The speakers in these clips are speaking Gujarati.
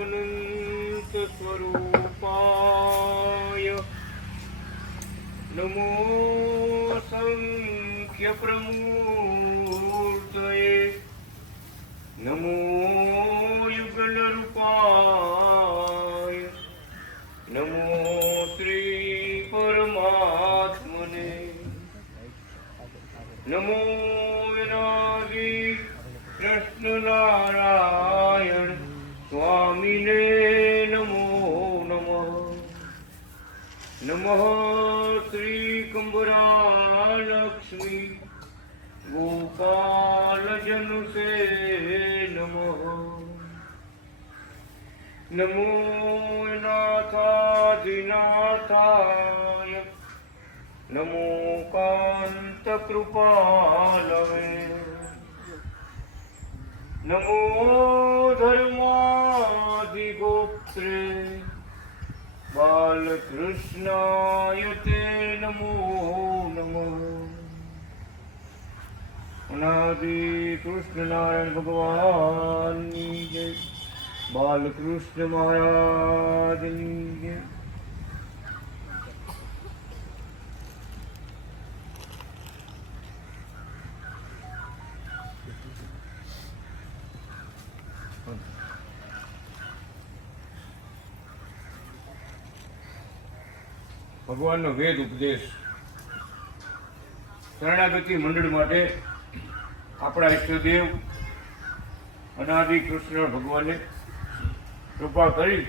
अनंत स्वरूपाय नमो संख्य प्रमूर्तये नमो युगल रूपाय नमो श्री परमात्मने नमो विनागी कृष्ण नारायण स्वामिने नमो नमः नमः श्री कंबरालक्ष्मी गोपाल जनुसे नमः नमो नाथाधिनाथाय नमो कांत कृपालवे नमो धर्माधिगोप्त्रे बालकृष्णाय ते नमो नमः अनादि कृष्ण नारायण भगवान की जय बालकृष्ण महाराज की जय। ભગવાનનો વેદ ઉપદેશ શરણાગતિ મંડળ માટે આપણા ઈષ્ટદેવ અનાદિ કૃષ્ણ ભગવાને કૃપા કરી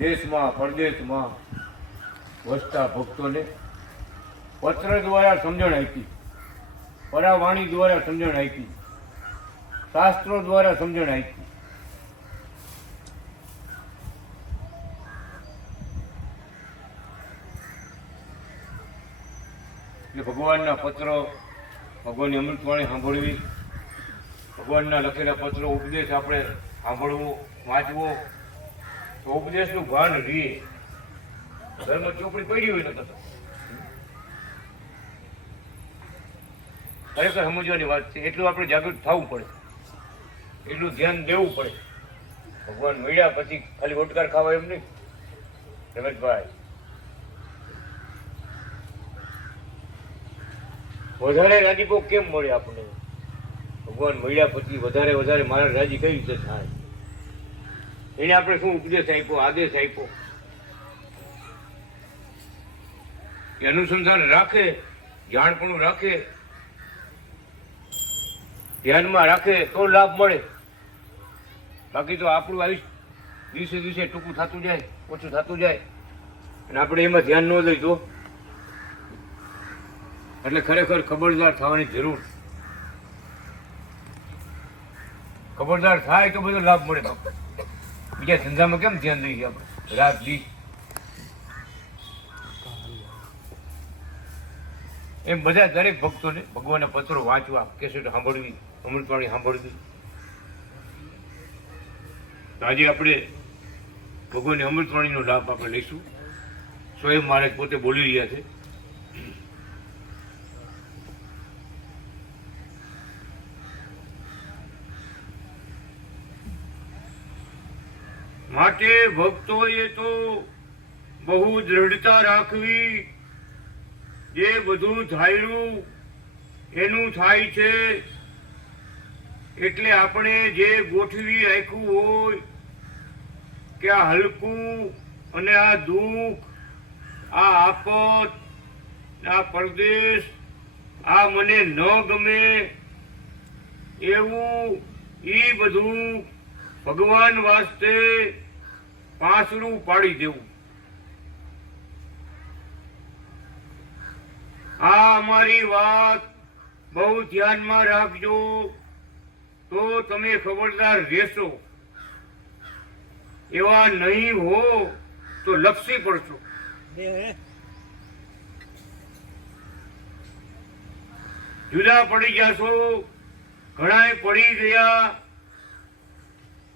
દેશમાં પરદેશમાં વસતા ભક્તોને પત્ર દ્વારા સમજણ આપી, પરાવાણી દ્વારા સમજણ આપી, શાસ્ત્રો દ્વારા સમજણ આપી। એટલે ભગવાનના પત્રો, ભગવાનની અમૃતવાણી સાંભળવી, ભગવાનના લખેલા પત્રો ઉપદેશ આપણે સાંભળવો, વાંચવો તો ઉપદેશનું ભાન રહે। ઘરમાં ચોપડી પડી હોય તો ખરેખર સમજવાની વાત છે। એટલું આપણે જાગૃત થવું પડે, એટલું ધ્યાન દેવું પડે। ભગવાન મળ્યા પછી ખાલી ઓટકાર ખાવા એમ નહીં રમેશભાઈ, વધારે રાજીપો કેમ મળે આપણને? ભગવાન મળ્યા પછી વધારે વધારે મારા રાજી કઈ રીતે થાય? એને આપણે શું ઉપદેશ આપ્યો, આદેશ આપ્યો? એ અનુસંધાન રાખે, જાણપણું રાખે, ધ્યાનમાં રાખે તો લાભ મળે। બાકી તો આપણું આયુષ દિવસે દિવસે ટૂંકું થતું જાય, ઓછું થતું જાય અને આપણે એમાં ધ્યાન ન દઈ તો એટલે ખરેખર ખબરદાર થવાની જરૂર। ખબરદાર થાય તો બધો લાભ મળે। બીજા ધંધામાં કેમ ધ્યાન દઈએ આપણે રાત દી? એમ બધા દરેક ભક્તોને ભગવાનના પત્રો વાંચવા, કેસેટ સાંભળવી, અમૃતવાણી સાંભળવી। તો આજે આપણે ભગવાનની અમૃતવાણીનો લાભ આપણે લઈશું। સ્વયં મહારાજ પોતે બોલી રહ્યા છે। માટે ભક્તોએ તો બહુ દ્રઢતા રાખવી, જે બધું ધાર્યું એનું થાય છે। એટલે આપણે જે ગોઠવી રાખ્યું હોય કે આ હલકું અને આ દુઃખ, આ આફત, આ પરદેશ, આ મને ન ગમે એવું એ બધું ભગવાન વાસ્તે પાંસળું પાડી દેવું। આ અમારી વાત બહુ ધ્યાનમાં રાખજો તો તમે ખબરદાર રહેશો। એવા નહીં હો તો લપસી પડશો। જુદા પડી જશો, ઘણાય પડી ગયા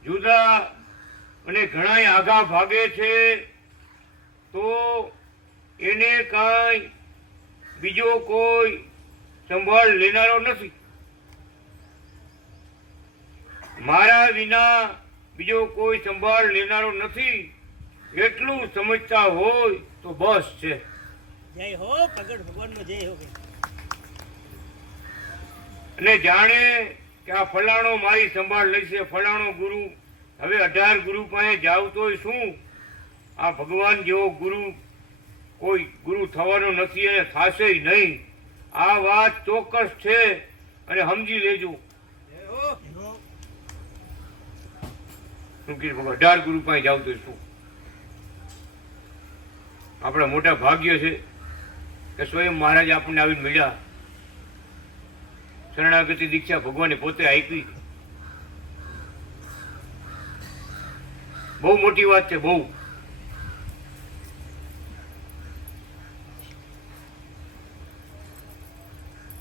જુદા અને ઘણાય આઘા ભાગે છે તો એને કાંઈ બીજો કોઈ સંભાળ લેનારો નથી। મારા વિના બીજો કોઈ સંભાળ લેનારો નથી, એટલું સમજતા હોય તો બસ છે. જય હો પ્રગટ ભગવાનનો જય હો. અને જાણે કે આ ફલાણો મારી સંભાળ લેશે, ફલાણો ગુરુ, હવે 18 ગુરુ પાસે જાવ તોય શું, આ ભગવાન જેવો ગુરુ કોઈ ગુરુ થવાનો નથી અને થશે નહીં. આ વાત ચોક્કસ છે અને સમજી લેજો. શું કીધું, 18 ગુરુ પાસે જાવ તો શું? આપણા મોટા ભાગ્ય છે કે સ્વયં મહારાજ આપણને આવીને મળ્યા. શરણાગતિ દીક્ષા ભગવાને પોતે આપી. બહુ મોટી વાત છે, બહુ.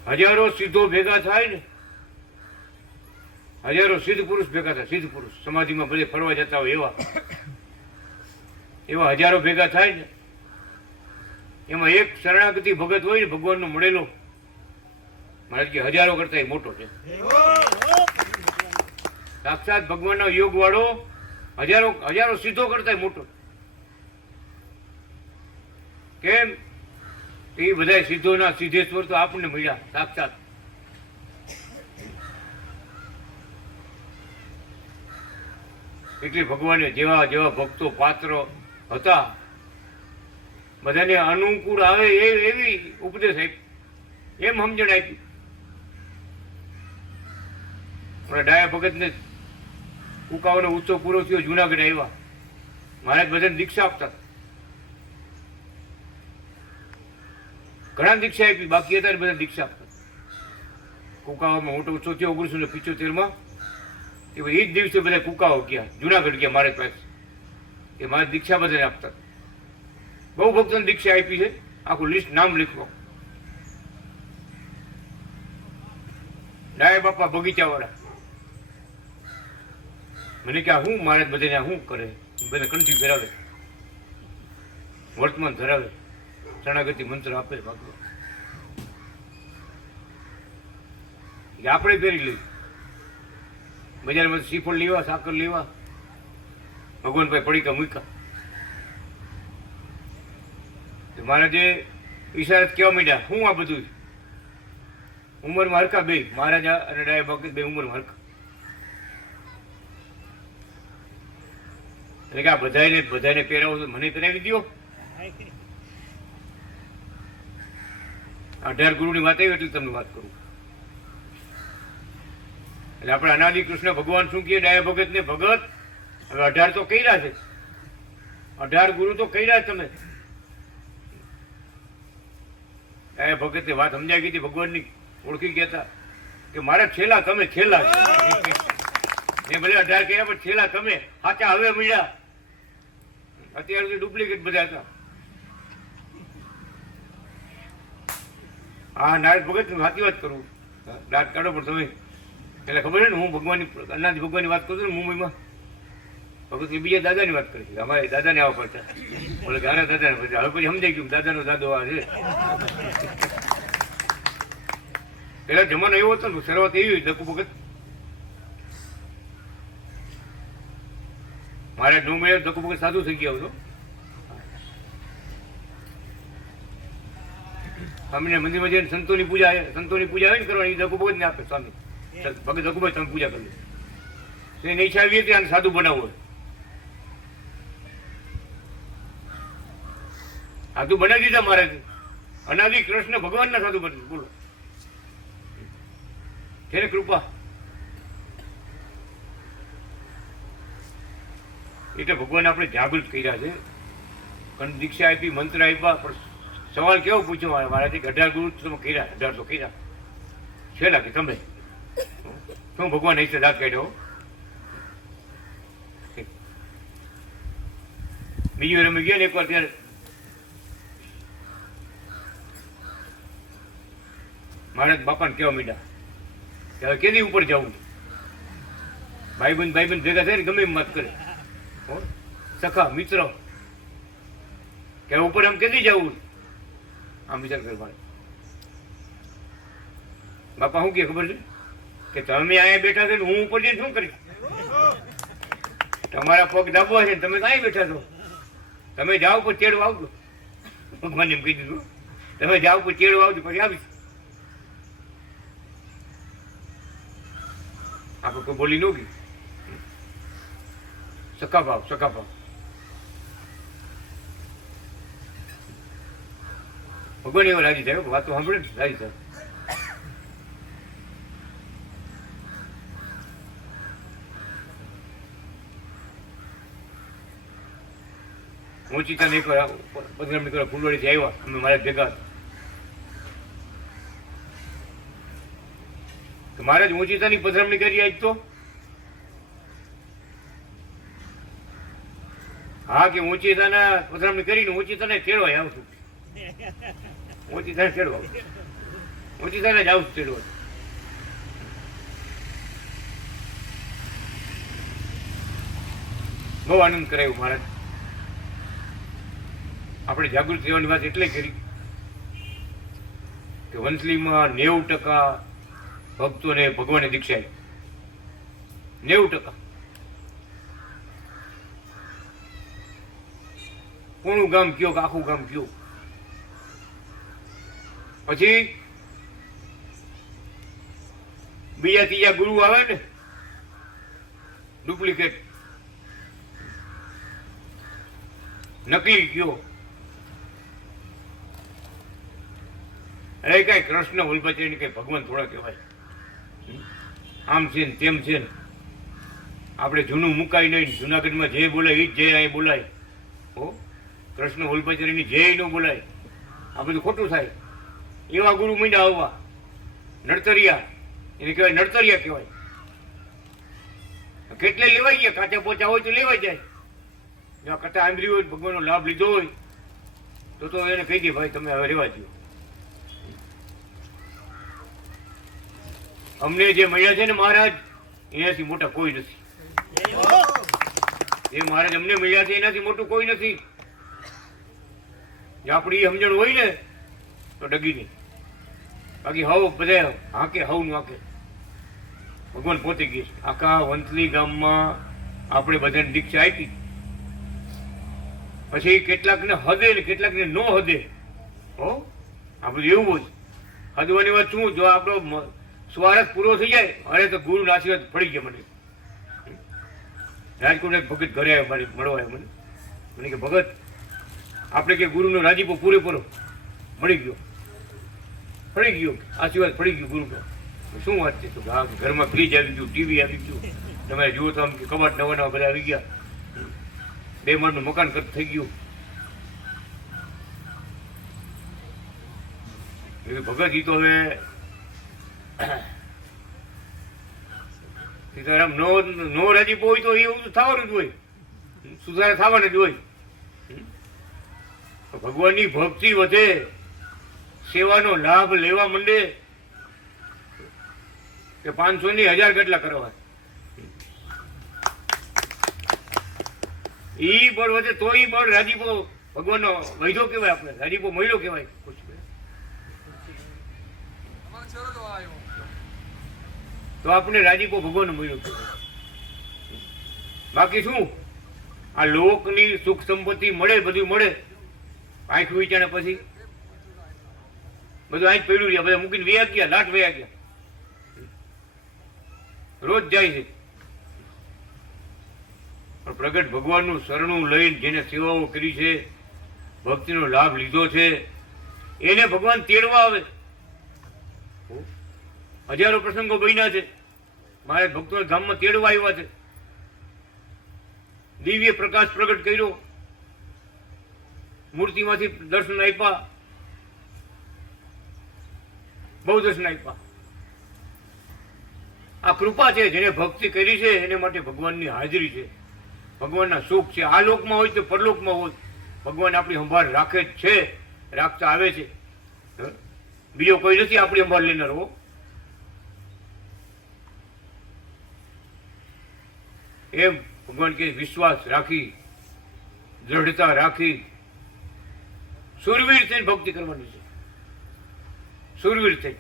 હજારો સિદ્ધો ભેગા થાય ને, હજારો સિદ્ધ પુરુષ ભેગા થાય, સિદ્ધ પુરુષ સમાધિમાં બધે ફરવા જતા હોય એવા એવા હજારો ભેગા થાય ને, એમાં એક શરણાગતિ ભગત હોય ને ભગવાનનો મળેલો, મહારાજ કે હજારો કરતા મોટો છે. સાક્ષાત ભગવાનનો યોગ વાળો હજારો સિદ્ધો કરતા મોટો. કેમ? એ બધા સિદ્ધોના સિદ્ધેશ્વર તો આપણને મળ્યા સાક્ષાત. એટલે ભગવાને જેવા જેવા ભક્તો પાત્ર હતા બધાને અનુકૂળ આવે એવી ઉપદેશ આપી, એમ સમજણ આપી. ડાયા ભગતને કુકાવાનો ઉત્સવ પૂરો થયો, જુનાગઢ આવ્યા, મહારાજ બધાને દીક્ષા આપતા. ઘણા દીક્ષા આપી, બાકી હતા બધા દીક્ષા આપતા. કુકાવામાં મોટો ઉત્સવ થયો 1975માં. એ જ દિવસે બધા કુકાઓ ગયા, જુનાગઢ ગયા મારે પાસે, એ મારે દીક્ષા બધાને આપતા. બહુ ભક્તોને દીક્ષા આપી છે, આખું લિસ્ટ નામ લખો. ડાયા બાપા બગીચા વાળા મને કે હું મહારાજ બધાને શું કરે, બધા કંઠી ફેરાવે, વર્તમાન ધરાવે, શરણાગતિ મંત્ર આપે. ભાગવા આપણે પહેરી લઈએ, બજારમાં શ્રીફળ લેવા, સાકર લેવા, ભગવાન ભાઈ પડીકા મૂક્યા. મહારાજે ઈશારત કહેવા માંડ્યા, હું આ બધું ઉંમરમાં હરકા બે, મહારાજા અને ડાયા ભગત બે ઉંમરમાં હરકા. એટલે કે આ બધાને પહેરાવો તો મને પહેરાવી દો. 18 ગુરુની વાત આવી એટલે તમને વાત કરું. એટલે આપણે અનાદિ કૃષ્ણ ભગવાન શું કહે ડાયા ભગત ને, ભગત હવે 18 તો કર્યા છે, 18 ગુરુ તો કર્યા તમે. ડાયા ભગત વાત સમજાઈ ગઈ હતી, ભગવાનની ઓળખી ગયા કે મારા છેલ્લા તમે, છેલ્લા મેં ભલે 18 કર્યા પણ છેલ્લા તમે સાચા હવે મળ્યા. અત્યાર સુધી ડુપ્લિકેટ બધા હતા. હા, નારદ ભગત સાચી વાત કરું, દાંત કાઢો પણ તમે એટલે ખબર છે ને, હું ભગવાનની અનાજ ભગવાનની વાત કરું છું ને મુંબઈમાં, ભગત બીજા દાદાની વાત કરી છે. અમારે દાદાને આવવા પડતા, બોલે કે આના દાદાને પછી હવે પછી સમજાઈ ગયું દાદાનો દાદો આ છે. પેલા જમાનો એવો હતો ને, શરૂઆત એવી હોય. દકુ ભગત મારે નો મળ્યો, દકુ ભગત સાધુ થઈ ગયા હતો. સ્વામીના મંદિરમાં જઈને સંતોની પૂજા આવે ને કરવાની, દકુ ભગત ને આપે સ્વામી. ભગત દકુભાઈ તમે પૂજા કરી એની ઈચ્છા આવી હતી આને સાધુ બનાવવું હોય, સાધુ બનાવી દીધા મારે. અનાદિ કૃષ્ણ ભગવાનના સાધુ બની. બોલો છે ને કૃપા. એટલે ભગવાન આપણે જાગૃત કર્યા છે, પણ દીક્ષા આપી, મંત્ર આપ્યા, પણ સવાલ કેવો પૂછ્યો મારાથી 18 ગુરુ તમે કર્યા, 18 તો કર્યા છેલ્લા કે તમે શું ભગવાન અહીં દાંત કાઢ્યો. બીજી વાર અમે ગયા ને એકવાર, ત્યારે મહારાજ બાપાને કહેવા માંડ્યા કે હવે કેદી ઉપર જવું. ભાઈબંધ ભેગા થાય ને ગમે એમ વાત કરે, સખા મિત્ર કે ઉપર આમ કેદી જવું. આમ વિચાર કરે મારે. બાપા શું કે ખબર છે કે તમે અહીંયા બેઠા છે, હું ઉપર જઈને શું કરીશ? તમારા પગ દાબવા છે ને તમે કાંઈ બેઠા છો? તમે જાઓ પછી ચેડવા આવજો. ભગવાને એમ કહી દીધું, તમે જાઓ પછી ચેડવા આવજો, પછી આવીશ. આપણે કોઈ બોલી ન ગઈ. સખા ભાવ, સખા ભાવ. ભગવાન એવો રાજી થાય, વાતો સાંભળે ને રાજી થાય. હું ચિત્તા એક વાર 15 મિનિટ ફૂલવાડીથી આવ્યા, અમે મારા ભેગા. મારે જ ઊંચીતાની પધરામણી કરી આજ તો. હા, કે ઊંચીતાના પધરામણી કરીને ઊંચીતાને તેડવાય આવું છું. ઊંચીતાને તેડવા, ઊંચીતાને જ આવું છું તેડવા. બહુ આનંદ કરાયો મહારાજ. આપણે જાગૃત રહેવાની વાત એટલે કરી કે વંથલીમાં 90% ભક્તોને ભગવાને દીક્ષા આપી. 90%. કોનું ગામ કયો કે આખું ગામ કયો. પછી બીજા ત્રીજા ગુરુ આવે ને, ડુપ્લિકેટ નકલી કયો. અરે કઈ કૃષ્ણ વલ્લભાચાર્ય કઈ ભગવાન થોડા કહેવાય. આમ છે ને તેમ છે ને. આપણે જૂનું મુકાય નહીં. જુનાગઢમાં જે બોલાય એ જ જય અહીં બોલાય. હો, કૃષ્ણ વલ્લભાચાર્યની જય ન બોલાય. આ બધું ખોટું થાય. એવા ગુરુ મીંડા આવવા. નડતરિયા, એને કહેવાય નડતરિયા કહેવાય. કેટલે લેવાઈ ગયા, કાચા પોચા હોય તો લેવાઈ જાય. જ્યાં કથા આંબરી હોય, ભગવાનનો લાભ લીધો હોય તો એને કહી દે ભાઈ તમે હવે રહેવા દો. અમને જે મળ્યા છે ને મહારાજ, એનાથી મોટા કોઈ નથી. એ મહારાજ અમને મળ્યા છે એનાથી મોટું કોઈ નથી. જો આપણી સમજણ હોય ને તો ડગી નહીં. બાકી હવ બધા હાકે હવનું હાકે. ભગવાન પોતે ગઈ છે. આખા વંથલી ગામમાં આપણે બધાને દીક્ષા આપી. પછી કેટલાકને હદે ને કેટલાકને નો હદે. હો, આ બધું એવું હોય. હદવાની વાત શું, જો આપણો સ્વાર્થ પૂરો થઈ જાય, અરે તો ગુરુ આશીર્વાદ પડી ગયા મને. રાજકોટ એક ભગત ઘરે આવ્યો મારી મળવા આવ્યો મને. મને કે ભગત આપણે કે ગુરુનો રાજીપો પૂરેપૂરો મળી ગયો, પડી ગયો, આશીર્વાદ પડી ગયો ગુરુનો. શું વાત છે? તો હા, ઘરમાં ફ્રીજ આવી ગયું, ટીવી આવી ગયું, તમે જુઓ તો આમ કબાટ નવા નવા બધા આવી ગયા, 2 માળનું મકાન થઈ ગયું. ભગત ઈ તો હવે સીતારામ નો રાજીપો હોય તો એવું થવાનું જ હોય, સુધારા થવાના જ હોય. ભગવાનની ભક્તિ વધે, સેવાનો લાભ લેવા માંડે કે 500 ની 1000 કેટલા કરવા. ઈ બળ વધે તો ઈ બળ રાજીપો ભગવાનનો વૈધો કહેવાય. આપણે રાજીપો મળ્યો કહેવાય. તો આપણે રાજીપો ભગવાનનો મળ્યો કહેવાય. બાકી શું, આ લોકની સુખ સંપત્તિ મળે, બધું મળે, આંખ વિચારે પછી બધું આંખ પડ્યું રહ્યા, બધા મૂકીને વયા ગયા, લાટ વયા ગયા. રોજ જાય છે. પણ પ્રગટ ભગવાનનું શરણું લઈને જેને સેવાઓ કરી છે, ભક્તિનો લાભ લીધો છે, એને ભગવાન તેડવા આવે. હજારો પ્રસંગો બન્યા છે. મારે ભક્તો ગામમાં તેડવા આવ્યા છે. દિવ્ય પ્રકાશ પ્રગટ કર્યો, મૂર્તિમાંથી દર્શન આપ્યા, બહુ દર્શન આપ્યા. આ કૃપા છે. જેને ભક્તિ કરી છે એને માટે ભગવાનની હાજરી છે, ભગવાનના સુખ છે. આ લોકમાં હોય તો પરલોકમાં હોય, ભગવાન આપણી સંભાળ રાખે જ છે, રાખતા આવે છે. બીજો કોઈ નથી આપણી સંભાળ લેનારો. એમ ભગવાન કે વિશ્વાસ રાખી, દ્રઢતા રાખી, સુરવીર થઈને ભક્તિ કરવાની છે. સુરવીર થઈ.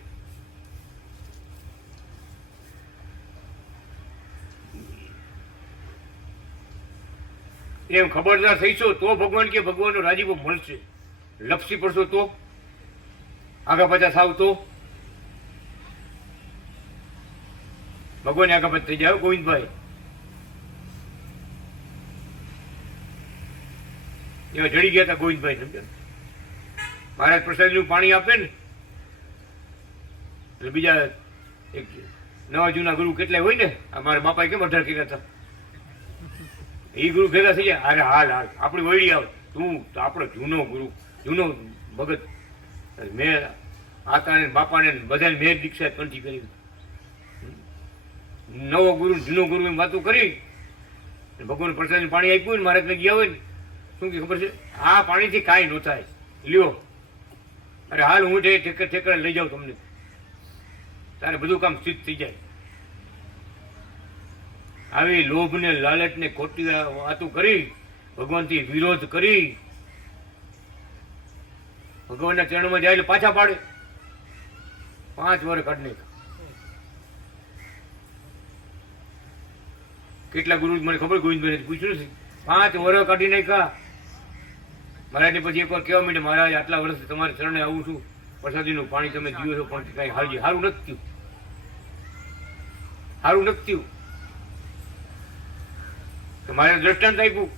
એમ ખબરદાર થઈશો તો ભગવાન કે ભગવાનનો રાજીપો મળશે. લપસી પડશો તો, આગા પાછા થાવ તો ભગવાન આગા પાછા થઈ જાય. ગોવિંદભાઈ એવા જડી ગયા હતા. ગોવિંદભાઈ સમજો, મહારાજ પ્રસાદીનું પાણી આપે ને એટલે બીજા એક નવા જૂના ગુરુ કેટલાય હોય ને, અમારા બાપાએ કેમ 18 કર્યા હતા, એ ગુરુ ભેગા થઈ જાય. અરે હાલ હાલ આપણી વળી આવે, તું તો આપણો જૂનો ગુરુ, જૂનો ભગત. મેં આતાને બાપાને બધાને મેં દીક્ષા કંઠી કરી. નવો ગુરુ જૂનો ગુરુ એમ વાતો કરી, ભગવાન પ્રસાદનું પાણી આપ્યું ને મહારાજને ગયા હોય ને, શું કે ખબર છે, આ પાણીથી કાંઈ ન થાય, લ્યો. અરે હાલ હું ઠેકડા લઈ જાઉં તમને, તારે બધું કામ સિદ્ધ થઈ જાય. આવી લોભ ને લાલચ ને ખોટી વાતો કરી, ભગવાનથી વિરોધ કરી, ભગવાનના ચરણમાં જાય એટલે પાછા પાડે. 5 વર્ષ કાઢ નાખ્યા. કેટલા ગુરુ મને ખબર, ગોવિંદભાઈ પૂછ્યું નથી, 5 વર્ષ કાઢી નાખ્યા. મહારાજને પછી એકવાર કહેવા માંડે, મહારાજ આટલા વર્ષથી તમારે ચરણે આવું છું, પ્રસાદીનું પાણી તમે જીવો છો, પણ કઈ હાલજી સારું નથી થયું, સારું નથી થયું. તો મારે દ્રષ્ટાંત આપ્યું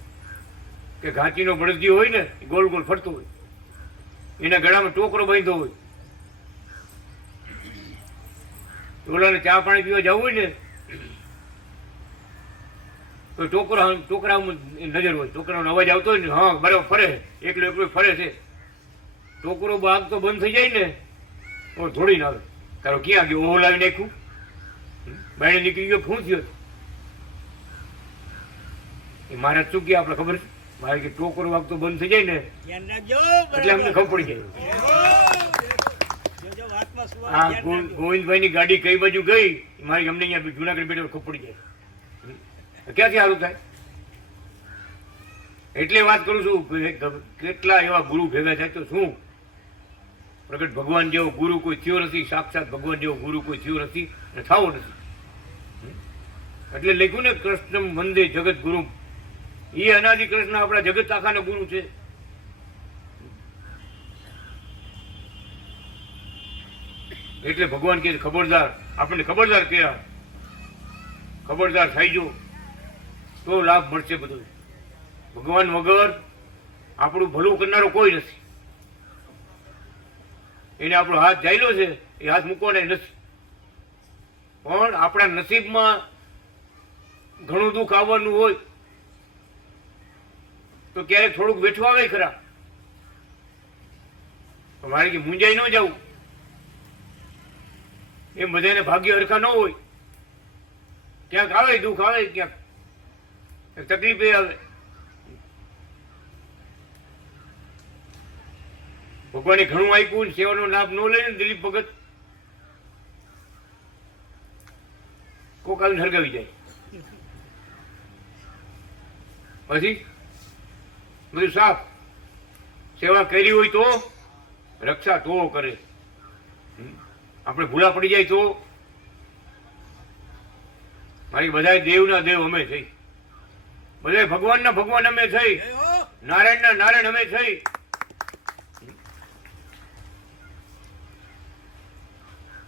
કે ઘાંચીનો બળદિયો હોય ને, ગોળ ગોળ ફરતો હોય, એના ગળામાં ટોકરો બાંધ્યો હોય, ઓલાને ચા પાણી પીવા જવું હોય ને તો ટોકરામાં નજર હોય, ટોકરાનો અવાજ આવતો હોય ને, હા બરાબર ફરે, એકલો એકલો ફરે છે. ટોકરો બાગ તો બંધ થઈ જાય ને તો થોડી ના આવે, તારો ક્યાં ગયો, ઓહો લાવી નાખ્યું, બાયણે નીકળી ગયો, શું થયો? એ મહારાજ શું કે આપણે ખબર છે, મારે કે ટોકરો વાગ તો બંધ થઈ જાય ને એટલે અમને ખબર પડી જાય. હા, ગોવિંદભાઈ ની ગાડી કઈ બાજુ ગઈ, મારી અમને અહીંયા જુનાગઢ બેઠો ખબર પડી જાય. ક્યાંથી સારું થાય? એટલે વાત કરું છું, કેટલા એવા ગુરુ ભેગા થાય તો શું, પ્રગટ ભગવાન જેવો ગુરુ કોઈ થયો નથી, સાક્ષાત ભગવાન જેવો ગુરુ કોઈ થયો નથી અને થવો નથી. એટલે લખ્યું ને કૃષ્ણ વંદે જગત ગુરુ, એ અનાદિ કૃષ્ણ આપણા જગત આખાનો ગુરુ છે. એટલે ભગવાન કે ખબરદાર, આપણને ખબરદાર કર્યા, ખબરદાર થઈ જો તો લાભ મળશે બધો. ભગવાન વગર આપણું ભલું કરનારો કોઈ નથી. એને આપણો હાથ જાયલો છે, એ હાથ મૂકવાનો નથી, પણ આપણા નસીબમાં ઘણું દુઃખ આવવાનું હોય તો ક્યારેક થોડુંક બેઠવા આવે ખરા. મારે કે મુંજાઈ ન જવું, એમ બધાને ભાગ્ય હરખા ન હોય, ક્યાંક આવે દુઃખ આવે, ક્યાંક તકલીફ આવે. ભગવાને ઘણું આપ્યું, સેવાનો લાભ ન લે ને દિલીપ ભગત, કોક આવીને હરગાવી જાય, પછી બધું સાફ. સેવા કરી હોય તો રક્ષા તો કરે, આપણે ભૂલા પડી જાય તો. મારી બધા દેવના દેવ અમે થઈ, બધા ભગવાનના ભગવાન અમે થઈ, નારાયણના નારાયણ અમે થઈ.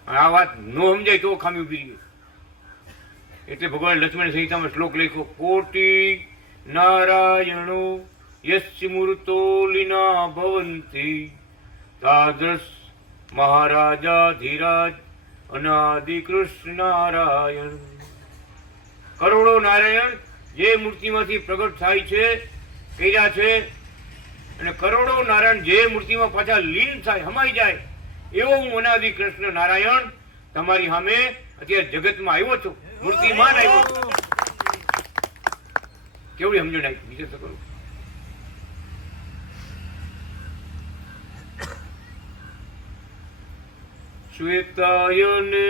આ વાત ન સમજાય તો ખામી ઉભી ગઈ. એટલે ભગવાન લક્ષ્મણ સંહિતામાં શ્લોક લખ્યો, કોટી નારાયણો યસ્ય મૂર્તો લીના ભવંતી તાદૃશ મહારાજાધિરાજ અનાદિ કૃષ્ણ નારાયણ. કરોડો નારાયણ જે મૂર્તિમાંથી પ્રગટ થાય છે, કર્યા છે, અને કરોડો નારાયણ જે મૂર્તિમાં પાછા લીન થાય, હમાઈ જાય, એવો હું અનાદિ કૃષ્ણ નારાયણ તમારી સામે અત્યારે જગતમાં આવ્યો છું, મૂર્તિમાન આવ્યો છું. કેવડી સમજણ આવી વિચાર તો કરું. શ્વેતાયને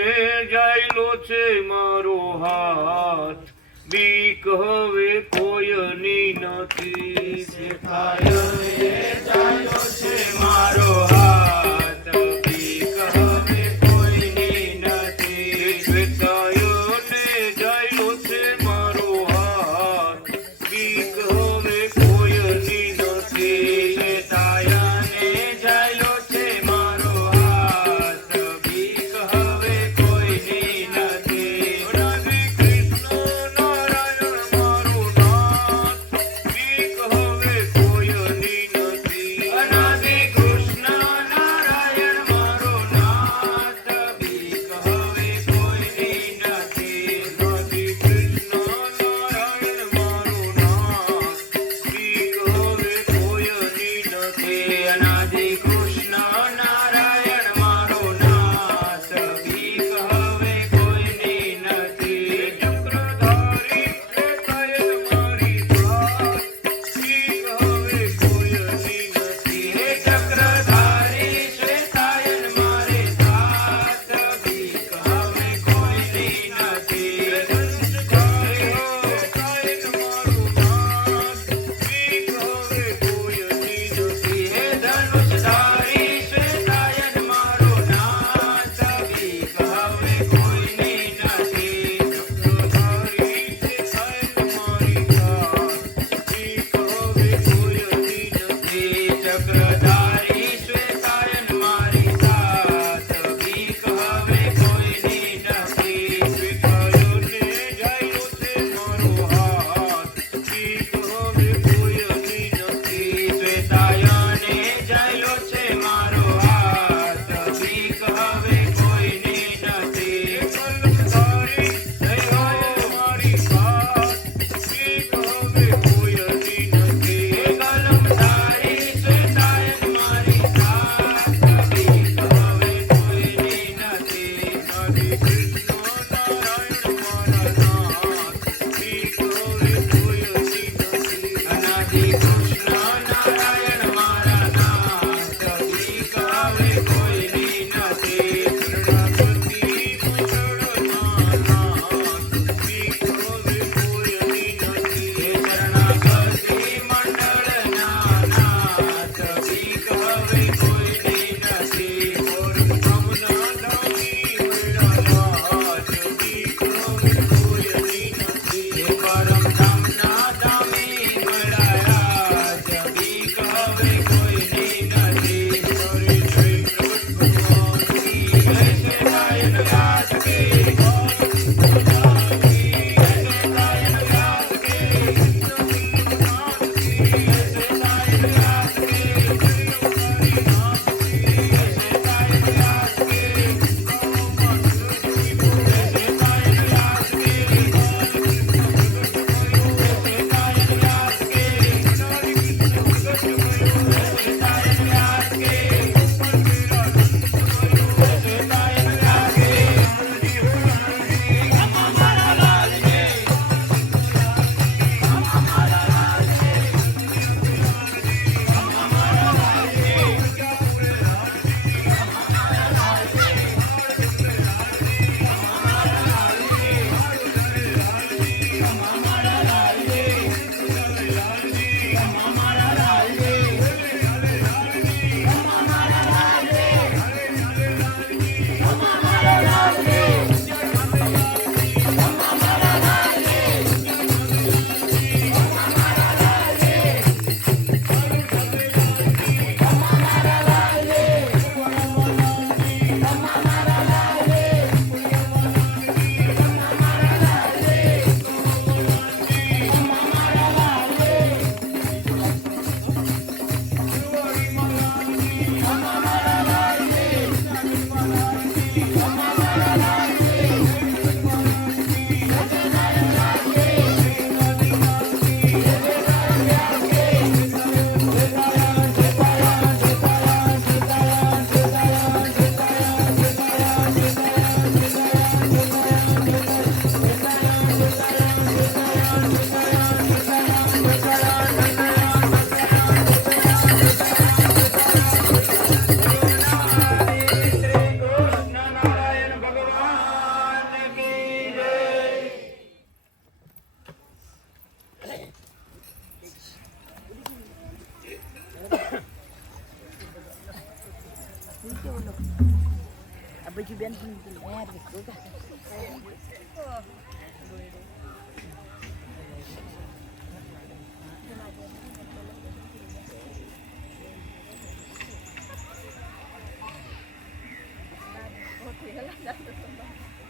જાયલો છે મારો હાથ, બીક હવે કોઈની નથી. શ્વેતાયને જાયલો છે મારો હાથ, બીક હવે કોઈની નથી. શ્વેતાયને જાયલો છે મારો હાથ, બીક હવે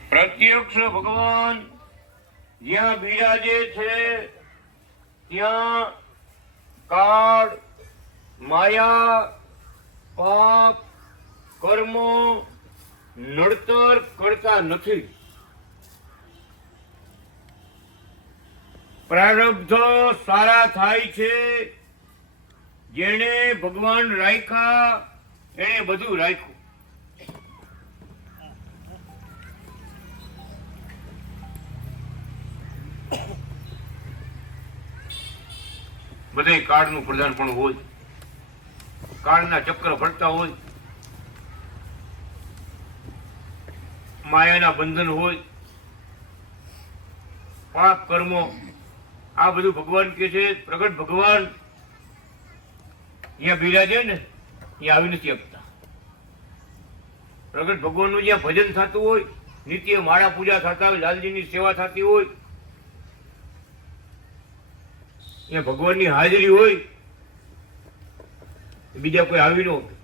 પ્રત્યક્ષ ભગવાન જ્યાં બિરાજે છે ત્યાં કાળ, માયા, પાપ, કર્મો નડતર કરતા નથી. પ્રારબ્ધ સારા થાય છે. જેણે ભગવાન રાખ્યા એને બધું રાખ્યું. બધે કાળનું પ્રધાન પણ હોય, કાળના ચક્ર ફરતા હોય, માયાના બંધન હોય, પાપ કર્મો, આ બધું ભગવાન કે છે. પ્રગટ ભગવાન જ્યાં બિરાજે ને ત્યાં આવી નથી આપતા. પ્રગટ ભગવાનનું જ્યાં ભજન થતું હોય, નિત્ય માળા પૂજા થતા હોય, લાલજીની સેવા થતી હોય, ત્યાં ભગવાનની હાજરી હોય, બીજા કોઈ આવી ન હોય.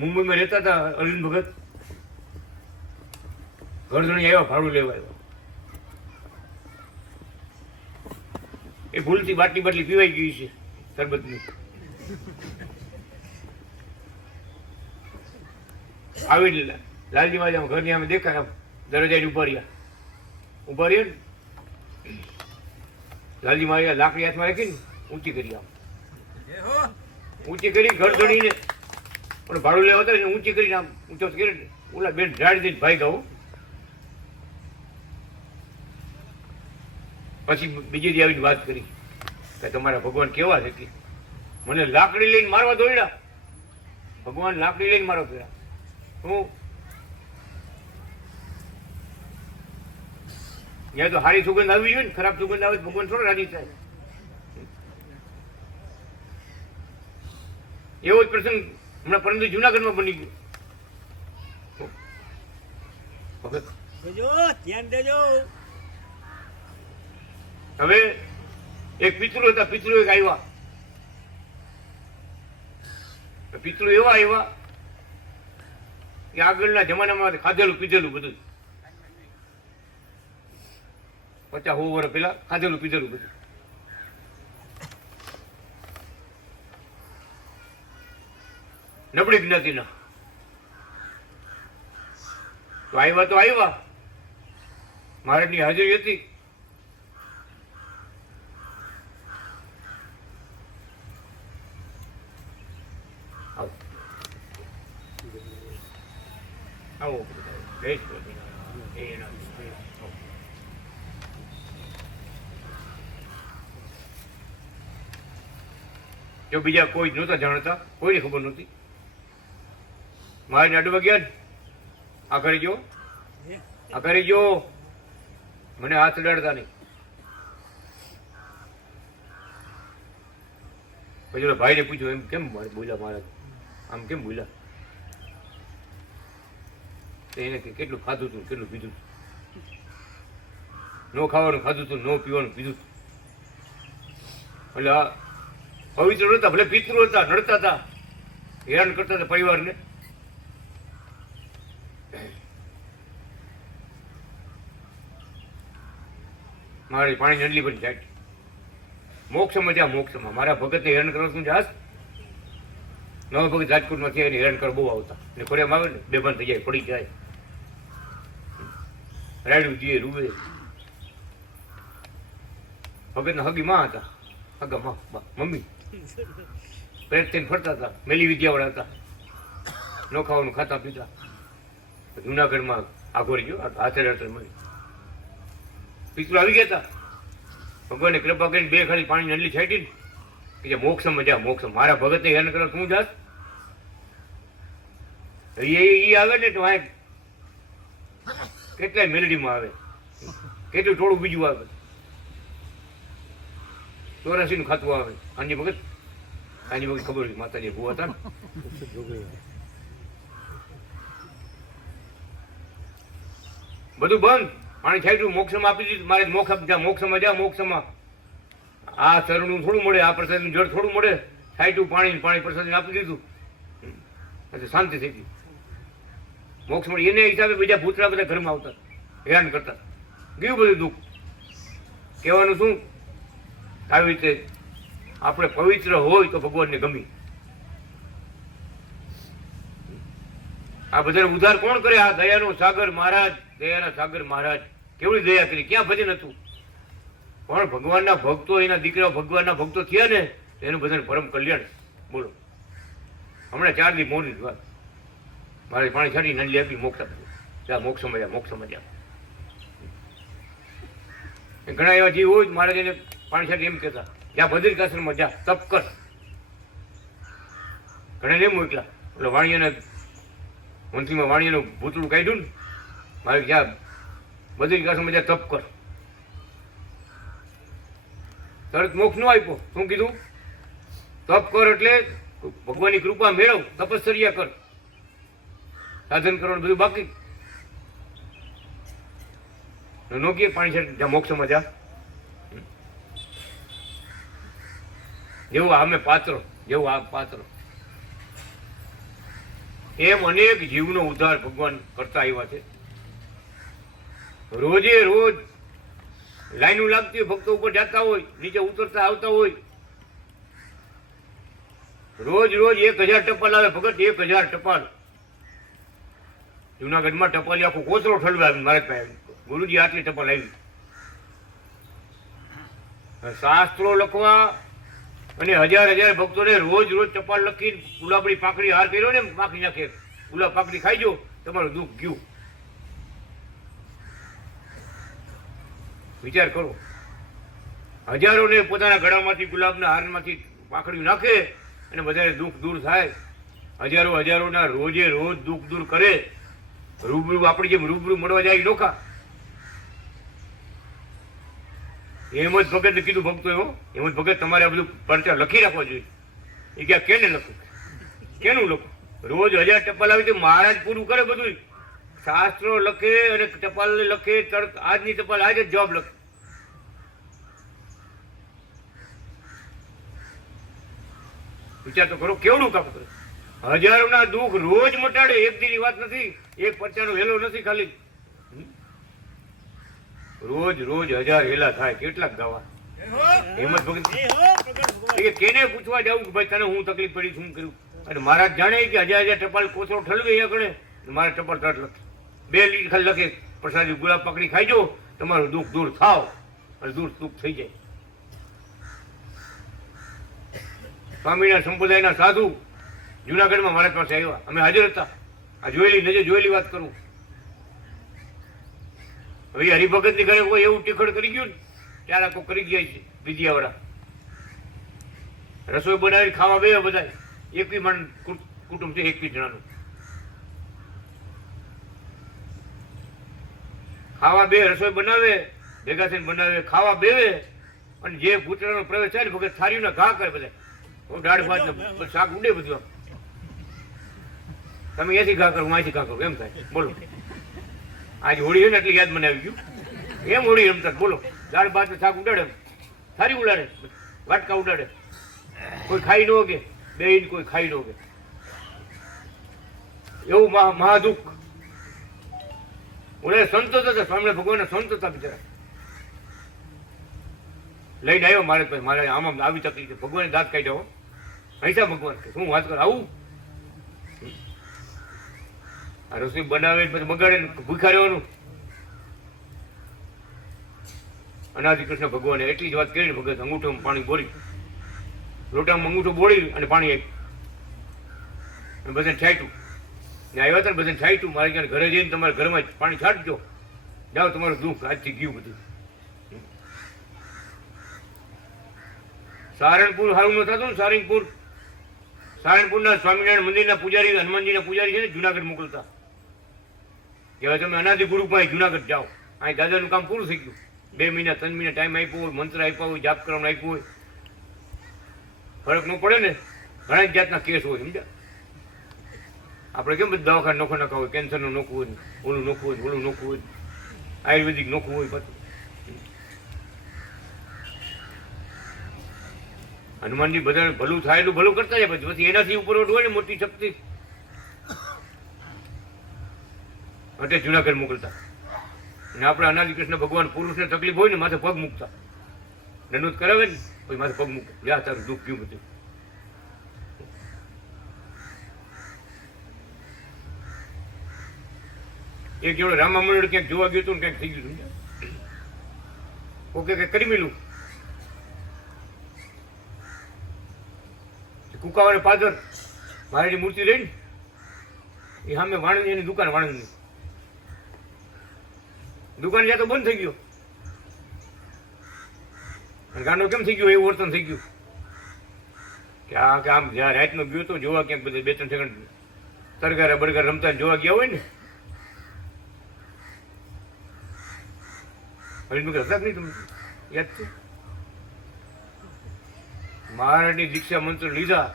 મુંબઈમાં રહેતા હતા અરવિંદ ભગત, ઘરધણી આવ્યા, ભાડું લેવા આવ્યા. એ ભૂલથી બાટલી પીવાઈ ગઈ છે શરબતની. આવી લાલજી માં ઘરની આમ દેખાય, આમ દરવાજા ઉભા રહ્યા ને લાલજી મારી લાકડી હાથમાં રાખી ને ઊંચી કરી, આમ ઊંચી કરી ઘર ધણીને પણ ભાડું લેવા હતા ને ઊંચી કરીને આમ ઊંચો કરી ઓલા બેન ઝાડ દઈને ભાઈ ગાઉં. પછી બીજી દી આવીને વાત કરી કે તમારા ભગવાન કેવા છે કે મને લાકડી લઈને મારવા દોડ્યા. ભગવાન લાકડી લઈને મારવા દોડ્યા. હું ત્યાં તો સારી સુગંધ આવી જોઈએ ને, ખરાબ સુગંધ આવે ભગવાન થોડો રાજી થાય. એવો જ પ્રસંગ હમણાં પરંતુ જુનાગઢમાં બની ગયો. ધ્યાન દેજો. હવે એક પિતૃ હતા, પિતૃ એક આવ્યા. પિતૃ એવા આવ્યા કે આગળના જમાનામાં ખાધેલું પીધેલું બધું, 50-100 વર્ષ પેલા ખાધેલું પીધેલું બધું. નબળી જ્ઞાતિના તો આવ્યા. મહારાજની હાજરી હતી. આવો જો બીજા કોઈ નહોતા જાણતા, કોઈને ખબર નહોતી. મારે અડવા ગયા ને, આ કરી જો મને હાથ અડાડતા નહીં. પછી ભાઈને પૂછ્યું એમ કેમ બોલ્યા મહારાજ, આમ કેમ બોલ્યા? એને કેટલું ખાધું હતું, કેટલું પીધું, નો ખાવાનું ખાધું હતું, નો પીવાનું પીધું. એટલે આ પવિત્ર હતા, ભલે પિતૃ હતા, નડતા હતા, હેરાન કરતા હતા પરિવારને. મારી પાણી નડલી પર જાય મોક્ષમાં જા, મોક્ષમાં મારા ભગતે હેરાન કરવાનું જાસ. નવા ભગત રાજકોટમાંથી આવીને હેરાન કરવા બહુ આવતા, ને ખોડિયામ આવે ને બેભાન થઈ જાય, પડી જાય, રાડ્યું જીએ રૂવે. ભગતના હગી માં હતા, હગા માં મમ્મી પેટ થઈને ફરતા હતા, મેલી વિદ્યાવાળા હતા, ન ખાવાનું ખાતા પીતા. જુનાગઢમાં આઘોરી ગયો, હાથે રાત્રે મળી પિતૃ આવી ગયા હતા. ભગવાનને કૃપા કરીને બે ખાલી પાણી નડલી છાંટી ને કે મોક્ષમાં જા, મોક્ષ. મારા ભગતે હેરાન કરવા તું જાસ? એ આવે ને તો આ કેટલાય મેલડીમાં આવે, કેટલું થોડું બીજું આવે, 84 નું ખાતું આવે. અન્ય ભગત આની વખત ખબર હતી માતાજી ભૂ હતા ને બધું બંધ, પાણી છાંટ્યું, મોક્ષમાં આપી દીધું. મારે મોક્ષમાં જા મોક્ષમાં આ ચરણનું થોડું મળે, આ પ્રસાદનું જળ થોડું મળે. છાંટ્યું પાણી પ્રસાદ આપી દીધું, એટલે શાંતિ થઈ ગઈ. મોક્ષ મળી એને હિસાબે બીજા ભૂતરા બધા ઘરમાં આવતા, હેરાન કરતા, ગયું બધું દુઃખ. કહેવાનું શું, આવી રીતે આપણે પવિત્ર હોય તો ભગવાનને ગમી. આ બધાને ઉદ્ધાર કોણ કરે? આ દયાનો સાગર મહારાજ, દયાના સાગર મહારાજ કેવડી દયા કરી, ક્યાં ભજન હતું? પણ ભગવાનના ભક્તો, એના દીકરાઓ ભગવાનના ભક્તો થયા ને, એનું બધાને પરમ કલ્યાણ. બોલો, હમણાં 4 દી મોડી વાત, મારે પાણી છાડી નંદલી આપી, મોક્ષ આપ્યું, જા મોક્ષમાં જા, મોક્ષમાં જા. ઘણા એવા જીવ હોય મારે એને પાણી છાડી એમ કહેતા, જ્યાં બદ્રિકાશ્રમમાં જા, તપ કર. ઘણા એમ મોકલા, એટલે વાણિયાને મંત્રીમાં વાણિયાનું ભૂતળું કાઢ્યું ને, મારે જ્યાં બદ્રિકાશ્રમમાં જા, તપ કર. તરત મોક્ષ ન આપ્યો. શું કીધું? તપ કર એટલે ભગવાનની કૃપા મેળવ, તપશ્ચર્યા કર, સાધન કરવાનું બધું બાકી. નો કે પાણી છે જ્યાં મોક્ષમાં જા. જેવું આમે પાત્ર, જેવું આ પાત્ર, એમ અનેક જીવનો ઉદ્ધાર ભગવાન કરતા આવ્યા છે. રોજે રોજ લાઈનો લાગતી હોય, ભક્તો ઉપર જતા હોય, નીચે ઉતરતા આવતા હોય. રોજ 1000 ટપાલ આવે ભગત, 1000 ટપાલ. જુનાગઢમાં ટપાલી આખો કોસરો ઠલવાય મારે પાસે. ગુરુજી આટલી ટપાલ આવી. શાસ્ત્રો લખવા અને 1000 ભક્તોને રોજ ટપાલ લખીને ગુલાબની પાકડી હાર કર્યો ને, માખી નાખે, ગુલાબ પાકડી ખાઈ જો, તમારું દુઃખ ગયું. વિચાર કરો, હજારોને પોતાના ગળામાંથી ગુલાબના હારમાંથી પાકડી નાખે અને બધાને દુઃખ દૂર થાય. હજારોના રોજે રોજ દુઃખ દૂર કરે. રૂબરૂ આપણી જેમ રૂબરૂ મળવા જાય નોખા. હેમંત ભગતને કીધું ભક્તો એવો, હેમંત ભગત તમારે આ બધું પરચા લખી રાખવા જોઈએ. એ ક્યાં કેને લખું, કેનું લખું? રોજ 1000 ટપાલ આવી તો મહારાજ પૂરું કરે બધું. શાસ્ત્રો લખે અને ટપાલ લખે, તરત આજની ટપાલ આજે જ જવાબ લખે. વિચાર તો કરો કેવડું કામ કરે. હજારોના દુઃખ રોજ મટાડે. એક દીની વાત નથી, એક પરચાનો હેલો નથી ખાલી. રોજ 1000 હેલા થાય. કેટલાક ગાવા? હેમંત ભગત કેને પૂછવા જાઉં કે ભાઈ તને હું તકલીફ પડી, શું કર્યું? અને મહારાજ જાણે કે 1000 ટપાલ કોથળો ઠલવે અહીંયા ગણે, મારે ટપાલ તરત લખે. 2 લીટ ખાલી લખે, પ્રસાદી ગુલાબ પકડી ખાઈ જો, તમારું દુઃખ દૂર થાવ, અને દૂર દુઃખ થઈ જાય. સ્વામિનારાયણ સંપ્રદાયના સાધુ જુનાગઢમાં મારા પાસે આવ્યા, અમે હાજર હતા. આ જોયેલી વાત કરું. હવે હરિભગતની ઘરે કોઈ એવું ટીખડ કરી ગયું ને, ત્યારે કોઈ કરી ગયા છે વિદ્યાવાળા. રસોઈ બનાવી ખાવા બે બધા, 21 માણસ કુટુંબ છે, 21 જણાનું. ખાવા બે, રસોઈ બનાવે, ભેગા થઈને બનાવે, ખાવા બેવે, અને જે ભૂતરાનો પ્રવેશ થાય ને ભગત થારીઓના ઘા કરે બધા. દાળ ભાત શાક ઉડે બધું. તમે અહીંયાથી ઘા કરો, હું અહીંથી ઘા કરું, એમ થાય. બોલો, આજ હોળી છે ને એટલી યાદ મને આવી ગયું. એમ હોળી રમતા. બોલો, દાળ ભાત શાક ઉડાડે, થારી ઉડાડે, વાટકા ઉડાડે, કોઈ ખાઈ ન હોગે, બે કોઈ ખાઈ ન હોગે. એવું મહાદુઃખ. ઓલે સંત હતા, સ્વામિનારાયણ ભગવાનના સંત હતા બિચારા. લઈને આવ્યો મારે પાસે, મારે આમાં આવી તકલીફ છે, ભગવાને દાંત કાઢ્યો. અહીંસા ભગવાન કે શું વાત કર, આવું આ રસોઈ બનાવે પછી બગાડે, ભૂખા રહેવાનું. અનાદિ કૃષ્ણ ભગવાને એટલી જ વાત કરી. ભગત અંગૂઠામાં પાણી બોરી, લોટામાં અંગૂઠો બોળી અને પાણી આપ્યું, બધાને છાંટ્યું. ને આવ્યા હતા ને બધાને છાંટ્યું. મારે ક્યાં ઘરે જઈને તમારા ઘરમાં પાણી છાંટજો, જાઓ, તમારું દુઃખ આજથી ગયું બધું. સારણપુર સારું ન થતું ને, સારણપુરના સ્વામિનારાયણ મંદિરના પૂજારી, હનુમાનજીના પૂજારી છે ને, જુનાગઢ મોકલતા કે હવે તમે અનાદિ ગુરુ પાસે જુનાગઢ જાઓ. અહીં દાદાનું કામ પૂરું થઈ ગયું. 2 મહિના 3 મહિના ટાઈમ આપ્યો હોય, મંત્ર આપ્યા હોય, જાપ કરવાનું આપ્યું હોય, ફરક ન પડે ને. ઘણા જ જાતના કેસ હોય સમજ્યા. આપણે કેમ બધું દવાખાને નોખો નાખવા હોય, કેન્સરનું નોખવું હોય, ઓલું નોખવું હોય, ઓલું નોખવું હોય, આયુર્વેદિક નોખવું હોય. પાછું હનુમાનજી બધાને ભલું થાય એટલું ભલું કરતા જાય, પછી એનાથી ઉપર હોય ને મોટી શક્તિ એટલે જુનાગઢ મોકલતા. અને આપણે અનાદિ કૃષ્ણ ભગવાન પુરુષને તકલીફ હોય ને માથે પગ મૂકતા, દંડોત કરાવે ને પછી માથે પગ મૂકે, જા તારું દુઃખ ગયું બધું. એક જોડે રામા મંડળ ક્યાંક જોવા ગયું હતું ને ક્યાંક થઈ ગયું સમજ્યા. ઓકે કંઈક કરી મેલું કુકાવાને પાદર મહારાજની મૂર્તિ લઈને એ સામે વાણંદ એની દુકાન, વાણંદની દુકાન જ્યાં તો બંધ થઈ ગયો. ગાંડો કેમ થઈ ગયો એવું વર્તન થઈ ગયું કે આમ જ્યાં રાતનો ગયો તો જોવા ક્યાંક બધે 2-3 સેકન્ડ તરગારા બરગાર રમતા જોવા ગયા હોય ને હરીશભાઈ હતા નહીં તમને યાદ છે? મહારાજની દીક્ષા મંત્ર લીધા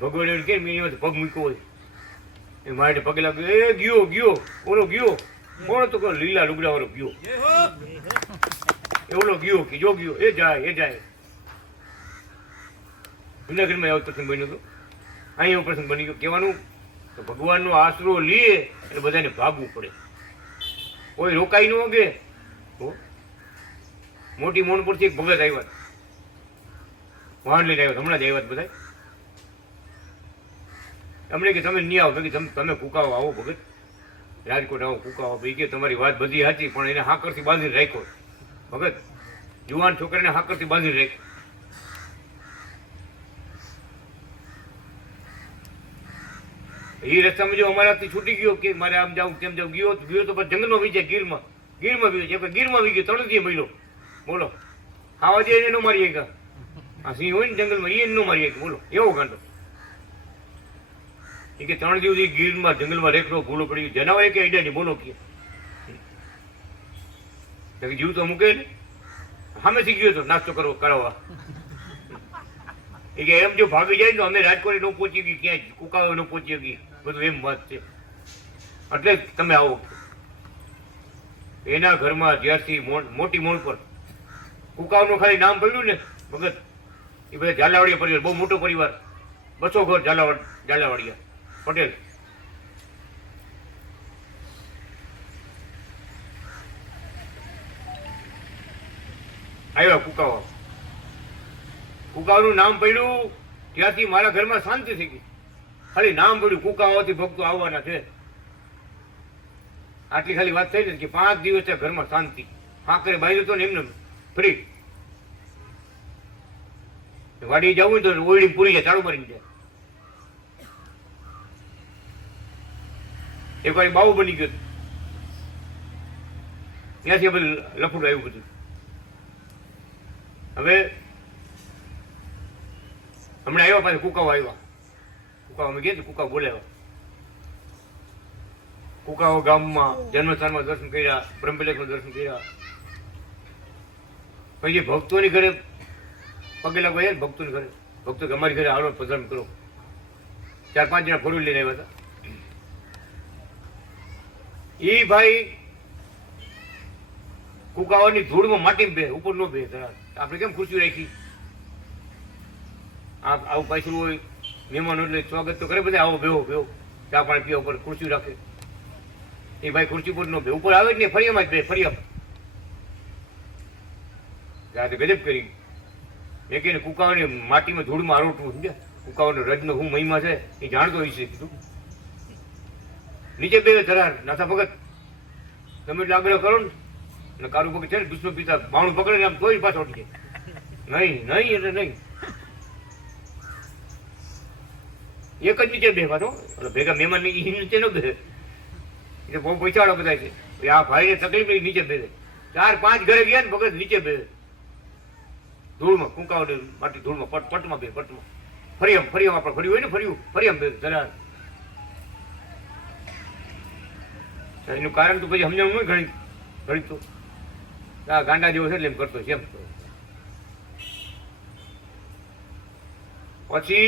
ભગવાન એવું કે પગ મૂક્યો હોય એ મારે પગે લાગ્યો, એ ગયો ઓલો ગયો કોણ તો લીલા લુગડા વાળો ગયો, એવડો ગયો કે જો ગયો એ જાય. જુનાગઢમાં આવો પ્રસંગ બન્યો હતો, અહીંયા પ્રસંગ બની ગયો. કહેવાનું તો ભગવાનનો આશરો લઈએ એટલે બધાને ભાગવું પડે, કોઈ રોકાઈ ન ગે. મોટી મોણ પરથી એક ભગત આવ્યા, વાહન લઈને આવ્યા, હમણાં જ આવ્યા બધા. અમને કે તમે નહીં આવો, તમે કુકાવો આવો ભગત, રાજકોટ આવો કુકાવો. ભાઈ કે તમારી વાત બધી હતી પણ એને હાકરથી બાંધીને રાખ્યો ભગત, જુવાન છોકરાને હાકરથી બાંધીને રાખ્યો. એ રસ્તામાં જો અમારાથી છૂટી ગયો કે મારે આમ જાઉં તેમ જાઉં, ગયો તો પછી જંગલમાં વી જાય, ગીરમાં વી જાય, ગીરમાં વી ગયો તળથી મહિલો. બોલો આવા જે ન મારીએ કા, આ સિંહ હોય ને જંગલમાં એ ન મારીએ કે, બોલો એવો ગાંડો. એ કે 3 દિવસ ગીરમાં જંગલમાં રેખડો ભૂલો પડી ગયો, જનાવર કે આઈડિયા નહીં, બોલો કે જીવ તો મૂકે ને સામેથી ગયો તો નાસ્તો કરાવવા. એ કે એમ જો ભાગી જાય તો અમે રાજકોટ ન પહોંચી ગઈ, ક્યાંય કુકાઓ ન પહોંચી ગઈ, બધું એમ વાત છે. એટલે તમે આવો. એના ઘરમાં જ્યારથી મોટી મોણ પર કુકાઓનું ખાલી નામ પડ્યું ને ભગત, એ બધા ઝાલાવાડિયા પરિવાર, બહુ મોટો પરિવાર, 200 ઘર ઝાલાવાડિયા પટેલ. આવ્યા કુકાવાનું નામ પડ્યું ત્યાંથી મારા ઘરમાં શાંતિ થઈ ગઈ. ખાલી નામ પડ્યું કુકાવાથી ભક્તો આવવાના છે, આટલી ખાલી વાત થઈ ને કે 5 દિવસ ઘરમાં શાંતિ. હાકરે બાઈ હતો ને એમને ફ્રી. વાડી જવું તો ઓયડી પૂરી જાય, ચાલુ મારીને જાય. એક વાર બાવું બની ગયો, ત્યાંથી બધું લફડું આવ્યું બધું. હવે હમણાં આવ્યા પાછા કુકાઓ આવ્યા, કુકાઓ અમે ગયા કુકાઓ બોલાવ્યા. કુકાઓ ગામમાં જન્મસ્થાનમાં દર્શન કર્યા, બ્રહ્મપિલકમાં દર્શન કર્યા. પછી ભક્તોની ઘરે પગે લાગવા જાય ને, ભક્તોની ઘરે ભક્તો કે અમારી ઘરે આવો પધરામણી કરો. 4-5 જણા ફોરવ્હીલ લઈને આવ્યા હતા. એ ભાઈ કુકાવાની ધૂળમાં માટીમાં બે, ઉપર નો બે. આપણે કેમ ખુરશી રાખી, આવું પાછું હોય મહેમાનો એટલે સ્વાગત તો કરે બધા, આવો બેહો ચા પાણી પીવા ઉપર ખુરશી રાખે. એ ભાઈ ખુરશી પર નો બે, ઉપર આવે જ નહીં, ફરિયામાં જ બે, ફરિયામ. ગજબ કરી. મેં કહીને કુકાવાની માટીમાં ધૂળમાં આરોટવું સમજ્યા. કુકાવાનો રજનો શું મહિમા છે એ જાણતો હોય છે. કીધું નીચે બે ધરાર નાથા ભગત, તમે એટલે આગ્રહ કરો ને કારું ભગત છે ને દુશ્મન પિતા બાવણું પકડે ને આમ તોય પાછો ઉઠી જાય. નહીં એટલે નહીં. એક જ નીચે બે પાછો ભેગા મહેમાન નીચે ન બે, એટલે બહુ પૈસાવાળા બધા છે. આ ભાઈને તકલીફ નહીં, નીચે બે. 4-5 ઘરે ગયા ને ભગત નીચે બે, ધૂળમાં કુંકાવડે માટી ધૂળમાં પટમાં બે, પટમાં ફરિયામ આપણે ફર્યું હોય ને ફરિયામ બે ધરાર. એનું કારણ તો પછી સમજાવવું નહીં ઘણી તો આ ગાંડા જેવો છે એટલે એમ કરતો છે એમ. પછી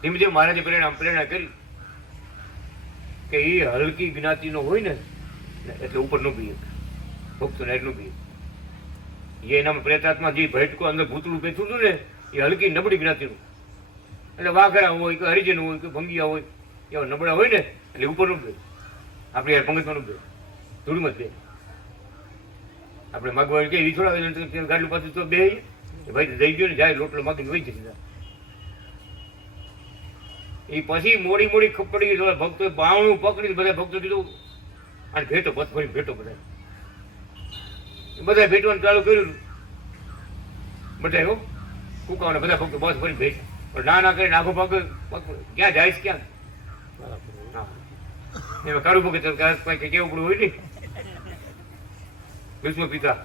ધીમે ધીમે મહારાજે પ્રેરણા કરી કે એ હલકી જ્ઞાતિનો હોય ને એટલે ઉપર ન બી ભક્તો ને એટલું બી એનામાં પ્રેતાત્મા જે ભટકો અંદર ભૂતળું બેઠું હતું ને એ હલકી નબળી જ્ઞાતિનું એટલે વાઘરા હોય કે હરિજન હોય કે ભંગિયા હોય એવા નબળા હોય ને એટલે ઉપર નું બે આપણે યાર પંગતમાં બે ધૂળમાં જ બે આપણે માગવા કે થોડા ગાડલું પાછું તો બે ભાઈ જઈ ગયો ને જાય રોટલો માગીને વહી જશે એ પછી મોડી મોડી ખપડી ભક્તો બાવણું પકડી બધા ભક્તો કીધું અને ભેટો બસ ફરી ભેટો બધા ભેટવાનું ચાલુ કર્યું બધા હો કુકાઓને બધા ભક્તો બસ ફરી ભેટ પણ ના કરીને આખો પગ ક્યાં જાય ક્યાં એમાં કારું પગે કઈ કેવું પડવું હોય ને ભીષ્મ પિતા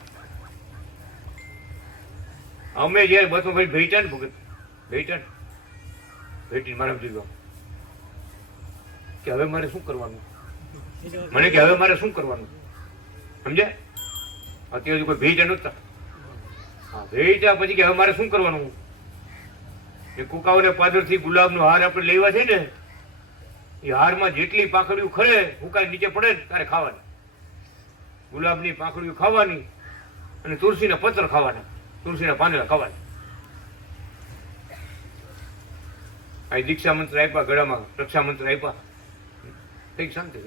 અમે જયારે બસમાં ફરી ભેટા ને ભગત ભેટીને મારા દીધો કે હવે મારે શું કરવાનું મને કે હવે મારે શું કરવાનું સમજ્યા અત્યારે કોઈ ભેટા નહોતા હા ભેટા પછી કે હવે મારે શું કરવાનું એ કુકાઓને પાદરથી ગુલાબનો હાર આપણે લેવા છે ને એ હારમાં જેટલી પાંખડીઓ ખરે હુકાઈ નીચે પડે ને તારે ખાવાની ગુલાબની પાંખડીઓ ખાવાની અને તુલસીના પત્ર ખાવાના તુલસીના પાંદડા ખાવાના આ દીક્ષા મંત્ર આપ્યા ગળામાં રક્ષા મંત્ર આપ્યા કઈક શાંતિ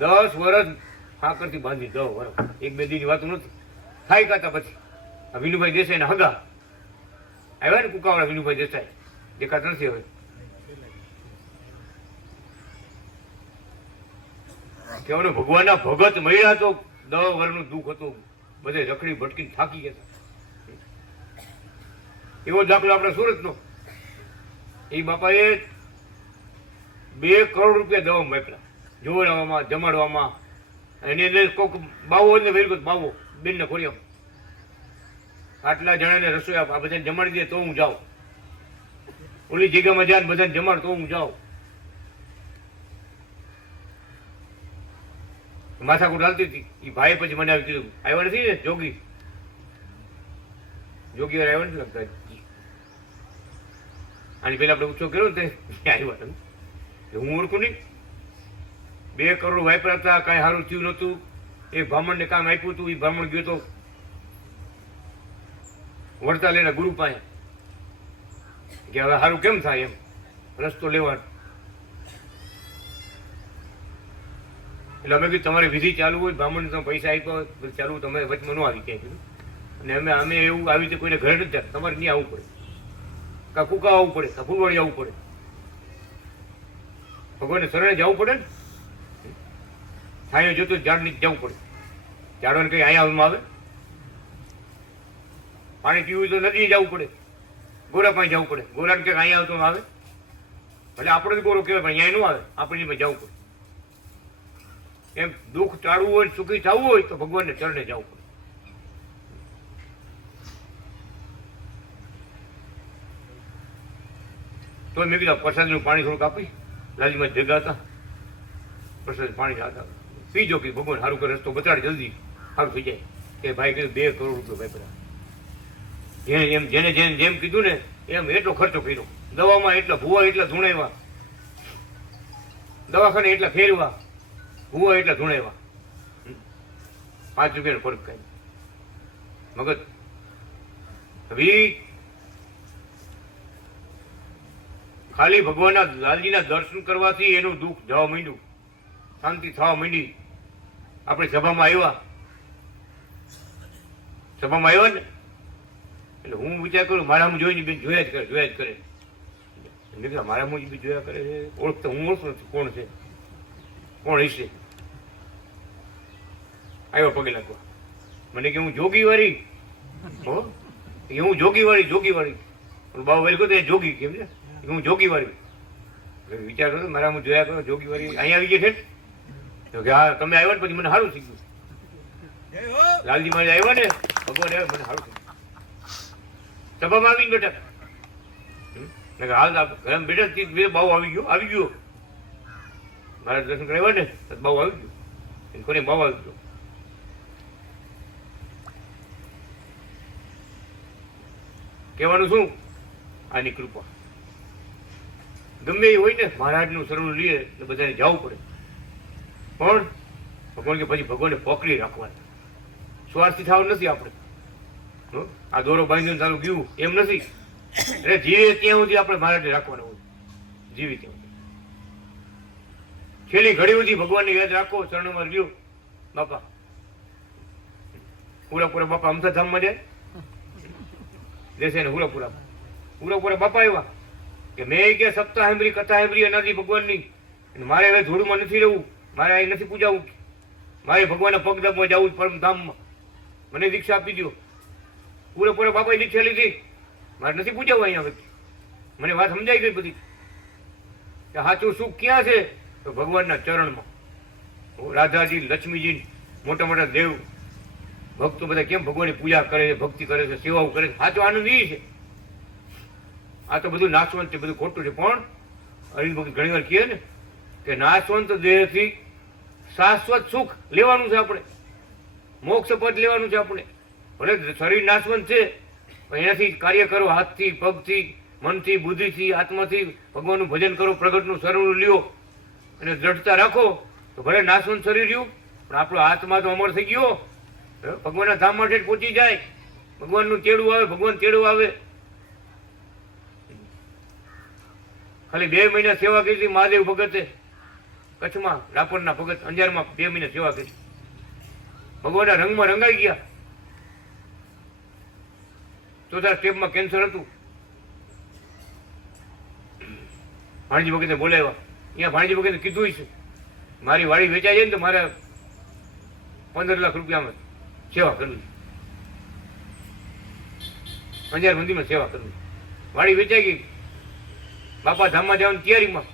10 વર્ષ ફાકરથી બાંધી 10 વર્ષ એક બે દીની વાતો નથી થાય કાતા પછી આ વિનુભાઈ દેસાઈ ના હગા આવ્યા ને કુકાવાળા વિનુભાઈ દેસાઈ દેખાતા નથી હવે કેવાનું ભગવાનના ભગત મળ્યા તો 10 વર્ષનું દુઃખ હતું બધે રખડી ભટકીને થાકી ગયા એવો દાખલો આપણે સુરતનો એ બાપાએ 2 કરોડ રૂપિયા દવા મોકલા જોડાવામાં જમાડવામાં એની અંદર કોઈક બાવો ને વેલગત બાવો બેનને ખોરિયા આટલા જણાને રસોઈ આ બધાને જમાડી દે તો હું જાઉં ઓલી જગ્યામાં જાય બધાને જમાડ તો હું જાઉં માથાકૂટ હાલતી હતી એ ભાઈ પછી મને આવી કીધું આવ્યા નથી ને જોગી વાર આવ્યા નથી લગતા આની પેલા આપણે ઊંચો કર્યો ને આવ્યા તમે હું ઓળખું નહીં 2 કરોડ વાપરા હતા કાંઈ સારું થયું નહોતું એ બ્રાહ્મણને કામ આપ્યું હતું એ બ્રાહ્મણ ગયો તો વડતાલ એના ગુરુ પાસે કે હવે સારું કેમ થાય એમ રસ્તો લેવાનો એટલે અમે કીધું તમારી વિધિ ચાલુ હોય બ્રાહ્મણને તમે પૈસા આપ્યા હોય ચાલુ તમે વચમાં ન આવી ક્યાંય કીધું અને અમે એવું આવી રીતે કોઈને ઘરે નથી જતા તમારે નહીં આવવું પડે કાં કુકા આવવું પડે કાં ફૂલવાડી આવવું પડે ભગવાનને શરણે જવું પડે ને છાંયો જોતું ઝાડ નીચે જવું પડે ઝાડવાને કંઈ અહીંયા આવવામાં આવે પાણી પીવું તો નદી જવું પડે ગોરા પાસે જવું પડે ગોરાને કંઈક અહીંયા આવતો આવે એટલે આપણે જ ગોરો કહેવાય પણ અહીંયા ન આવે આપણે જવું પડે એમ દુઃખ ટાળવું હોય સુખી થવું હોય તો ભગવાનને ચરણે જવું પડે તો મેં કીધું પ્રસાદનું પાણી થોડુંક આપી લાલીમાં ભેગા હતા પ્રસાદ પાણી હતા પીજો કે ભગવાન સારું કરે રસ્તો બતાડે જલ્દી સારું થઈ જાય કે ભાઈ કીધું 2 કરોડ રૂપિયા ભાઈ બધા જેને જેમ કીધું ને એમ એટલો ખર્ચો કર્યો દવામાં એટલા ભૂવા એટલા ધૂણાવ્યા દવાખાને એટલા ફેરવા ભૂવા એટલા ધૂણાવ્યા 5 રૂપિયાનો ફરક કાંઈ મગજ હવે ખાલી ભગવાનના લાલજીના દર્શન કરવાથી એનું દુઃખ જવા માંડ્યું શાંતિ થવા માંડી આપણે સભામાં આવ્યા ને એટલે હું વિચાર કરું મારા હું જોઈને બેન જોયા જ કરે મારા હું બી જોયા કરે છે ઓળખતો હું ઓળખતો નથી કોણ છે કોણ હશે આવ્યો પગે લાગવા મને કે હું જોગી વાળી હો એ હું જોગી વાળી બાબા વાળી કહો જોગી કેમ છે હું જોગી વાળી વિચાર કરો મારા હું જોયા કરો જોગી વાળી અહીંયા આવી ગયા છે તો કે હા તમે આવ્યા ને પછી મને સારું શીખ્યું લાલજી મારે આવ્યા ને ભગવાન આવ્યા મને સારું શીખ્યું સભામાં આવીને બેઠા હાલ ઘરે બેઠા બાવ આવી ગયો મારા દર્શન કરાવ્યા ને બાવ આવી ગયો કોને બાવ આવી ગયો કહેવાનું શું આની કૃપા. ગમે એ હોય ને મહારાજનું શરણું લઈએ એટલે બધાને જવું પડે, પણ ભગવાન કે પછી ભગવાનને પકડી રાખવાના. સ્વાર્થી થવાનું નથી આપણે. આ દોરો બાંધીને ચાલુ ગયું એમ નથી. એટલે જીવે ત્યાં સુધી આપણે મહારાજને રાખવાના હોય, જીવી ત્યાં છેલ્લી ઘડી સુધી ભગવાનને યાદ રાખો, શરણમાં લ્યો. બાપા પૂરા બાપા અમથા ધામમાં જાય દેશે ને પૂરા બાપા એવા કે મેં કે સપ્તાહ સાંભળી, કથા સાંભળી એનાથી ભગવાનની, મારે હવે ધૂળમાં નથી રહેવું, મારે અહીં નથી પૂજાવું, મારે ભગવાનના પગ દબવા જવું પરમ ધામમાં, મને દીક્ષા આપી દો. પૂરેપૂરા બાપાએ દીક્ષા લીધી, મારે નથી પૂજાવું અહીંયા વ્યક્તિ. મને વાત સમજાઈ ગઈ બધી કે સાચું સુખ ક્યાં છે, તો ભગવાનના ચરણમાં. રાધાજી, લક્ષ્મીજી, મોટા મોટા દેવ ભક્તો બધા કેમ ભગવાનની પૂજા કરે છે, ભક્તિ કરે છે, સેવાઓ કરે છે. સાચો આનંદ એ છે. આ તો બધું નાશવંત છે, બધું ખોટું છે. પણ અરવિંદ ભક્ત ઘણી વાર કહે ને કે નાશવંત દેહથી શાશ્વત સુખ લેવાનું છે આપણે, મોક્ષ પદ લેવાનું છે આપણે. ભલે શરીર નાશવંત છે પણ એનાથી કાર્ય કરો, હાથથી, પગથી, મનથી, બુદ્ધિથી, આત્માથી ભગવાનનું ભજન કરો, પ્રગટનું શરણું લ્યો અને દ્રઢતા રાખો તો ભલે નાશવંત શરીર રહ્યું પણ આપણો આત્મા તો અમર થઈ ગયો, ભગવાનના ધામ માટે પહોંચી જાય. ભગવાનનું તેડું આવે, ભગવાન તેડું આવે. ખાલી 2 મહિના સેવા કરી હતી મહાદેવ ભગતે કચ્છમાં, રાપરના ભગત અંજારમાં 2 મહિના સેવા કરી. ભગવાનના રંગમાં રંગાઈ ગયા. ચોથા સ્ટેપમાં કેન્સર હતું. ભાણજી ભગતે બોલાવ્યા. અહીંયા ભાણજી ભગતે કીધું છે મારી વાડી વેચાઈ જાય ને તો મારે 15 લાખ રૂપિયામાં સેવા કરવી, અંજાર મંદિરમાં સેવા કરવી. વાડી વેચાઈ ગઈ. બાપા ધામમાં જવાની તૈયારીમાં.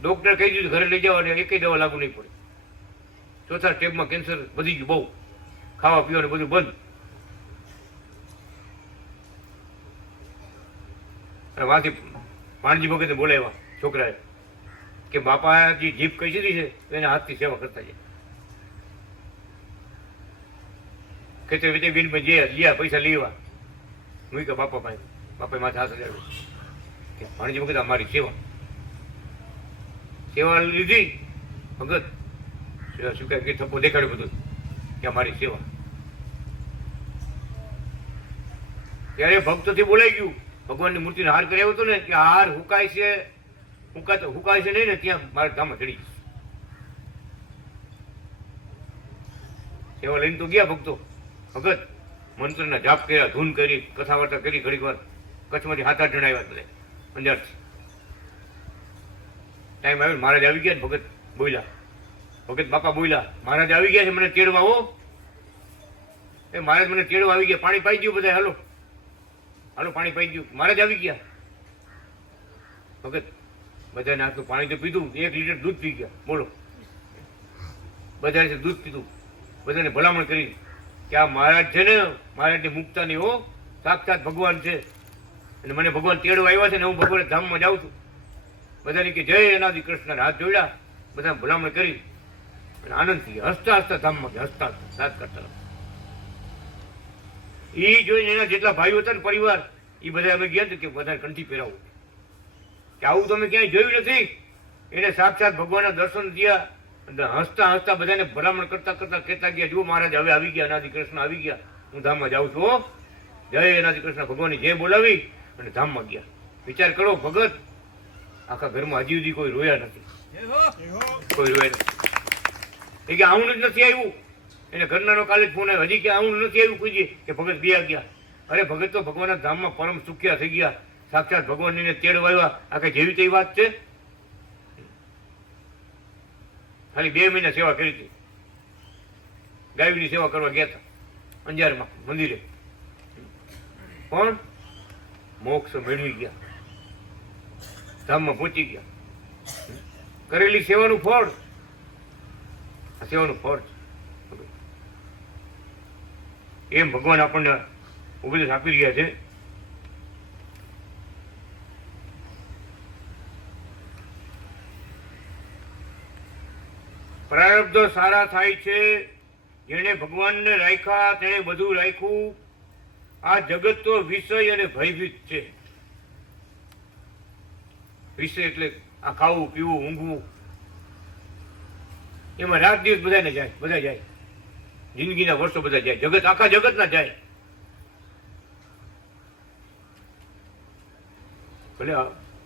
ડોક્ટર કહી દીધું ઘરે લઈ જવા, એકેય દવા લાગુ નહીં પડે. ચોથા સ્ટેપમાં કેન્સર વધી ગયું બહુ, ખાવા પીવાનું બધું બંધ. અને વાંથી ભાણજી ભગતે બોલાવ્યા છોકરાએ કે બાપાજી જીભ કહી દીધી છે એને હાથથી સેવા કરતા જાય. ખેતર વેચે બિલમાં જે લીયા પૈસા લેવા મૂક્યા બાપા પાસે. બાપાએ માથે હાથ લગાવ્યો કે ભાણજી ભગત અમારી સેવા લીધી. ભગત શું કહે કે થપ્પો દેખાડ્યો બધું કે અમારી સેવા. ત્યારે ભક્તોથી બોલાઈ ગયું. ભગવાનની મૂર્તિને હાર કર્યો હતો ને કે હાર હુકાય છે નહીં ને ત્યાં મારા ધામમાં ચડી ગયું. સેવા લઈને તો ગયા ભક્તો. ભગત મંત્રના જાપ કર્યા, ધૂન કરી, કથા વાર્તા કરી. ઘડીક વાર કચ્છમાંથી 7-8 જણા આવ્યા બધા અંજારથી. ટાઈમ આવ્યો મહારાજ આવી ગયા. ભગત બોલ્યા, ભગત બાપા બોલ્યા મહારાજ આવી ગયા છે મને તેડવા. હો એ મહારાજ મને તેડવા આવી ગયા. પાણી પાઈ ગયું બધા. હાલો હાલો પાણી પાઈ ગયું. મહારાજ આવી ગયા. ભગત બધાને આટલું પાણી તો પીધું, 1 લીટર દૂધ પી ગયા. બોલો બધાને દૂધ પીધું. બધાને ભલામણ કરી કે આ મહારાજ છે ને, મહારાજને મુકતા નહીં હો, સાક્ષાત ભગવાન છે અને મને ભગવાન તેડવા આવ્યા છે ને હું ભગવાન ધામમાં જાઉં છું. બધાને કે જય અનાદિ કૃષ્ણ. હાથ જોડ્યા, બધા ભલામણ કરી અને આનંદથી હસતા હસતા ધામમાં ગયા. હસતા સાથ કરતા. એ જોઈને એના જેટલા ભાઈઓ હતા ને પરિવાર, એ બધા અમે ગયા કે બધા કંઠી પહેરાવું કે આવું તો અમે ક્યાંય જોયું નથી. એને સાક્ષાત ભગવાનના દર્શન થયા. હસતા હસતા બધાને ભલામણ કરતા કરતા કહેતા ગયા જુઓ મહારાજ હવે આવી ગયા, અનાદિ કૃષ્ણ આવી ગયા, હું ધામમાં જાઉં છું. જય અનાદિ કૃષ્ણ. ભગવાનની જય બોલાવી અને ધામમાં ગયા. વિચાર કરો ભગત, આખા ઘરમાં હજી સુધી કોઈ રોયા નથી. કોઈ રોયા નથી. એ કે આવું જ નથી આવ્યું. એને ઘરનાનો કાલે જ ફોન આવ્યો, હજી કે આવું નથી આવ્યું કોઈ કે ભગત ગયા ગયા. અરે ભગત તો ભગવાનના ધામમાં પરમ સુખ્યા થઈ ગયા. સાક્ષાત ભગવાનને તેડવા આવ્યા. આ કઈ જેવી તેવી વાત છે? ખાલી 2 મહિના સેવા કરી હતી. ગાયની સેવા કરવા ગયા હતા અંજારમાં મંદિરે. પણ મોક્ષ મેળવી ગયા, ધામમાં પહોંચી ગયા. કરેલી સેવાનું ફળ, આ સેવાનું ફળ છે. એમ ભગવાન આપણને ઉપદેશ આપી રહ્યા છે. પ્રારબ્ધ સારા થાય છે. જેણે ભગવાનને રાખ્યા તેણે બધું રાખ્યું. આ જગત તો વિષય અને ભયભીત છે. વિષય એટલે આ ખાવું પીવું ઊંઘવું, એમાં રાત દિવસ બધાને જાય, બધા જાય, જિંદગીના વર્ષો બધા જાય, જગત આખા જગત ના જાય. ભલે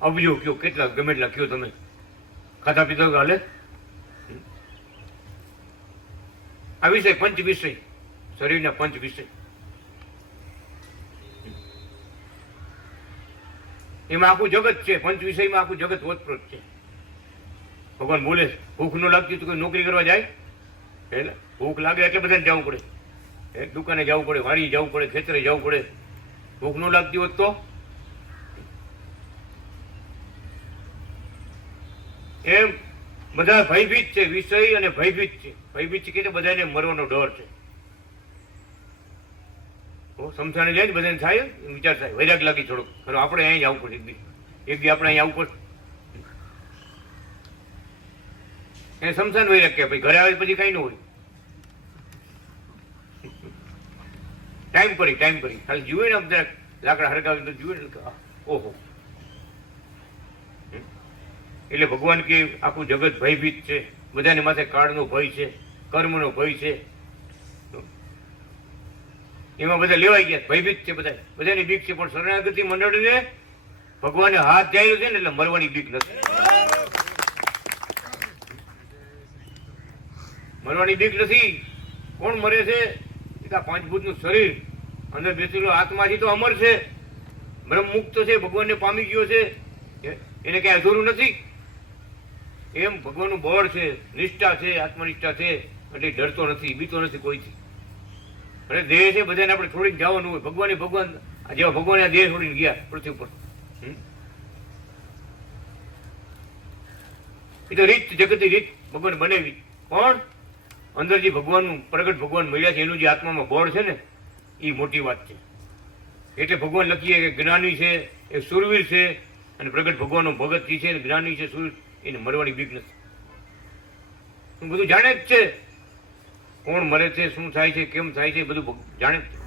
અબજો કયો, કેટલા ગમે એટલા કયો, તમે ખાધા પીધા હાલે. આ વિષય પંચ વિષય, શરીરના પંચ વિષય, એમાં આખું જગત છે. પંચ વિષયમાં આખું જગત ઓતપ્રોત છે. ભગવાન બોલે ભૂખ ન લાગતી તો કોઈ નોકરી કરવા જાય? એટલે ભૂખ લાગે એટલે બધાને જવું પડે, દુકાને જવું પડે, વાડી જવું પડે, ખેતરે જવું પડે. ભૂખ ન લાગતી હોત તો? એમ બધા ભયભીત છે, વિષય અને ભયભીત છે. ભયભીત છે કે બધાને મરવાનો ડર છે. સમસાને જાય ને બધાને થાય વિચાર થાય, વૈરાગ લાગી થોડુંક, આપણે અહીં જ આવવું પડે, એક દી આપણે અહીં આવવું પડે. એને સમસાન વૈરાગ કે ભાઈ ઘરે આવે પછી કઈ ન હોય. ટાઈમ કરી ખાલી જુએ ને જરાક લાકડા હરગાવી તો જુએ ને, ઓહો. એટલે ભગવાન કે આખું જગત ભયભીત છે, બધાને માથે કાળનો ભય છે, કર્મનો ભય છે. એમાં બધા લેવાઈ ગયા, ભયભીત છે, બધાની બીક છે. પણ શરણાગતિ મંડળને ભગવાને હાથ જાયલો છે ને એટલે મરવાની બીક નથી. મરવાની બીક નથી. કોણ મરે છે? પાંચભૂતનું શરીર, અંદર બેસેલો આત્માથી તો અમર છે, બ્રહ્મ મુક્ત છે, ભગવાનને પામી ગયો છે, એને કઈ અધૂરું નથી. એમ ભગવાનનું બળ છે, નિષ્ઠા છે, આત્મનિષ્ઠા છે, એટલે ડરતો નથી, બીતો નથી કોઈથી. અને દેહ છે બધાને આપણે છોડીને જવાનું હોય. ભગવાન જેવા ભગવાન આ દેહ છોડીને ગયા પૃથ્વી ઉપર. એ તો રીત, જગતની રીત ભગવાન બનાવી. પણ અંદર જે ભગવાનનું પ્રગટ ભગવાન મળ્યા છે, એનું જે આત્મામાં બળ છે ને, એ મોટી વાત છે. એટલે ભગવાન લખીએ કે જ્ઞાની છે, એ સુરવીર છે, અને પ્રગટ ભગવાનનો ભગત છે, જ્ઞાની છે, સુરવીર, એને મરવાની બીક નથી. હું બધું જાણે જ છે, કોણ મરે છે, શું થાય છે, કેમ થાય છે, બધું જાણે જ છે.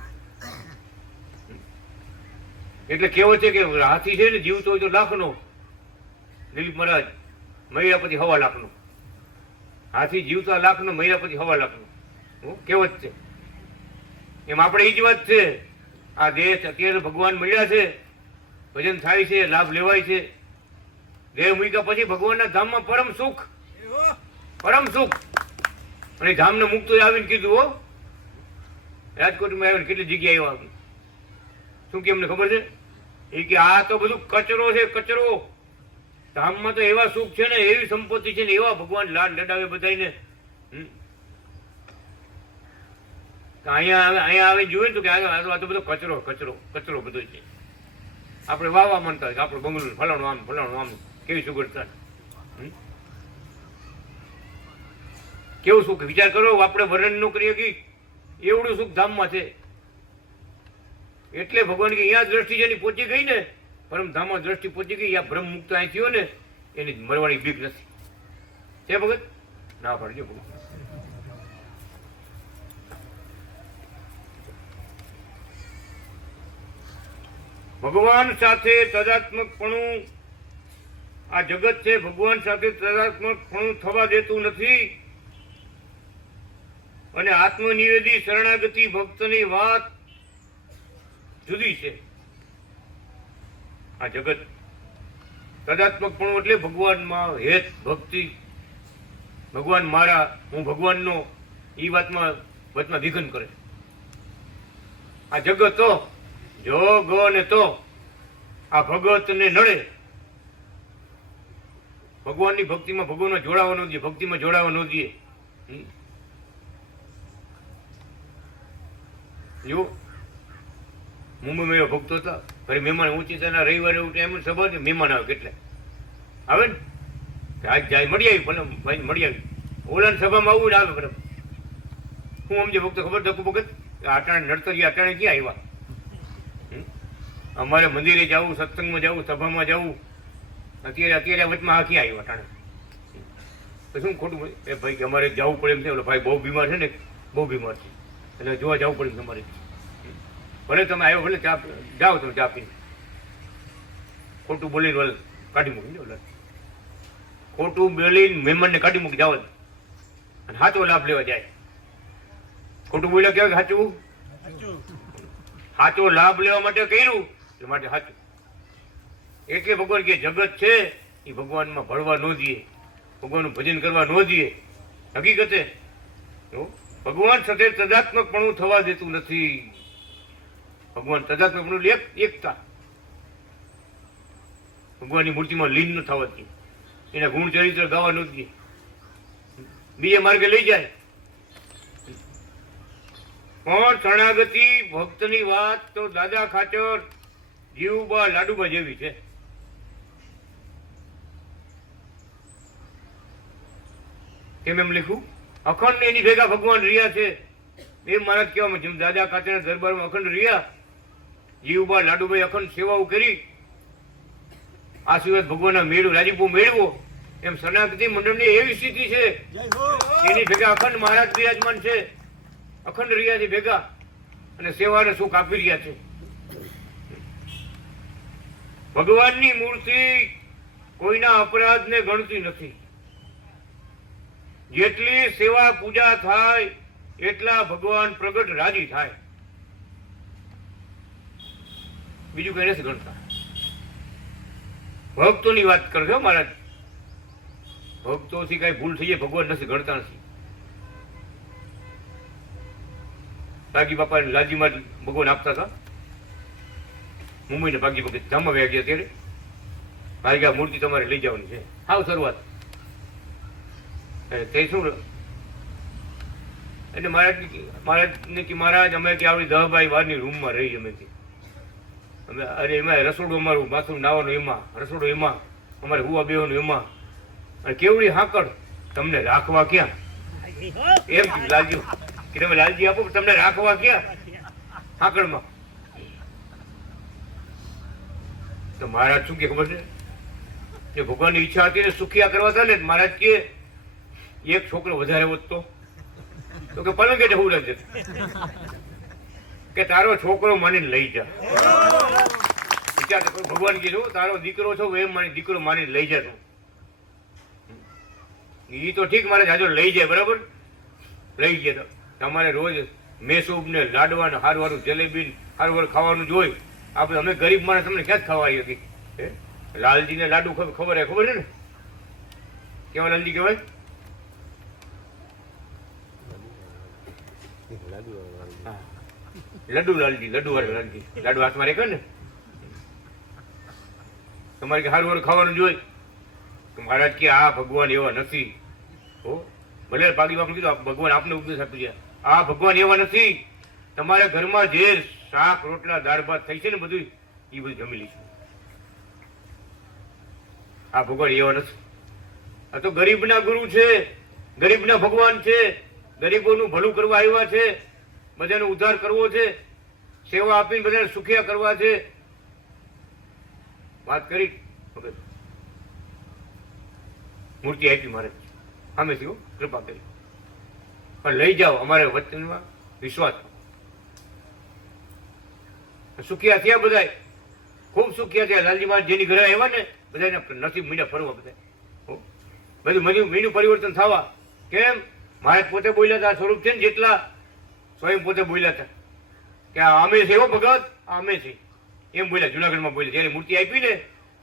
એટલે કહેવત છે કે હાથી છે ને જીવતો હોય તો લાખનો, દિલીપ મહારાજ, મર્યા પછી 1.5 લાખનો. હાથી જીવતા લાખનો, મર્યા પછી 1.5 લાખનો, કહેવત છે. એમ આપણે એ જ વાત છે. આ દેહ અત્યારે ભગવાન મળ્યા છે, ભજન થાય છે, લાભ લેવાય છે. દેહ મૂક્યા પછી ભગવાનના ધામમાં પરમ સુખ, પરમ સુખ. અને ધામને મુક્તો આવીને કીધું, હો રાજકોટમાં આવીને કેટલી જગ્યાએ આવી, શું કે અમને ખબર છે? એ કે આ તો બધું કચરો છે, કચરો. ધામમાં તો એવા સુખ છે ને, એવી સંપત્તિ છે ને, એવા ભગવાન લાડ લડાવે બધાને. અહીંયા આવે જોયું તો કે આ તો બધો કચરો કચરો કચરો બધો છે. આપણે વાવા માનતા હોય કે આપણે બંગલું ફલાણું આમ ફલાણું આમ, કેવી સુગડતા, કેવું સુખ. વિચાર કરો, આપણે વર્ણન ન કરીએ કે એવડું સુખ ધામમાં છે. એટલે ભગવાન કે અહીંયા દ્રષ્ટિ જેની પહોંચી ગઈ ને, પરમ ધામમાં દ્રષ્ટિ પહોંચી ગઈ, આ બ્રહ્મ મુક્ત અહીં થયો ને, એની મરવાની બીક નથી. છે ભગત? ના પાડજો ભગત. ભગવાન સાથે તદાત્મકપણું, આ જગત છે ભગવાન સાથે તદાત્મકપણું થવા દેતું નથી. અને આત્મનિવેદી શરણાગતિ ભક્તની વાત જુદી છે. આ જગત તદાત્મકપણું એટલે ભગવાનમાં હેત ભક્તિ, ભગવાન મારા, હું ભગવાનનો, એ વાતમાં વિઘન કરે. આ જગત તો જો ગો ને તો આ ભગત ને નડે. ભગવાનની ભક્તિમાં ભગવાનમાં જોડાવા ન દે, ભક્તિમાં જોડાવા ન દે. જો મુંબઈમાં એવા ભક્તો હતા, ફરી મહેમાન ઊંચી થના રવિવારે ઉઠે એમ સભા મહેમાન આવે, કેટલા આવે ને, આજ જાય મળી આવી, ભલે ભાઈ મળી આવી, ઓલાની સભામાં આવું ને આવે બરાબર. હું સમજે ભક્તો ખબર ધક્કુ ભગત અટાણે નડતરિયા અટાણે ક્યાં આવ્યા? અમારે મંદિરે જવું, સત્સંગમાં જવું, સભામાં જવું, અત્યારે વચમાં આ ક્યાં આવ્યા અટાણે? તો શું ખોટું? એ ભાઈ કે અમારે જવું પડે એમ છે, ઓલો ભાઈ બહુ બીમાર છે ને, બહુ બીમાર છે, એટલે જોવા જવું પડે તમારે. ભલે તમે આવ્યો ભલે ચા જાઓ તમે ચા પીને, ખોટું બોલીને ભલે કાઢી મૂકી દો, ખોટું બોલીને મહેમાનને કાઢી મૂકી જાવ અને સાચો લાભ લેવા જાય. ખોટું બોલ્યા કહેવાય સાચું, સાચો લાભ લેવા માટે કર્યું એ માટે સાચું. એટલે ભગવાન કે જગત છે એ ભગવાનમાં ભળવા ન દઈએ, ભગવાનનું ભજન કરવા ન દઈએ. હકીકતે ભગવાન સાથે તદાત્મકપણું થવા દેતું નથી. ભગવાન તદાત્મકપણું એકતા, ભગવાનની મૂર્તિમાં લીન ન થવા દઈએ, એના ગુણ ચરિત્ર ગાવા ન દઈએ, બીજે માર્ગે લઈ જાય. પણ શરણાગતિ ભક્તની વાત તો દાદા ખાચર જીવબા લાડુબા જેવી છે. કેમ એમ લખ્યું? અખંડ એની ભેગા ભગવાન રહ્યા છે એમ મહારાજ કહેવામાં, જેમ દાદા ખાચરના દરબારમાં અખંડ રહ્યા, જીવબા લાડુભાઈ અખંડ સેવાઓ કરી, આશીર્વાદ ભગવાનના મેળવો, રાજીપો મેળવો, એમ શરણાગતિ મંડળની એવી સ્થિતિ છે એની ભેગા અખંડ મહારાજ બિરાજમાન છે, અખંડ રહ્યા છે ભેગા અને સેવાને સુખ આપી રહ્યા છે. ભગવાનની મૂર્તિ કોઈના અપરાધને ગણતી નથી. જેટલી સેવા પૂજા થાય એટલા ભગવાન પ્રગટ રાજી થાય, બીજું કઈ નથી ગણતા. ભક્તોની વાત કરજો મહારાજ, ભક્તોથી કઈ ભૂલ થઈ જાય ભગવાન નથી ગણતા નથી. બાકી બાપા લાલજીમાં ભગવાન આપતા હતા, મુંબઈને બાકી વખત ધામમાં વ્યા ગયા ત્યારે ભાઈ આ મૂર્તિ તમારે લઈ જવાની છે. આવ શરૂઆત તે શું એટલે મહારાજને કે મહારાજ અમે કે આવડી 10 બાય 12 રૂમમાં રહી અમે અરે એમાં રસોડું અમારું, બાથરૂમ નાવાનું એમાં, રસોડું એમાં, અમારે હુવા બેવાનું એમાં, અને કેવડી હાકડ, તમને રાખવા ક્યાં? એમ લાલજી કે તમે લાલજી આપો, તમને રાખવા ક્યાં હાકડમાં? તો મહારાજ શું કે ખબર છે, જે ભગવાનની ઈચ્છા હતી ને સુખિયા કરવા હતા ને, મહારાજ કે એક છોકરો વધારે હોત તો કે પલંગે હું રહેજે, કે તારો છોકરો માનીને લઈ જા. ભગવાન કીધું તારો દીકરો છો એમ માની દીકરો માનીને લઈ જા. ઈ તો ઠીક મારે જાજો લઈ જાય, બરાબર લઈ જાય. તો તમારે રોજ મેસૂબ ને લાડવા ને હારું હારું જલેબી હારું હારું ખાવાનું જોઈ. આપણે અમે ગરીબ માણસ તમને ક્યાં જ ખાવારી હતી? લાલજી ને લાડુ ખબર છે ને? કેવા લાલજી કહેવાય? લડ્ડુ લાલજી, લડ્ડુ વાળા લાલજી, લાડુ હાથમાં રેખે ને. તમારે કે હારું હારું ખાવાનું જોઈ. મહારાજ કે આ ભગવાન એવા નથી. ભલે પાગી બાપુ કીધું ભગવાન આપને ઉપદેશ આપી છે, આ ભગવાન એવા નથી. તમારા ઘરમાં જે શાક રોટલા દાળ ભાત થઈ છે ને બધું એ બધું જમી લઈશું. આ ભગવાન એવા નથી. આ તો ગરીબના ગુરુ છે, ગરીબના ભગવાન છે, ગરીબોનું ભલું કરવા આવ્યા છે, બધાનો ઉદ્ધાર કરવો છે, સેવા આપીને બધાને સુખિયા કરવા છે. વાત કરી મૂર્તિ આપી મારે સામેથી કૃપા કરી, પણ લઈ જાઓ અમારે વચનમાં વિશ્વાસ. સુખિયા થયા બધા, ખૂબ સુખિયા થયા. લાલજી મહારાજ જેની ઘરે આવ્યા ને બધાને નસીબ મીંડા ફરવા, બધા બધું મીંડું પરિવર્તન થવા. કેમ? મહારાજ પોતે બોલ્યા હતા, સ્વરૂપ છે ને જેટલા સ્વયં પોતે બોલ્યા હતા કે અમે છે એવો ભગત, અમે છે એમ બોલ્યા. જુનાગઢમાં બોલ્યા જયારે મૂર્તિ આપી ને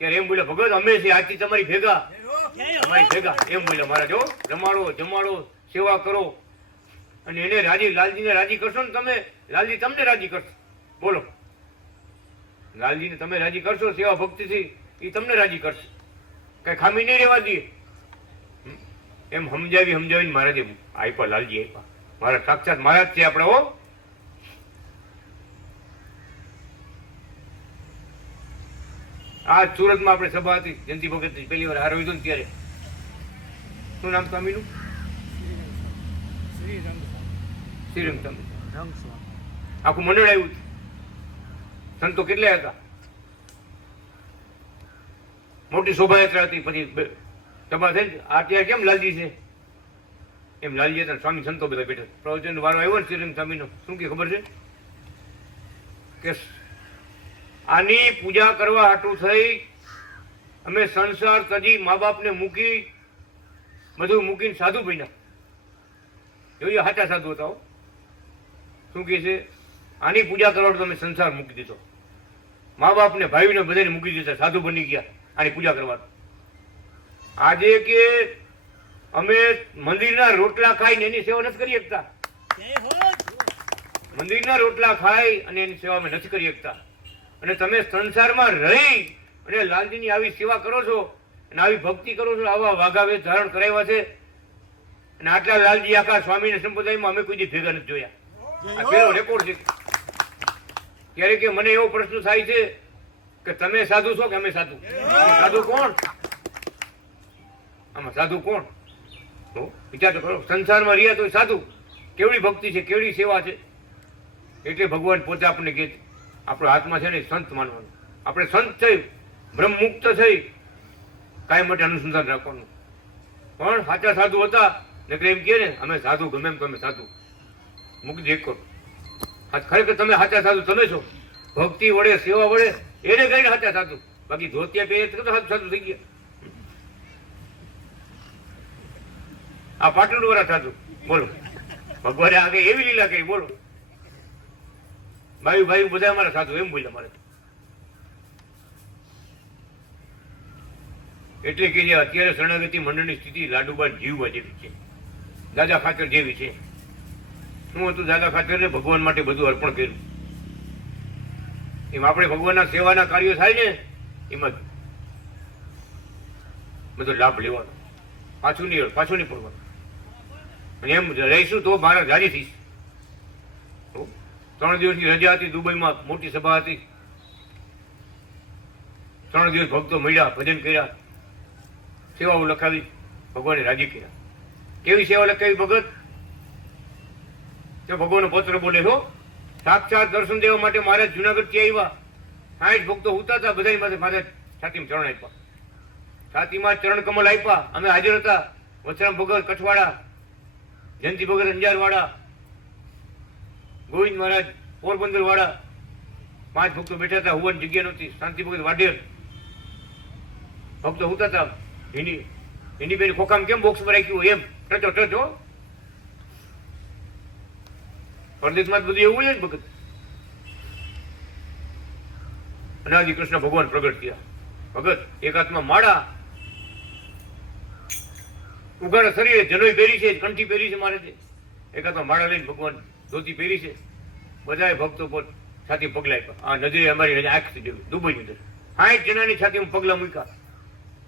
ત્યારે એમ બોલ્યા, ભગત અમે છે આજથી તમારી ભેગા, તમારી ભેગા એમ બોલ્યા મહારાજ. હો રમાડો જમાડો સેવા કરો અને એને રાજી, લાલજીને રાજી કરશો ને તમે, લાલજી તમને રાજી કરશે. બોલો, લાલજીને તમે રાજી કરશો સેવા ભક્તિથી, એ તમને રાજી કરશે, કઈ ખામી નહીં રહેવા દઈએ. એમ સમજાવીને મહારાજે આપ્યા, લાલજી આપ્યા. મહારાજ સાક્ષાત મહારાજ છે આપણે. હો આ સુરતમાં આપણે સભા હતી જયંતિ ભગતની, પહેલી વાર હાર લીધું ને ત્યારે શું નામ સ્વામીનું? શ્રીરંગ સ્વામી. આખું મંડળ આવ્યું. સંતો કેટલા હતા? મોટી શોભાયાત્રા હતી. પછી સભા થઈ. અત્યારે કેમ લાલજી છે એમ લાલજી હતા. સ્વામી સંતો બધા બેઠા. પ્રવચન વારો આવ્યો ને શ્રીરંગ સ્વામીનો, શું કે ખબર છે કે આની પૂજા કરવા હાટું થઈ અમે સંસાર તજી મા બાપને મૂકી બધું મૂકીને સાધુ બન્યા. જોઈએ સાચા સાધુ હતા હો. શું કહે છે? આની પૂજા કરવા તમે સંસાર મૂકી દીધો, મા બાપને ભાઈને બધાને મૂકી દીધા, સાધુ બની ગયા આની પૂજા કરવા. આજે કે અમે મંદિરના રોટલા ખાઈને એની સેવા નથી કરી શકતા. જય હો. મંદિરના રોટલા ખાઈ અને એની સેવા અમે નથી કરી શકતા. અને તમે સંસારમાં રહી અને લાલજીની આવી સેવા કરો છો અને આવી ભક્તિ કરો છો, આવા વાઘાવેશ ધારણ કરાવ્યા છે. અને આટલા લાલજી આખા સ્વામીના સંપ્રદાયમાં અમે કોઈ દી ભેગા નથી જોયા. આ પેલો રેકોર્ડ છે. ત્યારે કે મને એવો પ્રશ્ન થાય છે કે તમે સાધુ છો કે અમે સાધુ? સાધુ કોણ? આમાં સાધુ કોણ? વિચાર તો કરો. સંસારમાં રહ્યા તો સાધુ. કેવડી ભક્તિ છે, કેવડી સેવા છે. એટલે ભગવાન પોતે આપણને કહે છે આપણો હાથમાં છે ને સંત માનવાનું. આપણે સંત થઈ બ્રહ્મમુક્ત થઈ કાંઈ માટે અનુસંધાન રાખવાનું. પણ સાચા સાધુ હતા નકર એમ કહે ને અમે સાધુ, ગમે એમ તમે સાધુ મૂકી દે કરો. ખરેખર તમે સાચા સાધુ તમે છો. ભક્તિ વડે સેવા વડે એને કહીને સાચા સાધુ. બાકી ધોતિયા પહેરે તો સાધુ થઈ ગયા. આ પાટણ વાળા સાધુ બોલો, ભગવાને આગળ એવી લીલા કરી બોલો. ભાઈ ભાઈ બધા અમારા સાધુ એમ બોલ્યા મારે. એટલે કે જે અત્યારે શરણાગતિ મંડળની સ્થિતિ લાડુબા જીવવા જેવી છે, દાદા ખાચર જેવી છે. શું હતું? દાદા ખાચરને ભગવાન માટે બધું અર્પણ કર્યું. એમ આપણે ભગવાનના સેવાના કાર્યો થાય ને એમાં બધો લાભ લેવાનો, પાછું નહીં પડવાનું. અને એમ રહીશું તો મારા જારી થઈશ. 3 દિવસની રજા હતી, દુબઈમાં મોટી સભા હતી. 3 દિવસ ભક્તો મળ્યા, ભજન કર્યા, સેવાઓ લખાવી, ભગવાને રાજી કર્યા. કેવી સેવા લખાવી ભગત? તો ભગવાનનો પત્ર બોલે છો સાક્ષાત દર્શન દેવા માટે મહારાજ જુનાગઢથી આવ્યા. 60 ભક્તો ઉતા હતા, બધા માથે મહારાજ છાતીમાં ચરણ આપ્યા, છાતીમાં ચરણ કમલ આપ્યા. અમે હાજર હતા. વત્સરામ ભગત કઠવાડા, જયંતિ ભગત અંજારવાડા, ગોવિંદ મહારાજ પોરબંદર વાળા, 5 ભક્તો બેઠા હતા. હુવન જગ્યા નહોતી. શાંતિ ભગત વાઢેર ભક્તો ઉતા હતા. એની બેન ખોખામાં કેમ બોક્સમાં રાખ્યું એમ ટચો પરદેશમાં બધું એવું હોય ને ભગત. અનાદિ કૃષ્ણ ભગવાન પ્રગટ થયા. ભગત એક હાથમાં માળા, ઉઘાડા શરીરે જનોઈ પહેરી છે, કંઠી પહેરી છે મારે. એક હાથમાં માળા લઈને ભગવાન ધોતી પહેરી છે. બધાએ ભક્તો પર છાતી પગલા આપ્યા. આ નજરે અમારી આંખથી જોયું. દુબઈની અંદર 60 જણાની છાતીમાં પગલા મૂક્યા.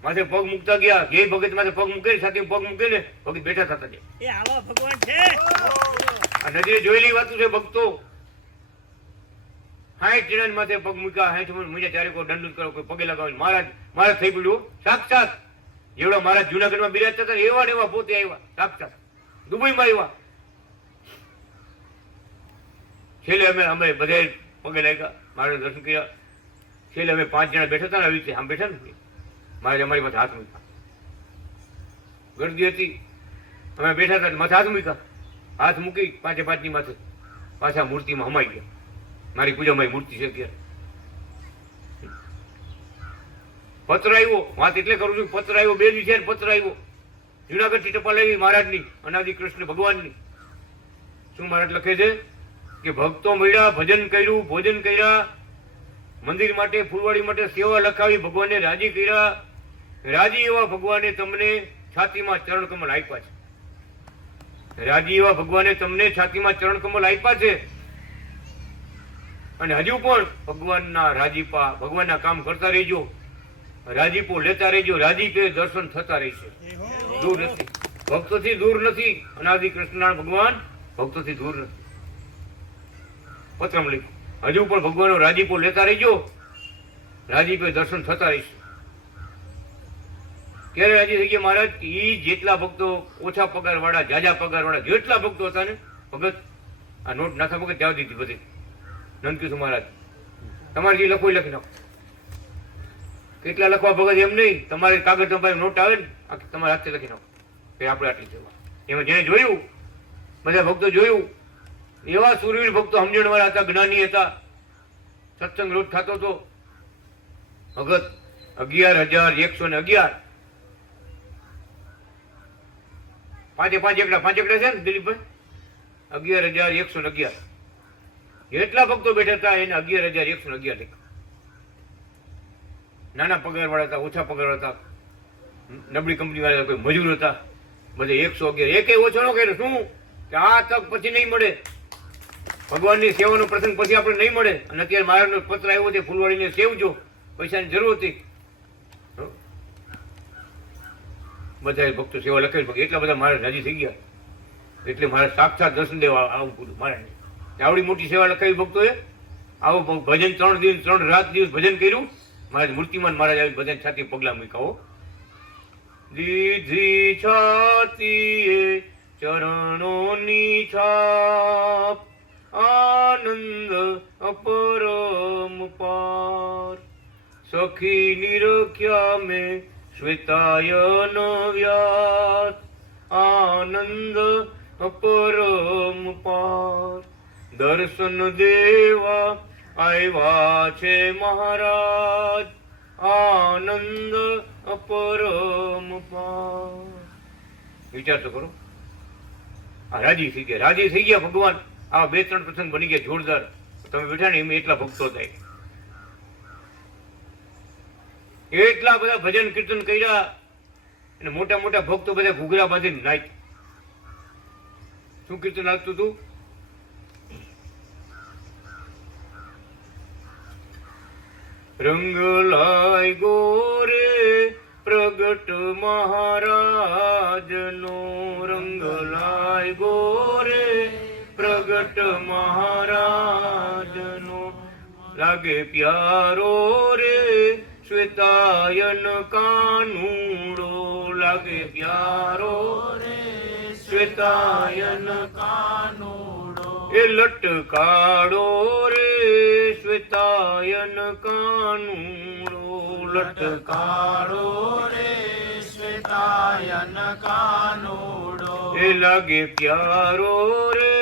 માથે પગ મૂકતા ગયા. જે ભગત માથે પગ મૂકે છાતીમાં પગ મૂકે ને ભગત બેઠા થતા જાય. એ આવા ભગવાન છે. આ નજરે જોયેલી વાતું છે. ભક્તો 60 જણાની માથે પગ મૂક્યા. 60 મહિને ત્યારે કોઈ દંડ કરો, કોઈ પગે લગાવે. મહારાજ થઈ પડ્યું સાક્ષાત. જેવડા મહારાજ જુનાગઢમાં બિરાજતા હતા એવા ને એવા પોતે આવ્યા સાક્ષાત દુબઈમાં આવ્યા. છેલ્લે અમે બધા પગે લાગ્યા, મારે દર્શન કર્યા. છેલ્લે અમે 5 જણા બેઠા હતા ને આવી રીતે આમ બેઠા ને મારે અમારી માથે હાથ મૂક્યા. ગરદી હતી, અમે બેઠા હતા માથે હાથ મૂક્યા. હાથ મૂકી 5-5ની માથે પાછા મૂર્તિમાં હમાઈ ગયા. મારી પૂજામાં મૂર્તિ છે અત્યારે. પત્ર આવ્યો, વાત એટલે કરું છું. પત્ર આવ્યો 2 દિવસે પત્ર આવ્યો. જુનાગઢથી ટપાલ આવી મહારાજની, અનાદિ કૃષ્ણ ભગવાનની. શું મહારાજ લખે છે કે ભક્તો મળ્યા, ભજન કર્યું, ભોજન કર્યા, મંદિર માટે ફૂલવાડી માટે સેવા લખાવી, ભગવાનને રાજી કર્યા. રાજી એવા ભગવાને તમને છાતીમાં ચરણ કમલ આપ્યા છે. રાજી એવા ભગવાને તમને છાતીમાં ચરણ કમલ આપ્યા છે. અને હજુ પણ ભગવાનના રાજીપા, ભગવાનના કામ કરતા રહેજો, રાજીપો લેતા રહેજો. રાજીપે દર્શન થતા રહેશે. દૂર નથી, ભક્તોથી દૂર નથી. અનાદિ કૃષ્ણ ભગવાન ભક્તોથી દૂર નથી. પત્રમ લખ્યું હજુ પણ ભગવાનનો રાજીપો લેતા રહેજો, રાજીપે દર્શન થતા રહેશે. ક્યારે રાજી થઈ ગયા મહારાજ? એ જેટલા ભક્તો ઓછા પગાર વાળા, જાજા પગાર વાળા જેટલા ભક્તો હતા ને ભગત, આ નોટ નાખા ભગત જવા દીધી બધી. નંદકિશોર મહારાજ તમારે જે લખો લખી નાખો. કેટલા લખવા ભગત એમ નહીં, તમારે કાગળ તમારી નોટ આવે ને તમારે હાથે લખી નાખો કે આપણે આટલી સેવા. એમાં જેને જોયું, બધા ભક્તો જોયું, એવા સુરવીર ભક્તો સમજણ વાળા હતા, જ્ઞાની હતા. સત્સંગ રોજ થતો હતો. ભગત 11,111 પાંચે પાંચ એકડા છે ને દિલીપભાઈ, 11,111 જેટલા ભક્તો બેઠા હતા એને 11,111 લખ્યા. નાના પગાર વાળા હતા, ઓછા પગાર હતા, નબળી કંપની વાળા કોઈ મજૂર હતા, બધે 111. એકેય ઓછો ન કર્યો. શું કે આ તક પછી નહીં મળે, ભગવાનની સેવાનો પ્રસંગ પછી આપણે નહીં મળે. અને અત્યારે મારાનો પત્ર આવ્યો છે, ફૂલવાડીને સેવજો, પૈસાની જરૂર હતી. બધા ભક્તો સેવા લખેલી, એટલા બધા મારે રાજી થઈ ગયા. એટલે મારે સાક્ષાત દર્શન દેવા આવું પૂરું. મારે આવડી મોટી સેવા લખાવી ભક્તોએ. આવું ભજન 3 દિવસ 3 રાત દિવસ ભજન કર્યું. મારે મૂર્તિમાન મહારાજ આવી ભજન છાતી પગલા મૂકાવો. દીધી છાતીએ ચરણોની છાપ, આનંદ અપરંપાર. સખી નિરખ્યા મેં શ્વેતાયન વ્યાસ, આનંદ અપરંપાર. દર્શન દેવા આવ્યા છે મહારાજ, આનંદ અપરંપાર. વિચાર તો કરો. આ રાજી થઈ ગયા, રાજી થઈ ગયા ભગવાન. આ 2-3 પ્રસંગ બની ગયા જોરદાર. તમે બેઠા ને એમ એટલા ભક્તો થાય, એટલા બધા ભજન કીર્તન કર્યા. અને મોટા મોટા ભક્તો બધા ઘૂઘરા બાંધીને નાચ. શું કીર્તન લાગતું હતું? રંગ લાય ગોરે પ્રગટ મહારાજનો, રંગ લાય ગોરે પ્રગટ મહારાજનો. લાગે પ્યારો રે શ્વેતાયન કાનુડો, લાગે પ્યારો રે શ્વેતાયન કાનુડો. એ લટકાડો રે શ્વેતાયન કાનુડો, લટકાડો રે શ્વેતાયન કાનુડો. એ લાગે પ્યારો રે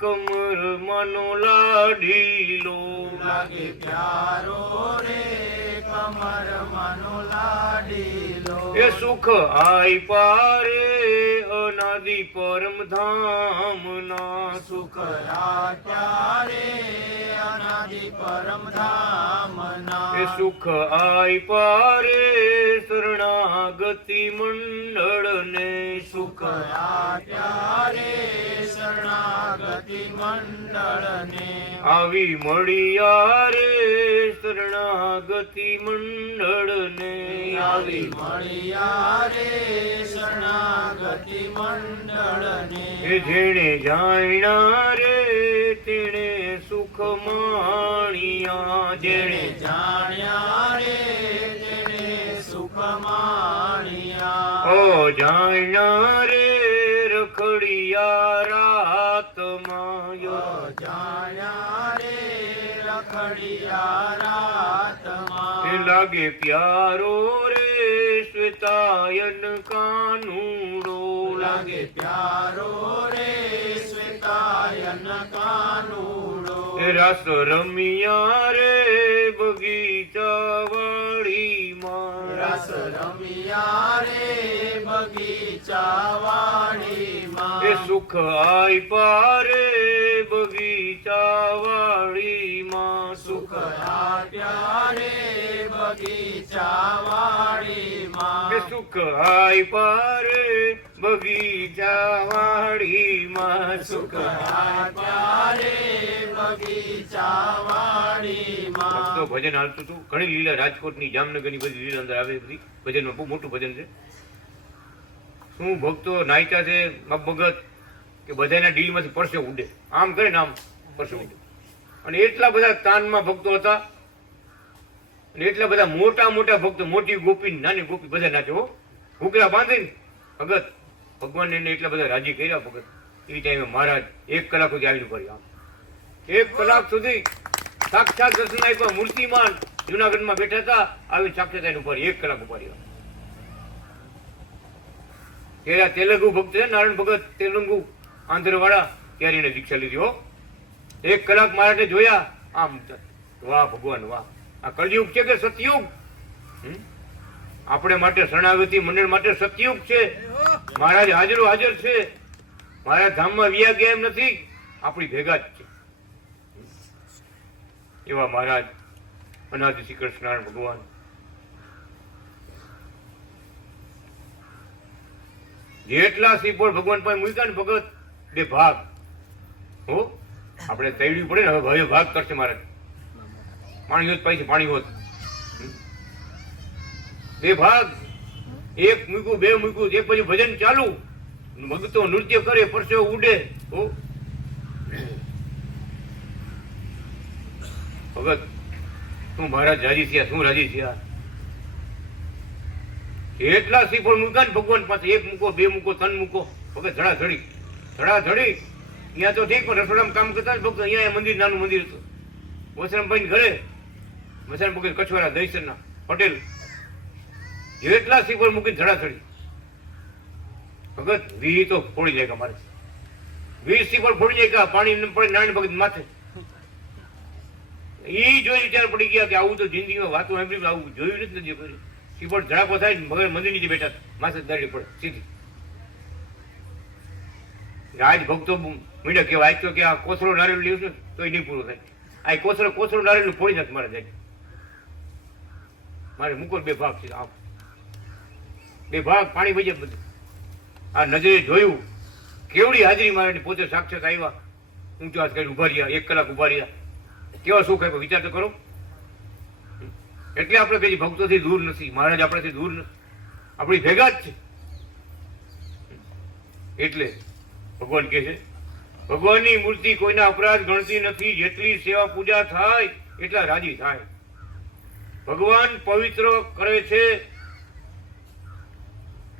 કમર મનો લાડીલો, લાગે પ્યારો રે કમર મનો લાડીલો. એ સુખ આઈ પારે અનાદિ પરમ ધામ ના, સુખ આપ્યા રે અનાદિ પરમ ધામ ના. એ સુખ આઈ પારે શરણાગતિ મંડળ ને, સુખ આપ્યા રે શરણાગતિ મંડળ ને. આવી મળ્યા રે શરણાગતિ મંડળ ને, આવી મળ્યા રે શરણાગતિ મંડળ ને. એ જેણે જાણ્યા રે તેણે સુખ માણ્યા, જેણે જાણ્યા રે તેણે સુખ માણ્યા. ઓ જાણ્યા રે રખડિયા રાતમાં, જાણ્યા રે રખડિયા રાતમાં. એ લાગે પ્યારો રે શ્વેતાયન કાનુડો, લાગે પ્યારો રે શ્વેતાયન કાનુડો. એ રાસ રમિયા રે બગીચા વાડીમાં, રાસ રમિયા રે બગીચા વાડીમાં. એ સુખ આઈ પારે બગીચા વાડીમાં, સુખ આપ્યા રે બગીચા વાડીમાં. એ સુખ આઈ પારે બગીચા વાડીમાં, સુખ આપ્યા રે બગીચા વાડીમાં. ભક્તો ભજન હાલતું હતું. ઘણી લીલા રાજકોટની, જામનગરની બધી લીલા અંદર આવે. બધી ભજનમાં બહુ મોટું ભજન છે. શું ભક્તો નાયતા છે ભગત કે બધાના ડીલમાંથી પરસે ઉડે. આમ કરે ને આમ પરસે ઉડે. અને એટલા બધા તાનમાં ભક્તો હતા. અને એટલા બધા મોટા મોટા ભક્તો, મોટી ગોપી નાની ગોપી બધા નાચે. હો ઘૂઘરા બાંધીને ભગત ભગવાન એને એટલા બધા રાજી કર્યા ભગત. એ ટાઈમે મહારાજ 1 કલાક સુધી આવીને ભર્યા. 1 કલાક સુધી સાક્ષાત દર્શન આપ્યા. મૂર્તિમાન જુનાગઢમાં બેઠા હતા, આવીને સાક્ષાત આવીને ઉપર 1 કલાક ઉભા રહ્યા. ત્યારે તેલુગુ ભક્ત છે નારાયણ ભગત, તેલુગુ આંધ્ર વાળા, ત્યારે એને દીક્ષા લીધી. હો 1 કલાક મહારાજને જોયા. આમ વાહ ભગવાન વાહ. આ કળિયુગ છે કે સતયુગ? આપણે માટે શરણાગતિ મંડળ માટે સતયુગ છે. મહારાજ હાજરો હાજર છે. મારા ધામમાં વ્યા ગયા એમ નથી, આપણી ભેગા જ છે. એવા મહારાજ અનાદિ શ્રી કૃષ્ણ ભગવાન. જેટલા શ્રીફળ ભગવાન પાસે મૂક્યા ને ભગત, બે ભાગ હો આપણે તૈડવી પડે ને. હવે ભાઈ ભાગ કરશે મહારાજ. પાણી હોત પૈસે પાણી હોત. બે ભાગ, એક મૂક્યું, બે મૂક્યું, એક પછી ભજન ચાલુ, ભક્તો નૃત્ય કરે, પરસેવો ઉડે. હો ભગત તું મહારાજ રાજી થયા, શું રાજી થયા? એટલા શ્રીફળ મૂક્યા ને ભગવાન પાસે, એક મૂકો, બે મૂકો, ત્રણ મૂકો, ભગત ધડાધડી ધડાધડી. ત્યાં તો ઠીક, પણ રસોડામાં કામ કરતા ને ભક્ત. અહીંયા મંદિર, નાનું મંદિર હતું વસરામભાઈ ઘરે, વસરામ ભગત કછવારા દહીસરના પટેલ. જેટલા શ્રીફળ મૂકીને ધડાધડી ભગત 20 તો ફોડી જાય. મારે 20 શ્રીફળ ફોડી જાય. પાણી પડે નારાયણ ભગત માથે. એ જોઈ વિચાર પડી ગયા કે આવું તો જિંદગીમાં વાતો સાંભળી, આવું જોયું નથી કર્યું. શ્રીફળ ધડાકો થાય, મગર મંદિર નીચે બેઠા, માથે દાડી પડે સીધી. આજ ભક્તો મીડા કેવા, આજ તો કે આ કોસરો નારેલું લેવું છે તો એ નહીં પૂરો થાય. આ કોસરો નારેલું ફોડી નાખ મારે જાય. મારે મૂકો બે ભાગ છે, આમ બે ભાગ પાણી વજે બધું. આ નજરે જોયું, કેવડી હાજરી મારે, પોતે સાક્ષાત આવ્યા, ઊંચો હાથ કરી ઉભા રહ્યા, 1 કલાક ઉભા રહ્યા. કેવા સુખ આપ્યો વિચાર તો કરો. એટલે આપણે કહીએ ભક્તોથી દૂર નથી, મહારાજ આપણાથી દૂર નથી, આપણી ભેગા જ છે. એટલે ભગવાન કહે છે, ભગવાનની મૂર્તિ કોઈના અપરાધ ગણતી નથી, જેટલી સેવા પૂજા થાય એટલા રાજી થાય. ભગવાન પવિત્ર કરે છે,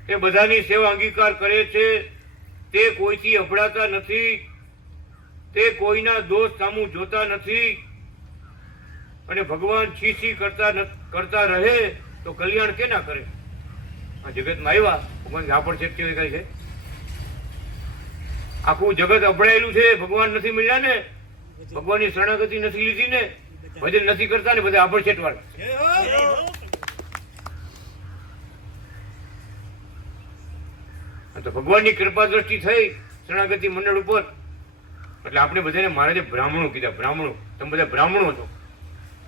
તે બધાની સેવા અંગીકાર કરે છે, તે કોઈથી અભડાતા નથી, તે કોઈના દોષ સામું જોતા નથી. અને ભગવાન છીછી કરતા રહે તો કલ્યાણ કે ના કરે? આ જગતમાં આવ્યા ભગવાન ઝાપડ છે કેવી કઈ છે? આખું જગત અભડાયેલું છે, ભગવાન નથી મળ્યા ને, ભગવાનની શરણાગતિ નથી લીધી ને, ભજન નથી કરતા ને, બધા આભડછેટ વાળા. તો ભગવાનની કૃપા દ્રષ્ટિ થઈ શરણાગતિ મંડળ ઉપર, એટલે આપણે બધાને મહારાજે બ્રાહ્મણો કીધા. બ્રાહ્મણો, તમે બધા બ્રાહ્મણો છો,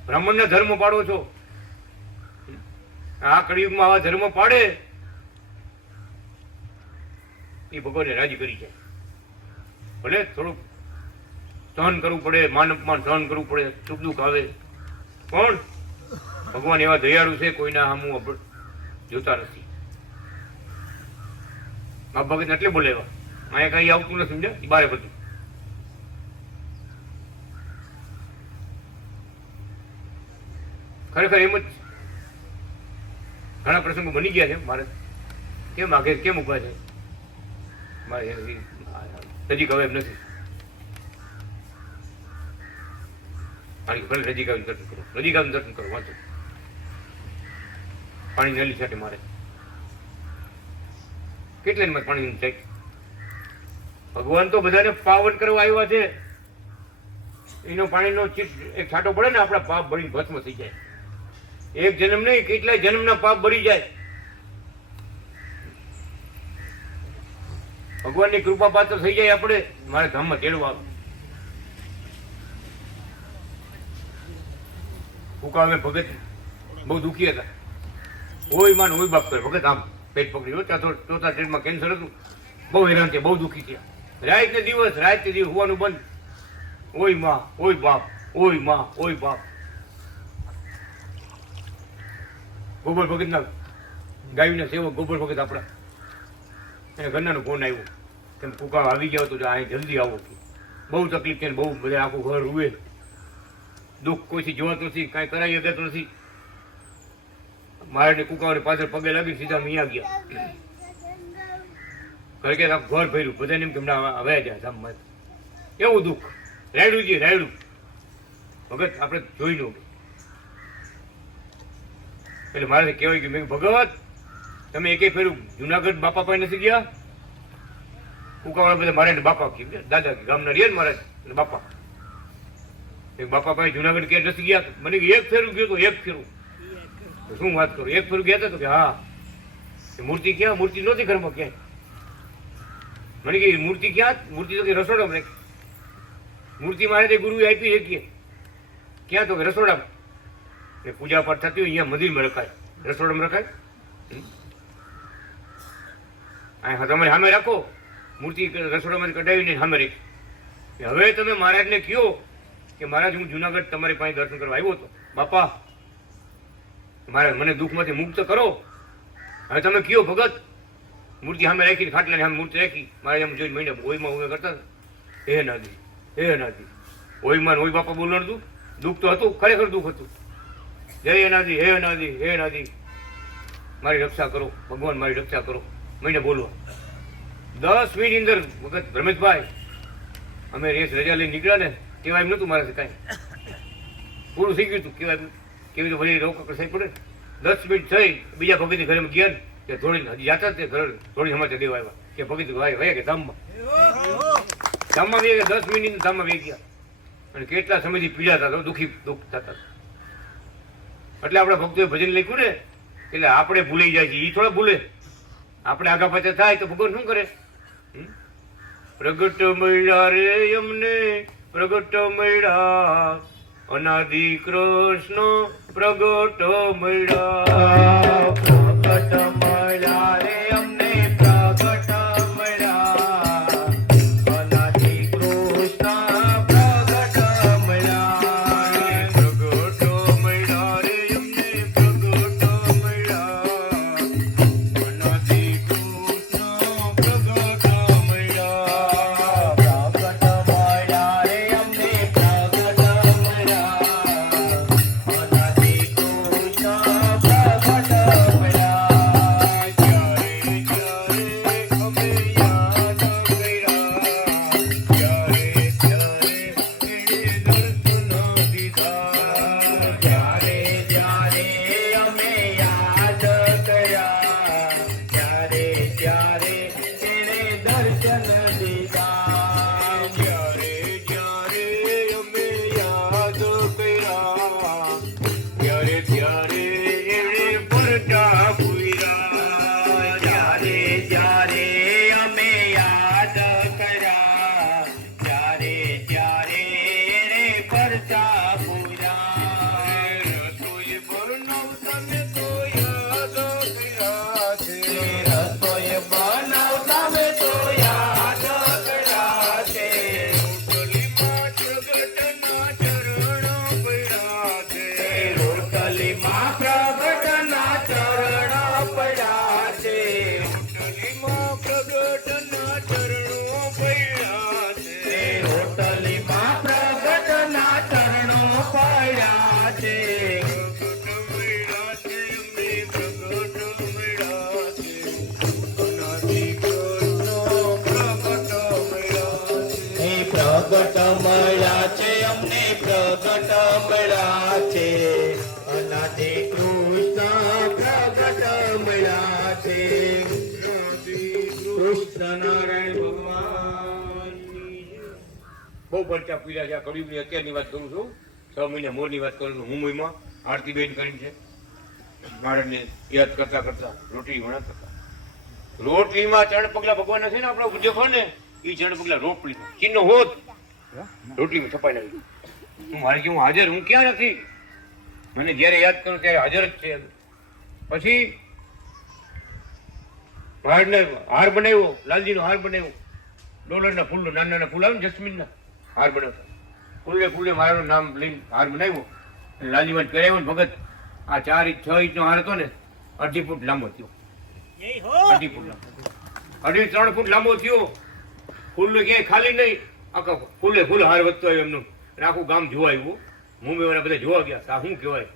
બ્રાહ્મણના ધર્મ પાડો છો. આ કળિયુગમાં આવા ધર્મ પાડે એ ભગવાનને રાજી કરી જાય. ભલે થોડુંક સહન કરવું પડે, માન અપમાન સહન કરવું પડે, સુખ દુઃખ આવે, પણ ભગવાન એવા દયાળુ છે, કોઈના સામું જોતા નથી. બાપ ભગત એટલે બોલેવા, અહીંયા કઈ આવતું નથી, સમજ્યા? બારે બધું ખરેખર એમ જ. ઘણા પ્રસંગો બની ગયા છે મારે. કેમ આગે કેમ ઉભા છે મારે નજીક હવે એમ નથી. ભલે નજીક આવીને દર્શન કરો, નજીક આવીને દર્શન કરો, વાંચો પાણી નલી સાથે મારે કેટલા પાણી થાય. ભગવાન તો બધાને પાવન કરવા આવ્યા છે. એનો પાણીનો એક છાંટો પડે ને, આપણા પાપ બળીને ભસ્મ થઈ જાય. એક જન્મ નહીં, કેટલાય જન્મના પાપ બળી જાય. ભગવાનની કૃપા પાત્ર થઈ જાય આપણે, મારા ધામમાં તેડવા આવે. ઉકાળે ભગત બહુ દુખી હતા. ઓય માન ઓય બાપ કરે ભગત, આમ પેટ પકડી. ચોથા ટ્રેનમાં કેન્સર હતું, બહુ હેરાન છે, બહુ દુખી થયા. રાત ને દિવસ હોવાનું બંધ. ઓય માં, ઓય બાપ, ઓય માં, ઓય બાપ. ગોબર ભગત ના ગાયના સેવક ગોબર ભગત આપણા, એને ઘરનાનો ફોન આવ્યો, તેમ કુકાળો આવી ગયો તો અહીં જલ્દી આવો. બહુ તકલીફ છે, બહુ બધા આખું ઘર રૂવે, દુઃખ કોઈથી જોવાતું નથી, કાંઈ કરાવી શકાતું નથી. મારે કુકાળાની પાછળ પગે લાગી સીધા અહીંયા ગયા. ઘર કે ઘર ભર્યું, બધાને એમ કે હમણાં હવે જાય ધામમાં. એવું દુઃખ રાયડું છે, રાયડું ભગત આપણે જોઈ લો. એટલે મારે કહેવાય કે મેં ભગવત તમે એકે ફેરું જુનાગઢ બાપા પાસે નથી ગયા? કુકાવાળા બધા મારે બાપા કીધું, દાદા ગામના રહ્યા ને મારા બાપા. એક બાપા ભાઈ જુનાગઢ ક્યાં નથી ગયા? મને કે એક ફેરું ગયો તો એક ફેરું. તો શું વાત કરું, એક ફેરું ગયા હતા તો કે હા. એ મૂર્તિ ક્યાં? મૂર્તિ નહોતી ઘરમાં ક્યાંય. મને કે મૂર્તિ ક્યાં? મૂર્તિ તો કે રસોડામાં રાખી. મૂર્તિ મારે તે ગુરુએ આપી શકીએ. ક્યાં? તો કે રસોડામાં. એ પૂજા પાઠ થતી હોય અહીંયા મંદિરમાં રખાય, રસોડામાં રખાય. હા તમારે સામે રાખો મૂર્તિ, રસોડામાંથી કઢાવીને સામે રાખી. હવે તમે મહારાજને કહો કે મહારાજ હું જુનાગઢ તમારી પાસે દર્શન કરવા આવ્યો હતો, બાપા મારે મને દુઃખમાંથી મુક્ત કરો. હવે તમે કયો ભગત, મૂર્તિ સામે રાખી, ખાટલાની સામે મૂર્તિ રાખી, મારે એમ જોઈને મહિને ઓયમાં ઓય કરતા હે નાદી, હે નાદી. ઓયમાં ઓય બાપા બોલવાનું દુઃખ તો હતું, ખરેખર દુઃખ હતું. જય નાદી, હે નાદી, હે નાદી, મારી રક્ષા કરો ભગવાન, મારી રક્ષા કરો. મહિને બોલવા 10 મિનિટ અંદર ભગત રમેશભાઈ અમે રેસ રજા લઈને નીકળ્યા ને કેવાય એમ નતું મારાથી કાંઈ, પૂરું થઈ ગયું હતું. કેવાય કેવી તો વળી રોકડ થઈ પડે. 10 મિનિટ થઈ બીજા ભગતની ઘરે ગયા ને કે થોડી હજી જાતા તે ઘર થોડી સમાચાર દેવા આવ્યા કે ભગત ભાઈ કે ધામમાં ધામમાં વે ગયા. 10 મિનિટ ધામમાં વે ગયા અને કેટલા સમયથી પીડાતા હતા, દુઃખ થતા. એટલે આપણા ભક્તોએ ભજન લખ્યું ને એટલે આપણે ભૂલી જાય છે, એ થોડા ભૂલે. આપણે આગા પાછા થાય તો ભગવાન શું કરે? પ્રગટ મળ્યા રે અમને, પ્રગટ મળ્યા અનાદિ કૃષ્ણ, પ્રગટ મળ્યા. પ્રગટ મળ્યા રે અમને, પ્રગટ મળ્યા અનાદિ કૃષ્ણ, પ્રગટ મળ્યા. પ્રગટ મળ્યા રે અમને, પ્રગટ મળ્યા અનાદિ કૃષ્ણ, પ્રગટ મળ્યા. પ્રગટ મળ્યા રે અમને, પ્રગટ મળ્યા અનાદિ કૃષ્ણ, પ્રગટ મળ્યા. જ્યારે અમે યાદ કર્યા, ત્યારે એણે દર્શન દીધા. જ્યારે અમે યાદ કર્યા, ત્યારે એણે પરચા પૂર્યા. જ્યારે અમે યાદ કર્યા, ત્યારે એણે પરચા પૂર્યા. રસોઈ બનાવતા મેં તો યાદ કર્યા છે, રસોઈ બનાવતા મેં તો યાદ કર્યા છે. રોટલીમાં પ્રગટના ચરણ પડ્યા છે, રોટલીમાં પ્રગટના ચરણો પડ્યા છે. રોટલીમાં પ્રગટના ચરણો પડ્યા છે. પ્રગટ મળ્યા છે અમને, પ્રગટ મળ્યા છે અનાદિ કૃષ્ણ, પ્રગટ મળ્યા છે. કૃષ્ણ નારાયણ ભગવાન બહુ પડતા પીડા છે. કડીબની અત્યારની વાત કરું છું, 6 મહિને મોરની વાત કરું છું. મુંબઈમાં આરતીબેન કરીને છે, મહારાજને યાદ કરતા કરતા રોટલી વણાતા હતા. રોટલીમાં ચરણ પગલા ભગવાન નથી ને આપણા ઉદ્યોગ ને, એ ચરણ પગલા રોટલીમાં ચિહ્નો હોત રોટલીમાં છપાઈ નાખી. હું મારે કે હું હાજર, હું ક્યાં નથી? મને જયારે યાદ કરું ત્યારે હાજર જ છે. પછી મહારાજને હાર બનાવ્યો, લાલજીનો હાર બનાવ્યો, ડોલરના ફૂલનો, નાના નાના ફૂલ આવે ને જસ્મીનના હાર બનાવતા. ફૂલે ફૂલે મારાનું નામ લઈને હાર બનાવ્યો અને લાલજીમાં પહેરાવ્યો ને ભગત. આ 4 ઇંચ 6 ઇંચનો હાર હતો ને, 2.5 ફૂટ લાંબો થયો. જય હો 2.5 ફૂટ લાંબો, 2.5-3 ફૂટ લાંબો થયો. ફૂલ ક્યાંય ખાલી નહીં, આખા ફૂલે ફૂલ હાર વધતો આવ્યો એમનું. અને આખું ગામ જોવા આવ્યું. મુંબઈવાળા બધા જોવા ગયા. આ શું કહેવાય?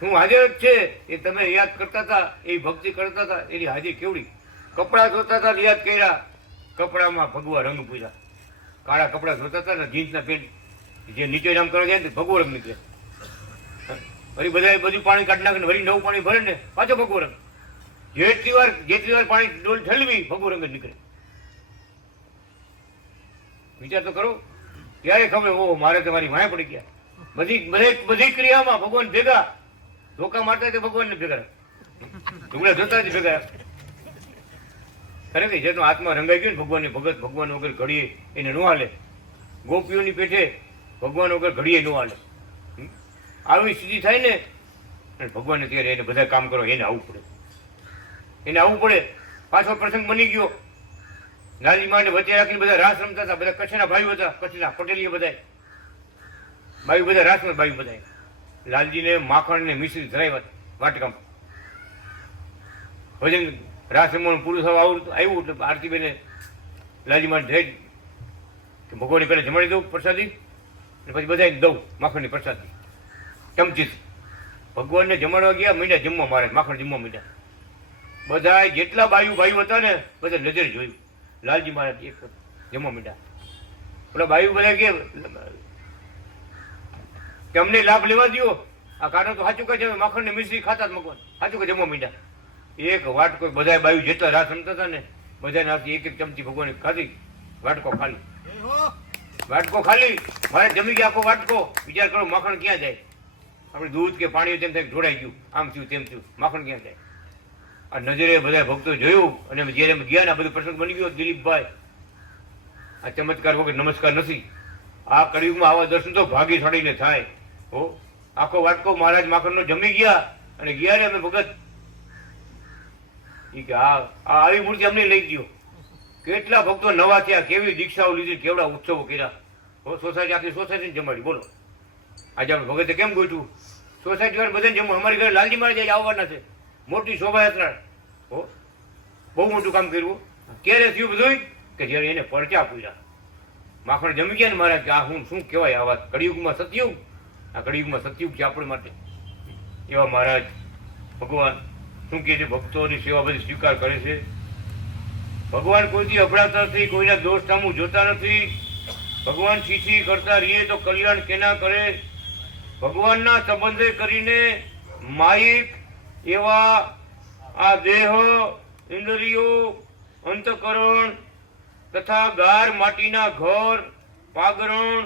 હું હાજર જ છે. એ તમે યાદ કરતા હતા, એ ભક્તિ કરતા હતા, એની હાજરી કેવડી. કપડાં ધોતા હતા, યાદ કર્યા, કપડામાં ભગવા રંગ પૂર્યા. કાળા કપડાં ધોતા હતા ને, જીન્સના પેન્ટ જે નીચે નામ કરવા જાય ને ભગવો રંગ નીકળે. વળી બધા બધું પાણી કાઢી નાખે ને વળી નવું પાણી ભરે ને પાછો ભગવો રંગ. જેટલી વાર પાણી ડોલ ઠલવી ભગવો રંગ જ નીકળે. વિચાર તો કરો. ત્યારે ખબર ઓહો મારે તમારી માયા પડી ગયા. બધી ક્રિયામાં ભગવાન ભેગા. ધોકા મારતા તે ભગવાનને ભેગા, ઢુકડા જોતા જ ભેગા. ખરેખર જેનો આત્મા રંગાઈ ગયો ને ભગવાનની ભગત, ભગવાન વગર ઘડીએ એને ન હાલે. ગોપીઓની પેઠે ભગવાન વગર ઘડીએ ન હાલે. આવી સ્થિતિ થાય ને અને ભગવાનને ત્યારે એને બધા કામ કરો એને આવવું પડે. પાછો પ્રસંગ બની ગયો. લાલજી માને વચ્ચે રાખીને બધા રાસ રમતા હતા. બધા કચ્છના ભાઈઓ હતા, કચ્છના પટેલીએ બધા બાયું, બધા રાસમાં બાયું બધા. લાલજીને માખણ ને મિશ્રી ધરાવ્યા વાટકામાં. ભજન રાસ રમવાનું પૂરું થવા આવ્યું એટલે આરતીબેને લાલજી માને જઈ કે ભગવાનની પહેલાં જમાડી દઉં પ્રસાદી અને પછી બધાને દઉં માખણની પ્રસાદી ચમચીથી. ભગવાનને જમાડવા ગયા, મીંડા જમવા મારે, માખણ જમવા મીંડા. બધા જેટલા બાયું હતા ને બધા નજરે જોયું. લાલજી મહારાજ એક જમવા મીંડા. પેલા બાયું બધા કે અમને લાભ લેવા દો. આ કારણ તો સાચું કહે છે, માખણ ને મિશ્રી ખાતા જ ભગવાન સાચું કે જમવા મીંડા. એક વાટકો બધા બાયું જેટલા રાસ રમતા હતા ને બધાને હાથથી એક ચમચી ભગવાને ખાધી. વાટકો ખાલી. મારે જમી ગયા આખો વાટકો. વિચાર કરો માખણ ક્યાં જાય? આપણે દૂધ કે પાણી તેમ થાય ઢોળાઈ ગયું, આમ થયું તેમ થયું, માખણ ક્યાં જાય? આ નજરે બધા ભક્તો જોયું અને જયારે ગયા ને આ બધું પ્રસંગ બની ગયો. દિલીપભાઈ, આ ચમત્કાર વગર નમસ્કાર નથી. આ કળિયુગમાં આવા દર્શન તો ભાગી છોડીને થાય. હો આખો વાટકો મહારાજ માખણનો જમી ગયા અને ગયા ને અમે ભગત કે આવી મૂર્તિ અમને લઈ ગયો. કેટલા ભક્તો નવા થયા, કેવી દીક્ષાઓ લીધી, કેવડા ઉત્સવો કર્યા. સોસાયટી આખી સોસાયટીને જમાડી. બોલો આજે આપણે ભગતે કેમ ગોઠવું? સોસાયટી વાળા બધાને જમવું. અમારી ઘરે લાલજી મહારાજ આવવાના છે, મોટી શોભાયાત્રા. હો બહુ મોટું કામ કર્યું. ક્યારે થયું બધું કે જયારે એને પરચા પૂર્યા, માખણ જમી ગયા ને મહારાજ કે આ હું શું કહેવાય આ વાત? કળિયુગમાં સતયુગ. આ કળિયુગમાં સતયુગ છે આપણે માટે. એવા મહારાજ ભગવાન શું કહે છે? ભક્તોની સેવા બધી સ્વીકાર કરે છે. ભગવાન કોઈથી અભડાતા નથી, કોઈના દોષ સામું જોતા નથી. ભગવાન શીશી કરતા રહીએ તો કલ્યાણ કેના કરે? ભગવાનના સંબંધે કરીને માયિક એવા આ દેહ, ઇન્દ્રિયો, અંતકરણ તથા ગાર માટીના ઘર, પાગરણ,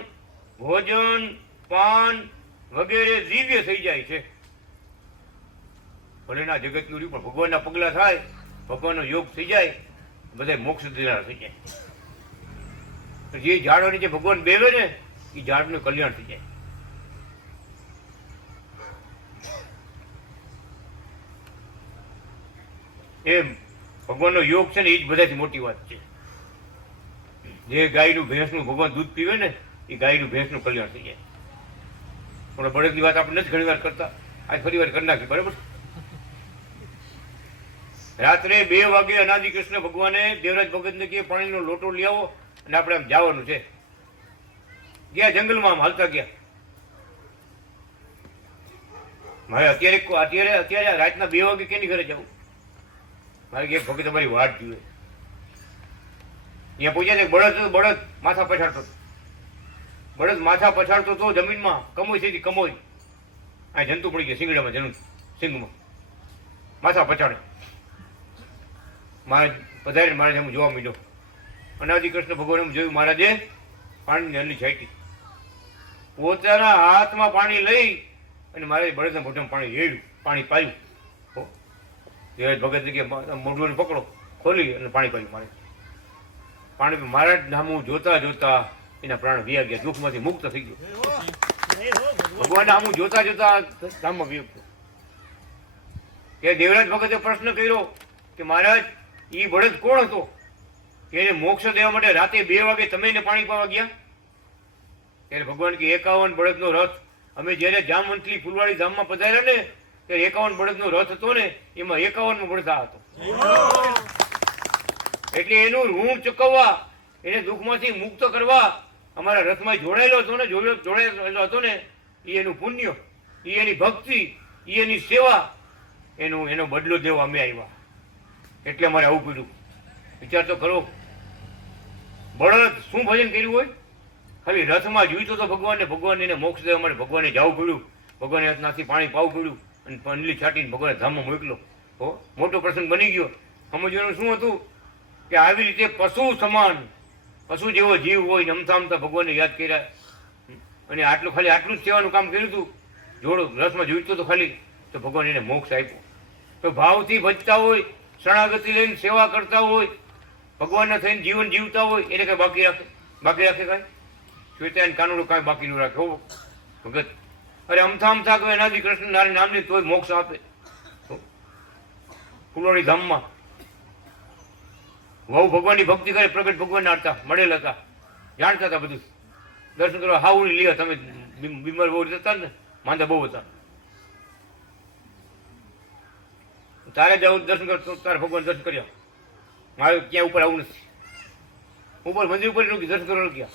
ભોજન, પાન વગેરે દિવ્ય થઈ જાય છે. ભલેના જગતનું રહ્યું પણ ભગવાનના પગલા થાય, ભગવાનનો યોગ થઈ જાય, બધા મોક્ષ દેનાર થઈ જાય. જે ઝાડો નીચે ભગવાન બેવે ને એ ઝાડનું કલ્યાણ થઈ જાય. એમ ભગવાનનો યોગ છે ને એ જ બધાથી મોટી વાત છે. જે ગાયનું ભેંસનું ભગવાન દૂધ પીવે ને એ ગાયનું ભેંસનું કલ્યાણ થઈ જાય. પણ બળદની વાત આપણે નથી ઘણી વાર કરતા, આજ ફરી વાર કરી નાખી. બરાબર. રાત્રે 2 વાગે અનાદિ કૃષ્ણ ભગવાને દેવરાજ ભગતને કે પાણીનો લોટો લઈ આવો અને આપણે આમ જવાનું છે. ગયા જંગલમાં આમ હાલતા ગયા. મારે અત્યારે રાતના 2 વાગે કેની ઘરે જવું? મારે એક ભગત તમારી વાટ જુએ. અહીંયા પૂછ્યા છે બળદ માથા પછાડતો. બળદ માથા પછાડતો તો જમીનમાં કમોઈ થઈ કમોઈ. આ જંતુ પડી ગયા સિંગડામાં, સિંગમાં માથા પછાડે. મહારાજ પધારીને મહારાજ હું જોવા માંડ્યો. અનાદિ કૃષ્ણ ભગવાન એમ જોયું, મહારાજે પાણીની અલ્લી છાંટી. પોતાના હાથમાં પાણી લઈ અને મહારાજે બળદના મોઢામાં પાણી રેડ્યું, પાણી પાયું. દેવરાજ ભગત કે મોઢું પકડો, ખોલી અને પાણી પાયું. પાણી મહારાજ નામું જોતા જોતા એના પ્રાણ વ્યા ગયા, દુઃખમાંથી મુક્ત થઈ ગયો. ભગવાન નામું જોતા જોતા ધામમાં વિયોગ થયો. કે દેવરાજ ભગતે પ્રશ્ન કર્યો કે મહારાજ એ બળદ કોણ હતો કે એને મોક્ષ દેવા માટે રાતે 2 વાગે તમે એને પાણી પાવા ગયા? ત્યારે ભગવાન કે 51 બળદનો રથ. અમે જયારે જામવંતલી ફૂલવાડી ધામમાં પધાર્યા ને ત્યારે 51 બળદનો રથ હતો ને એમાં 51મો બળદ આ હતો. એટલે એનું ઋણ ચૂકવવા, એને દુઃખમાંથી મુક્ત કરવા અમારા રથમાં જોડાયેલો હતો ને એ એનું પુણ્ય, એ એની ભક્તિ, એ એની સેવા, એનો બદલો દેવા અમે આવ્યા. એટલે અમારે આવું કર્યું. વિચાર તો કરો, બળદ શું ભજન કર્યું હોય? ખાલી રથમાં જોઈતો તો ભગવાનને, ભગવાન એને મોક્ષ દેવા માટે ભગવાને જવું પડ્યું, ભગવાને હાથનાથી પાણી પાવું પડ્યું અને પંડલી છાટીને ભગવાને ધામમાં મોકલો. હો મોટો પ્રસંગ બની ગયો. સમજવાનું શું હતું કે આવી રીતે પશુ સમાન પશુ જેવો જીવ હોય ને અમથા અમથા ભગવાનને યાદ કર્યા અને આટલું ખાલી આટલું જ સેવાનું કામ કર્યું હતું. જોડો રસમાં જોઈતું તો ખાલી તો ભગવાન એને મોક્ષ આપ્યો. તો ભાવથી ભજતા હોય, શરણાગતિ લઈને સેવા કરતા હોય, ભગવાનના થઈને જીવન જીવતા હોય, એને કઈ બાકી રાખે કાંઈ શ્વેતાયન કાનુડો કાંઈ બાકી ન રાખે. હો ભગત અરે અમથા કોઈ અનાદિ કૃષ્ણ નારાયણ નામની તોય મોક્ષ આપે. ફૂલોની ધામમાં વહુ ભગવાનની ભક્તિ કરે, પ્રગટ ભગવાનના હતા, મળેલા હતા, જાણતા હતા બધું. દર્શન કરવા હાવ ની લીધા. તમે બીમાર બહુ હતા ને, માંદા બહુ હતા, તારે જવું દર્શન કર, તારે ભગવાન દર્શન કર્યા. મારે ક્યાં ઉપર આવું નથી, ઉપર મંદિર ઉપર દર્શન કરવા ગયા.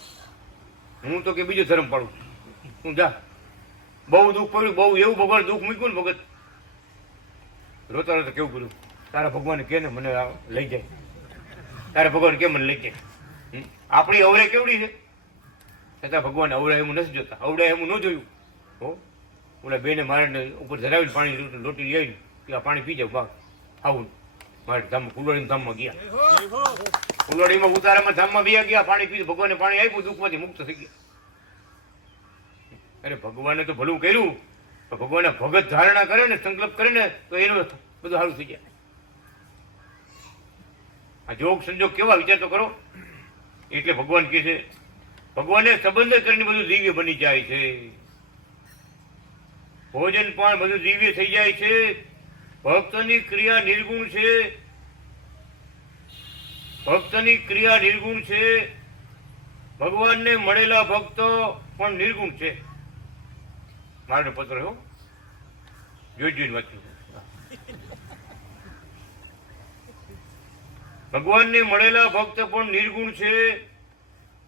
હું તો કે બીજો ધર્મ પાડું. હું જા, બહુ દુઃખ પડ્યું, બહુ એવું ભગવાન દુઃખ મૂક્યું ને ભગત, રોતા રોતા કેવું કર્યું, તારા ભગવાન કે ને મને લઈ જાય, તારા ભગવાન કે મને લઈ જાય. આપણી અવરે કેવડી છે, છતાં ભગવાન અવડા એમ નથી જોતા, અવડા એમ ન જોયું. હો ઓલા બેને મારે ઉપર ધરાવીને પાણી લોટી લઈ આવી કે આ પાણી પી જાવ બા આવું. મારે ધામ કુલોડીના ધામમાં ગયા, કુલોડીમાં ઉતારામાં ધામમાં બી ગયા, પાણી પીધું, ભગવાનને પાણી આપ્યું, દુઃખમાંથી મુક્ત થઈ ગયા. અરે ભગવાને તો ભલું કર્યું, પણ ભગવાનને ભગત ધારણા કરે ને, સંકલ્પ કરે ને તો એનું બધું સારું થઈ જાય. આ જોગ સંજોગ કેવા વિચાર તો કરો. એટલે ભગવાન કહે છે, ભગવાનને સંબંધ કરીને બધું દિવ્ય બની જાય છે. ભોજન પણ બધું દિવ્ય થઈ જાય છે. ભક્તની ક્રિયા નિર્ગુણ છે, ભક્તની ક્રિયા નિર્ગુણ છે. ભગવાનને મળેલા ભક્તો પણ નિર્ગુણ છે. મારો પત્ર હો, જોઈને વાંચ્યું. ભગવાનને મળેલા ભક્ત પણ નિર્ગુણ છે,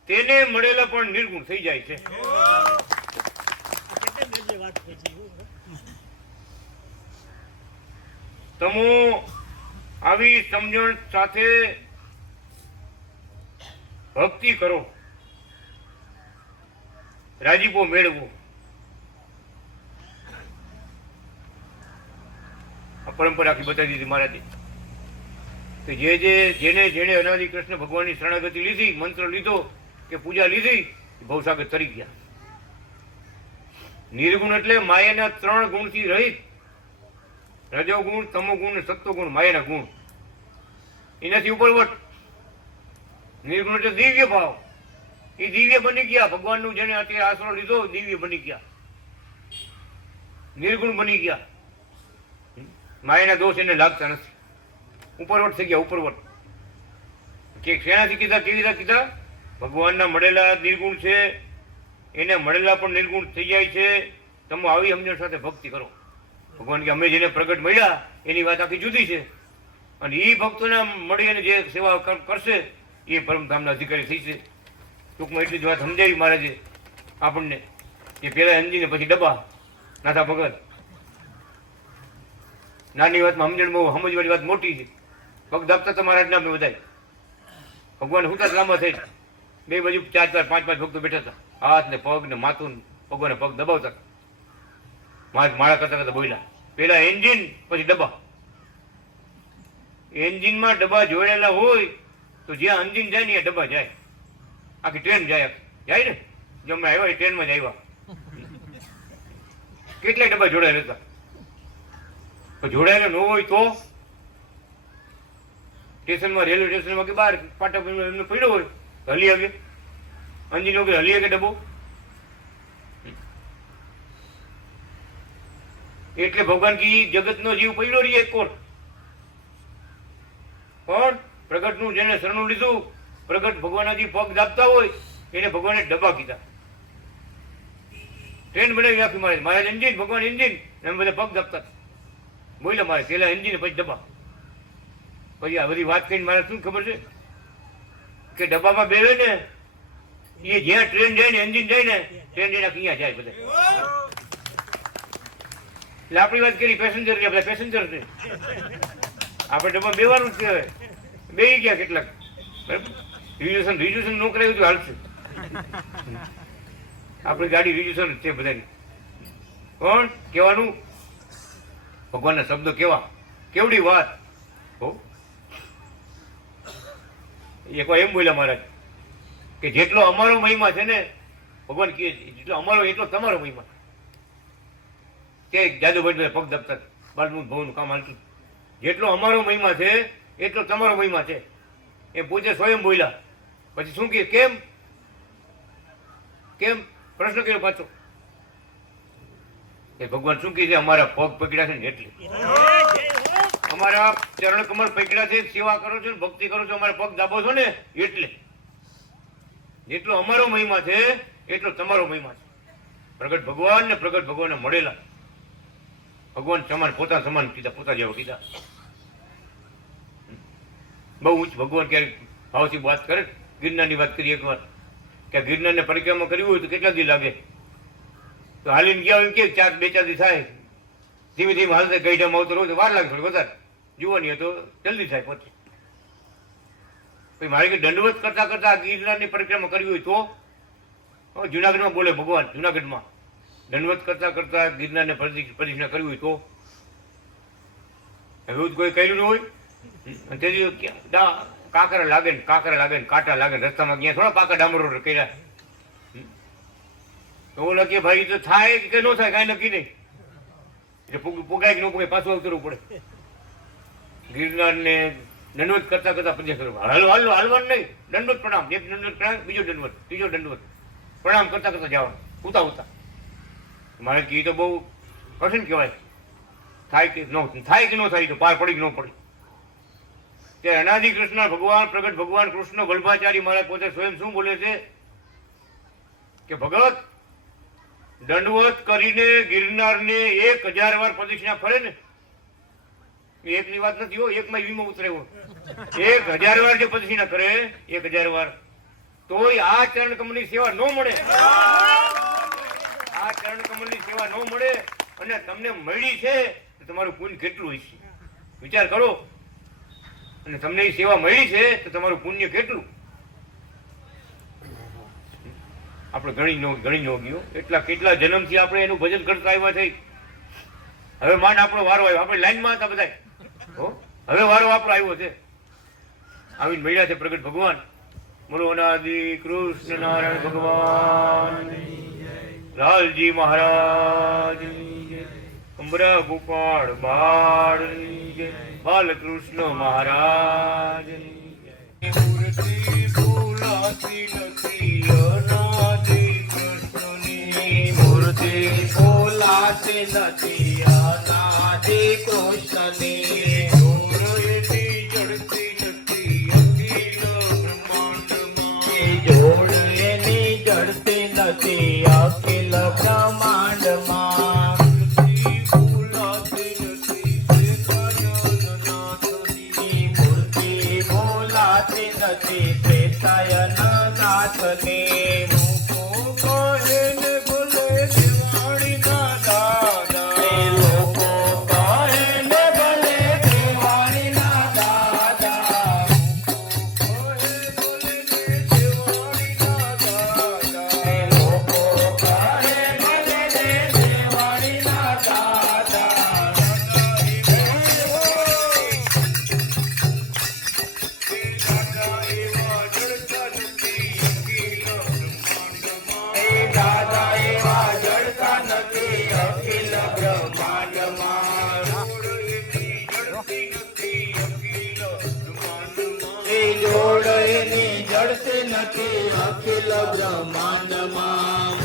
તેને મળેલા પણ નિર્ગુણ થઈ જાય છે. તમો આવી સમજણ સાથે ભક્તિ કરો, રાજીપો મેળવો. આ પરંપરા આખી બતાવી દીધી મહારાજે કે જેને જેને અનાદિ કૃષ્ણ ભગવાનની શરણાગતિ લીધી, મંત્ર લીધો કે પૂજા લીધી, ભવસાગર તરી ગયા. નિર્ગુણ એટલે માયાના 3 ગુણથી રહિત, રજોગુણ, તમોગુણ ને સત્વગુણ, માયાના ગુણ, એનાથી ઉપરવટ. નિર્ગુણ એટલે દિવ્ય ભાવ, એ દિવ્ય બની ગયા. ભગવાનનું જેને અત્યારે આશરો લીધો દિવ્ય બની ગયા, નિર્ગુણ બની ગયા. માયાના દોષ એને લાગતા નથી, ઉપરવટ થઈ ગયા. ઉપરવટ કે શેનાથી કીધા, કેવી રીતે કીધા? ભગવાનના મળેલા નિર્ગુણ છે, એને મળેલા પણ નિર્ગુણ થઈ જાય છે. તમે આવી સમજણ સાથે ભક્તિ કરો. ભગવાન કે અમે જેને પ્રગટ મળ્યા એની વાત આખી જુદી છે, અને એ ભક્તોને મળી અને જે સેવા કરશે એ પરમધામના અધિકારી થઈ છે. ટૂંકમાં એટલી જ વાત સમજાવી મહારાજે આપણને કે પેલા અંજીને પછી ડબ્બા નાથા ભગત. નાની વાતમાં સમજણ બહુ, સમજવાની વાત મોટી છે. પગ દાબતા તમારા જ નામે બધાય ભગવાન હુતા લાંબા થઈ, બે બાજુ 4-4, 5-5 ભક્તો બેઠા હતા, હાથ ને પગ ને માથું ભગવાને પગ દબાવતા. માળા કરતા કરતા બોલ્યા, પેલા એન્જિન પછી ડબ્બા. એન્જિનમાં ડબ્બા જોડેલા હોય તો જ્યાં એન્જિન જાય ને ત્યાં ડબ્બા જાય. આખી ટ્રેન જાય ને. જો અમે આવ્યા એ ટ્રેનમાં જ આવ્યા. કેટલાય ડબ્બા જોડાયેલા હતા. જોડાયેલા ન હોય તો સ્ટેશનમાં, રેલવે સ્ટેશનમાં કે બહાર પાટા પડ્યો હોય તો હલી આવે. એન્જિન વગર હલી કે ડબ્બો? એટલે ભગવાન કી જગતનો જીવ પડ્યો રહીએ એક કોર, પણ પ્રગટનું જેને શરણું લીધું, પ્રગટ ભગવાનજી પગ દાબતા હોય એને ભગવાને ડબ્બા કીધા. ટ્રેન બનાવી નાખી મારે, મહારાજ એન્જિન, ભગવાન એન્જિન, એમ બધા પગ દાબતા બોલ્યા. મારે પેલા એન્જિન પછી ડબ્બા. પછી આ બધી વાત કરીને મારે શું ખબર છે કે ડબ્બામાં બેવે ને એ જ્યાં ટ્રેન જાય ને, એન્જિન જાય ને, ટ્રેન જઈને અહીંયા જાય બધા. એટલે આપણી વાત કરી પેસેન્જર છે, બધા પેસેન્જર છે. આપણે ડબ્બા બેવાનું જ કહેવાય. બે ગયા કેટલાક, રિઝર્વેશન ન કરાવ્યું તો હાલશે. આપણી ગાડી રિઝર્વેશન છે બધાની. પણ કહેવાનું ભગવાનના શબ્દો કેવા, કેવડી વાત. હો એક વાર એમ બોલ્યા મહારાજ કે જેટલો અમારો મહિમા છે ને ભગવાન કહે છે જેટલો અમારો એટલો તમારો મહિમા કે જાદુભાઈ પગ દબતા બાલમુખ ભવનનું કામ હાલતું જેટલો અમારો મહિમા છે એટલો તમારો મહિમા છે એ પૂછે સ્વયં બોલ્યા પછી શું કહે કેમ કેમ પ્રશ્ન કર્યો પાછો એ ભગવાન શું કહે છે અમારા પગ પકડ્યા છે ને એટલે અમારા ચરણ કમળ પકડ્યા છે સેવા કરો છો ભક્તિ કરો છો અમારા પગ દાબો છો ને એટલે જેટલો અમારો મહિમા છે એટલો તમારો મહિમા છે પ્રગટ ભગવાન ને પ્રગટ ભગવાનને મળેલા ભગવાન સમાન પોતા સમાન કીધા પોતા જેવા કીધા બહુ ઉચ્ચ ભગવાન ક્યારેક ભાવથી વાત કરે ગિરનારની વાત કરી એકવાર કે ગિરનારને પરિક્રમા કરવી હોય તો કેટલા દી લાગે તો હાલીને ગયા હોય કે બે ચાર દી થાય ધીમે ધીમે હાલતા ગઈઢામાં આવતો રહું તો વાર લાગે થોડી વધારે જુવાની હોય તો જલ્દી થાય પછી મારે કે દંડવત કરતા કરતા ગિરનારની પરિક્રમા કરવી હોય તો જુનાગઢમાં બોલે ભગવાન જુનાગઢમાં દંડવત કરતા કરતા ગિરનારને પ્રદક્ષિણા કરવી હોય તો એવું કોઈ કર્યું ન હોય તેથી કાંકરા લાગે ને કાંટા લાગે ને રસ્તામાં ક્યાં થોડા પાકા ડામરો કર્યા તો ઓલા કે ભાઈ તો થાય કે ન થાય કાંઈ નક્કી નહીં એટલે પુગાય કે ન પુગાય પાછું આવતું પડે ગિરનારને દંડવત કરતા કરતા પ્રદક્ષિણા હાલવાનું નહીં દંડવત પ્રણામ એક દંડવત પ્રણામ બીજો દંડવત ત્રીજો દંડવત પ્રણામ કરતા કરતા જવાનું ઉતા મારે કે તો બહુ કઠિન કહેવાય થાય કે ન થાય તો પાર પડી કે ન પડી ત્યારે અનાદિ કૃષ્ણ ભગવાન પ્રગટ ભગવાન કૃષ્ણ વલ્ભાચારી મારા પોતે સ્વયં શું બોલે છે કે ભગત દંડવત કરીને ગિરનારને 1000 વાર પ્રદક્ષિણા ફરે ને એકની વાત નથી હો એકમાં વીમો ઉતરેવો 1000 વાર જે પ્રદક્ષિણા કરે 1000 વાર તોય આ ચરણ કમળની સેવા ન મળે આ ચરણ કમળની સેવા ન મળે અને તમને મળી છે તો તમારું પુણ્ય કેટલું હશે વિચાર કરો અને તમને એ સેવા મળી છે તો તમારું પુણ્ય કેટલું આપણે ગણી ન ગયો કેટલા જન્મથી આપણે એનું ભજન કરતા આવ્યા થઈ હવે માંડ આપણો વારો આવ્યો આપણે લાઈનમાં હતા બધા હવે વારો આપણો આવ્યો છે આવીને મળ્યા છે પ્રગટ ભગવાન બોલો અનાદિ કૃષ્ણ નારાયણ ભગવાન લાલજી મહારાજ અંબરા ગોપાળ બાળ બાલકૃષ્ણ મહારાજ મૂર્તિ બોલાતી નથી અનાદિ કૃષ્ણની મૂર્તિ બોલાતી નથી અનાદિ કૃષ્ણની જડતી નથી અખિલ બ્રહ્માંડમાં જોડ એની જડતી નથી અખિલ બ્રહ્માંડમાં અખિલ બ્રહ્માંડમાં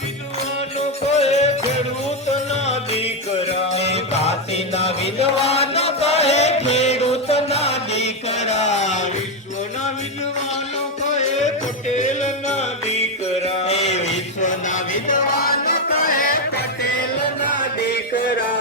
વિદ્વાનો કહે ખેડૂતના દીકરા કાશીના વિદ્વાનો કહે ખેડૂતના દીકરા વિશ્વના વિદ્વાનો કહે પટેલના દીકરા વિશ્વના વિદ્વાનો કહે પટેલના દીકરા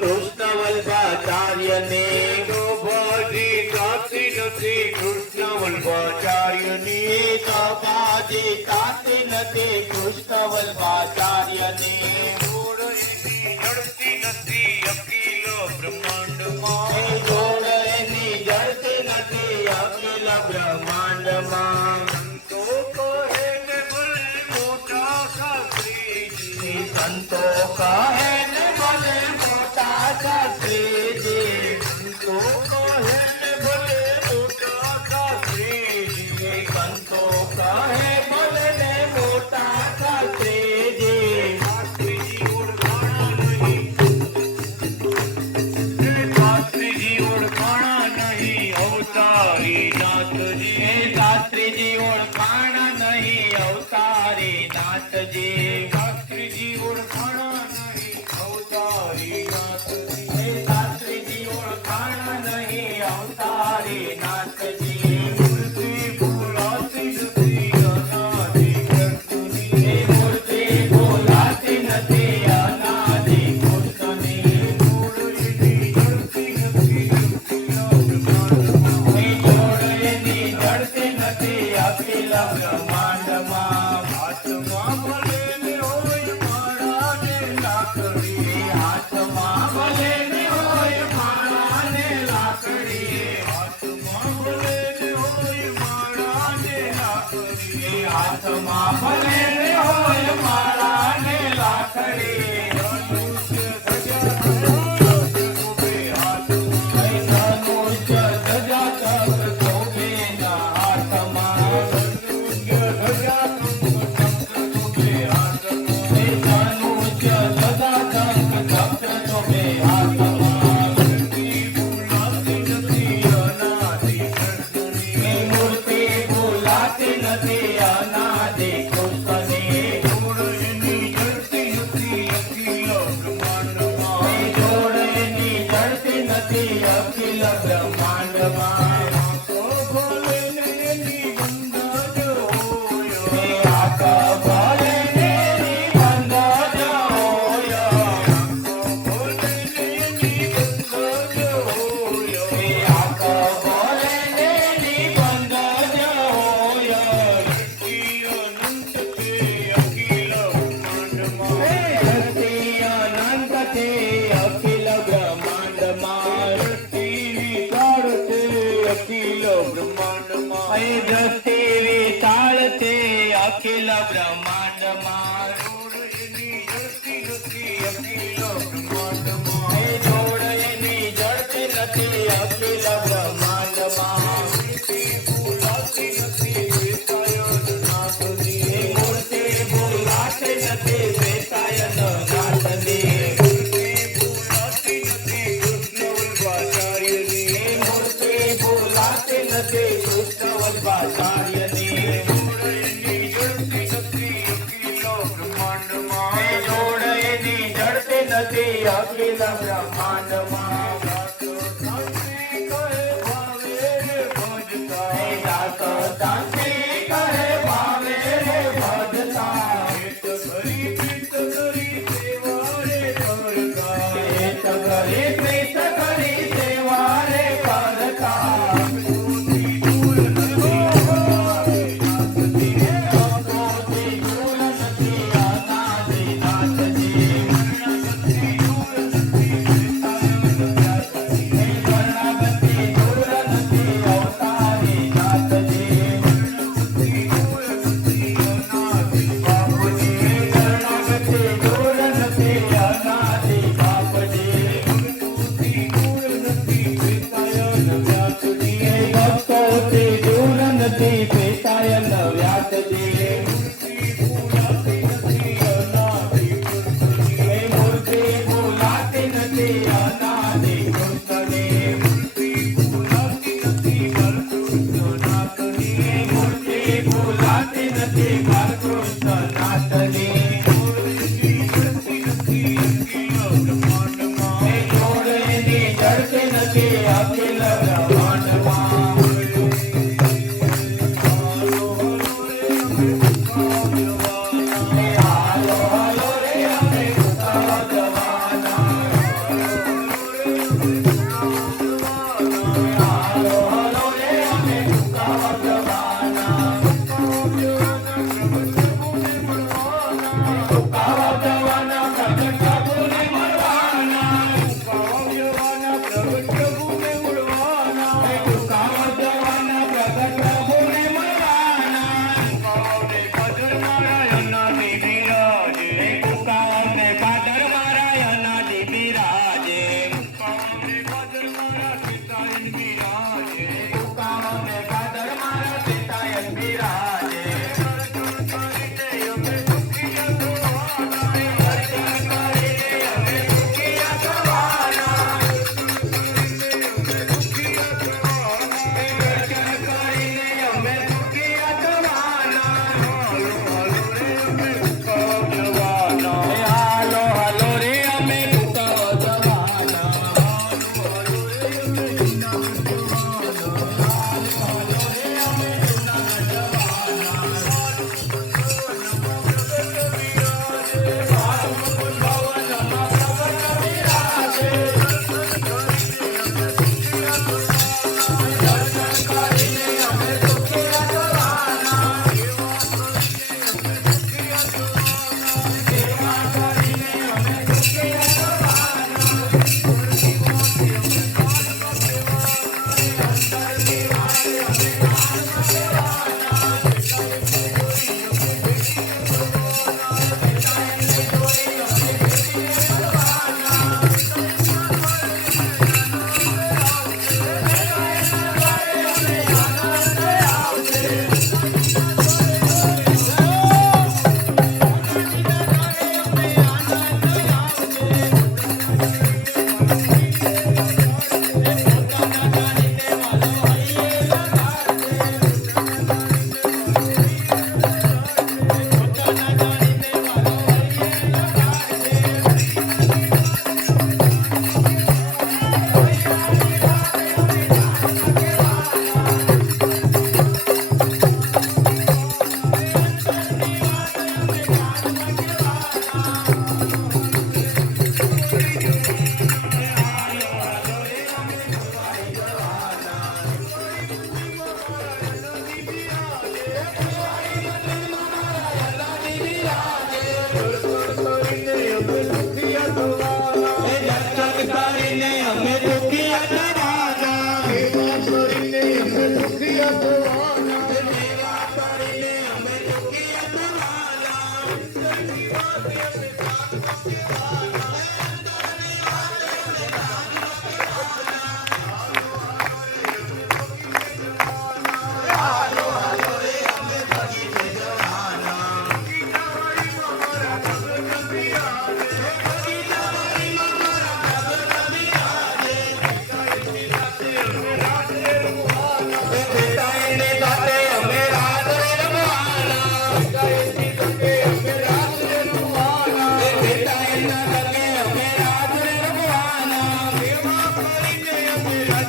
કૃષ્ણ વલ્ભાચાર્યને શોભાજી કાતી નથી કૃષ્ણ વલ્ભાચાર્યની શોભાજી કાતી નથી કૃષ્ણ વલ્ભાચાર્યને જોડ એની જડતી નથી અખિલ બ્રહ્માંડમાં જોડ એની જડતી નથી અખિલ બ્રહ્માંડમાં સંતો કહે ને ભલે મોટા શાસ્ત્રીજી સંતો કહે ને ભલે મોટા શાસ્ત્રીજી સંતો કહે ને ભલે મોટા શાસ્ત્રીજી સંતો કહે ભલે ને મોટા શાસ્ત્રીજી શાસ્ત્રીજી ઓળખાણા નહીં શાસ્ત્રીજી ઓળખાણા નહીં અવતારી નાથજી શાસ્ત્રીજી ઓળખાણા નહીં અવતારી નાથજી શાસ્ત્રીજી ઓળખાણા નહીં અવતારી નાથજી શાસ્ત્રીજી ઓળખાણા નહીં અવતારી નાથજી મૂર્તિ ભૂલાતી નથી અનાદિ કૃષ્ણની મૂર્તિ બોલાતી નથી અનાદિ કૃષ્ણની મૂળની જડતી નથી જોડેની જડતી નથી અખિલ બ્રહ્માંડમાં હાથમાં ભલે ને હોય માળા ને લાકડી હાથમાં ભલે ને હોય માળા ને લાકડી હાથમાં ભલે ને હોય માળા ને લાકડી હાથમાં ભલે ને હોય માળા ને લાકડી ધનુષ્ય ધજા ચક્ર શોભેના હાથમાં ધનુષ્ય ધજા ચક્ર શોભે હાથમાં મૂર્તિ ભૂલાતી નથી અનાદિ કૃષ્ણની જોડેની જડતી નથી અખિલ બ્રહ્માંડમાં આંખ ભલે ને નિબંધ જ હોય આંખ ભલે ને નિબંધ જ હોય શક્તિ અનંત તે અખિલ બ્રહ્માંડમાં દ્રષ્ટિ વિશાળ તે અખિલ બ્રહ્માંડમાં જોડેની જડતી નથી અખિલ બ્રહ્માંડમાં મૂર્તિ ભૂલાતી નથી વેતાયન નાથની મૂર્તિ ભૂલાતી નથી કૃષ્ણ વલ્ભાચાર્યની જોડેની જડતી નથી અખિલ બ્રહ્માંડમાં દાસ શાંતિ કહે ભાવે રે ભજતા હેત કરી પ્રીત કરી સેવા રે કરતા અનાદિ નાથજી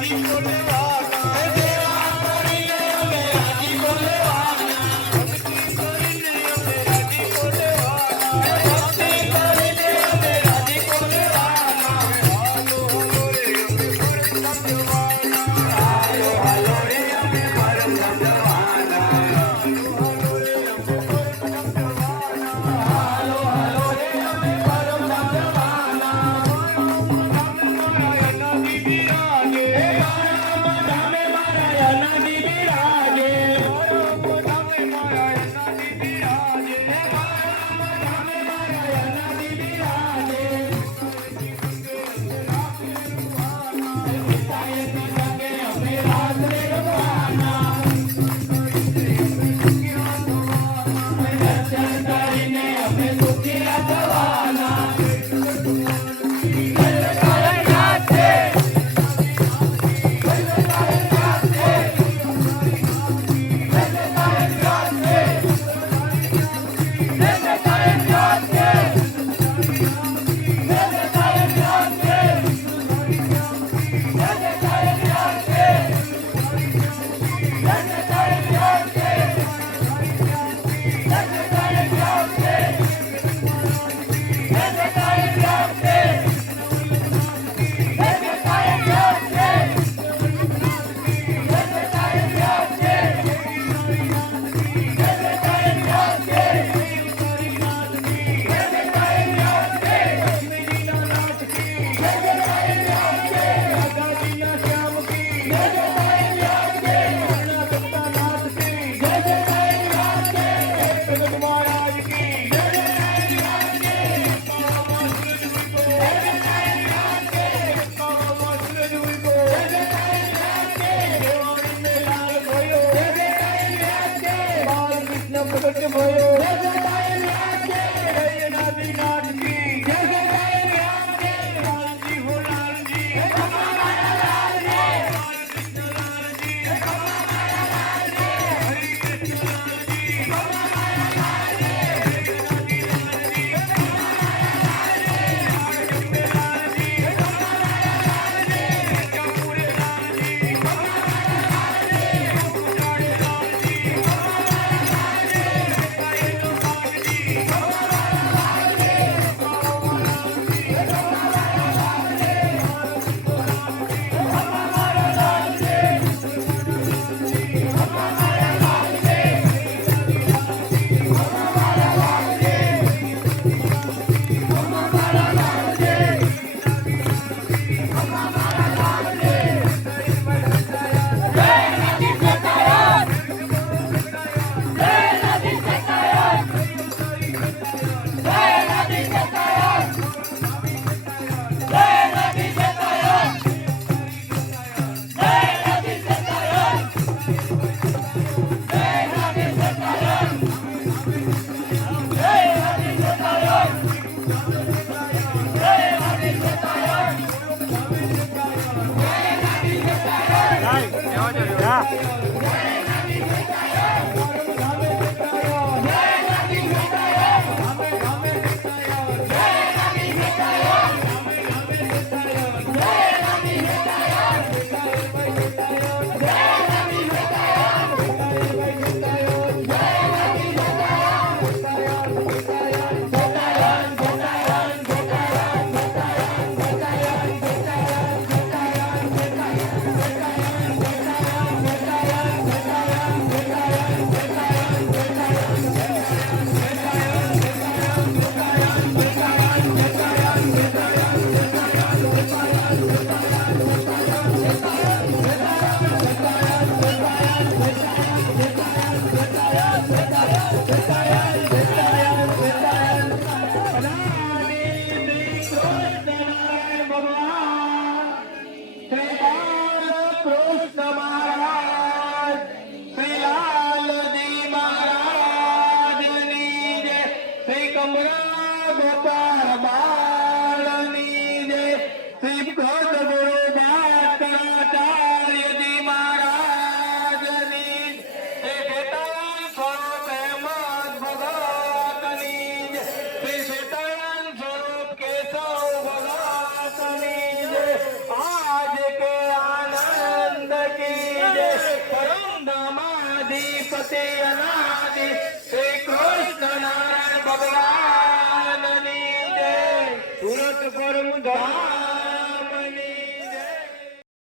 રાજીપો લેવાના સેવા કરીને અમે રાજીપો લેવાના ભક્તિ કરીને અમે રાજીપો લેવાના ભક્તિ કરીને અમે રાજીપો લેવાના હાલો હાલો રે અમે પરમ ભગવાના હાલો હાલો રે અમે પરમ ભગવાના ધામે મારા અનાદિ બિરાજે ધામે મારા અનાદિ બિરાજે ધામે મારા અનાદિ બિરાજે અમે રાત રે રમવાના દર્શન કરીને અમે સુખી થવાના મોટી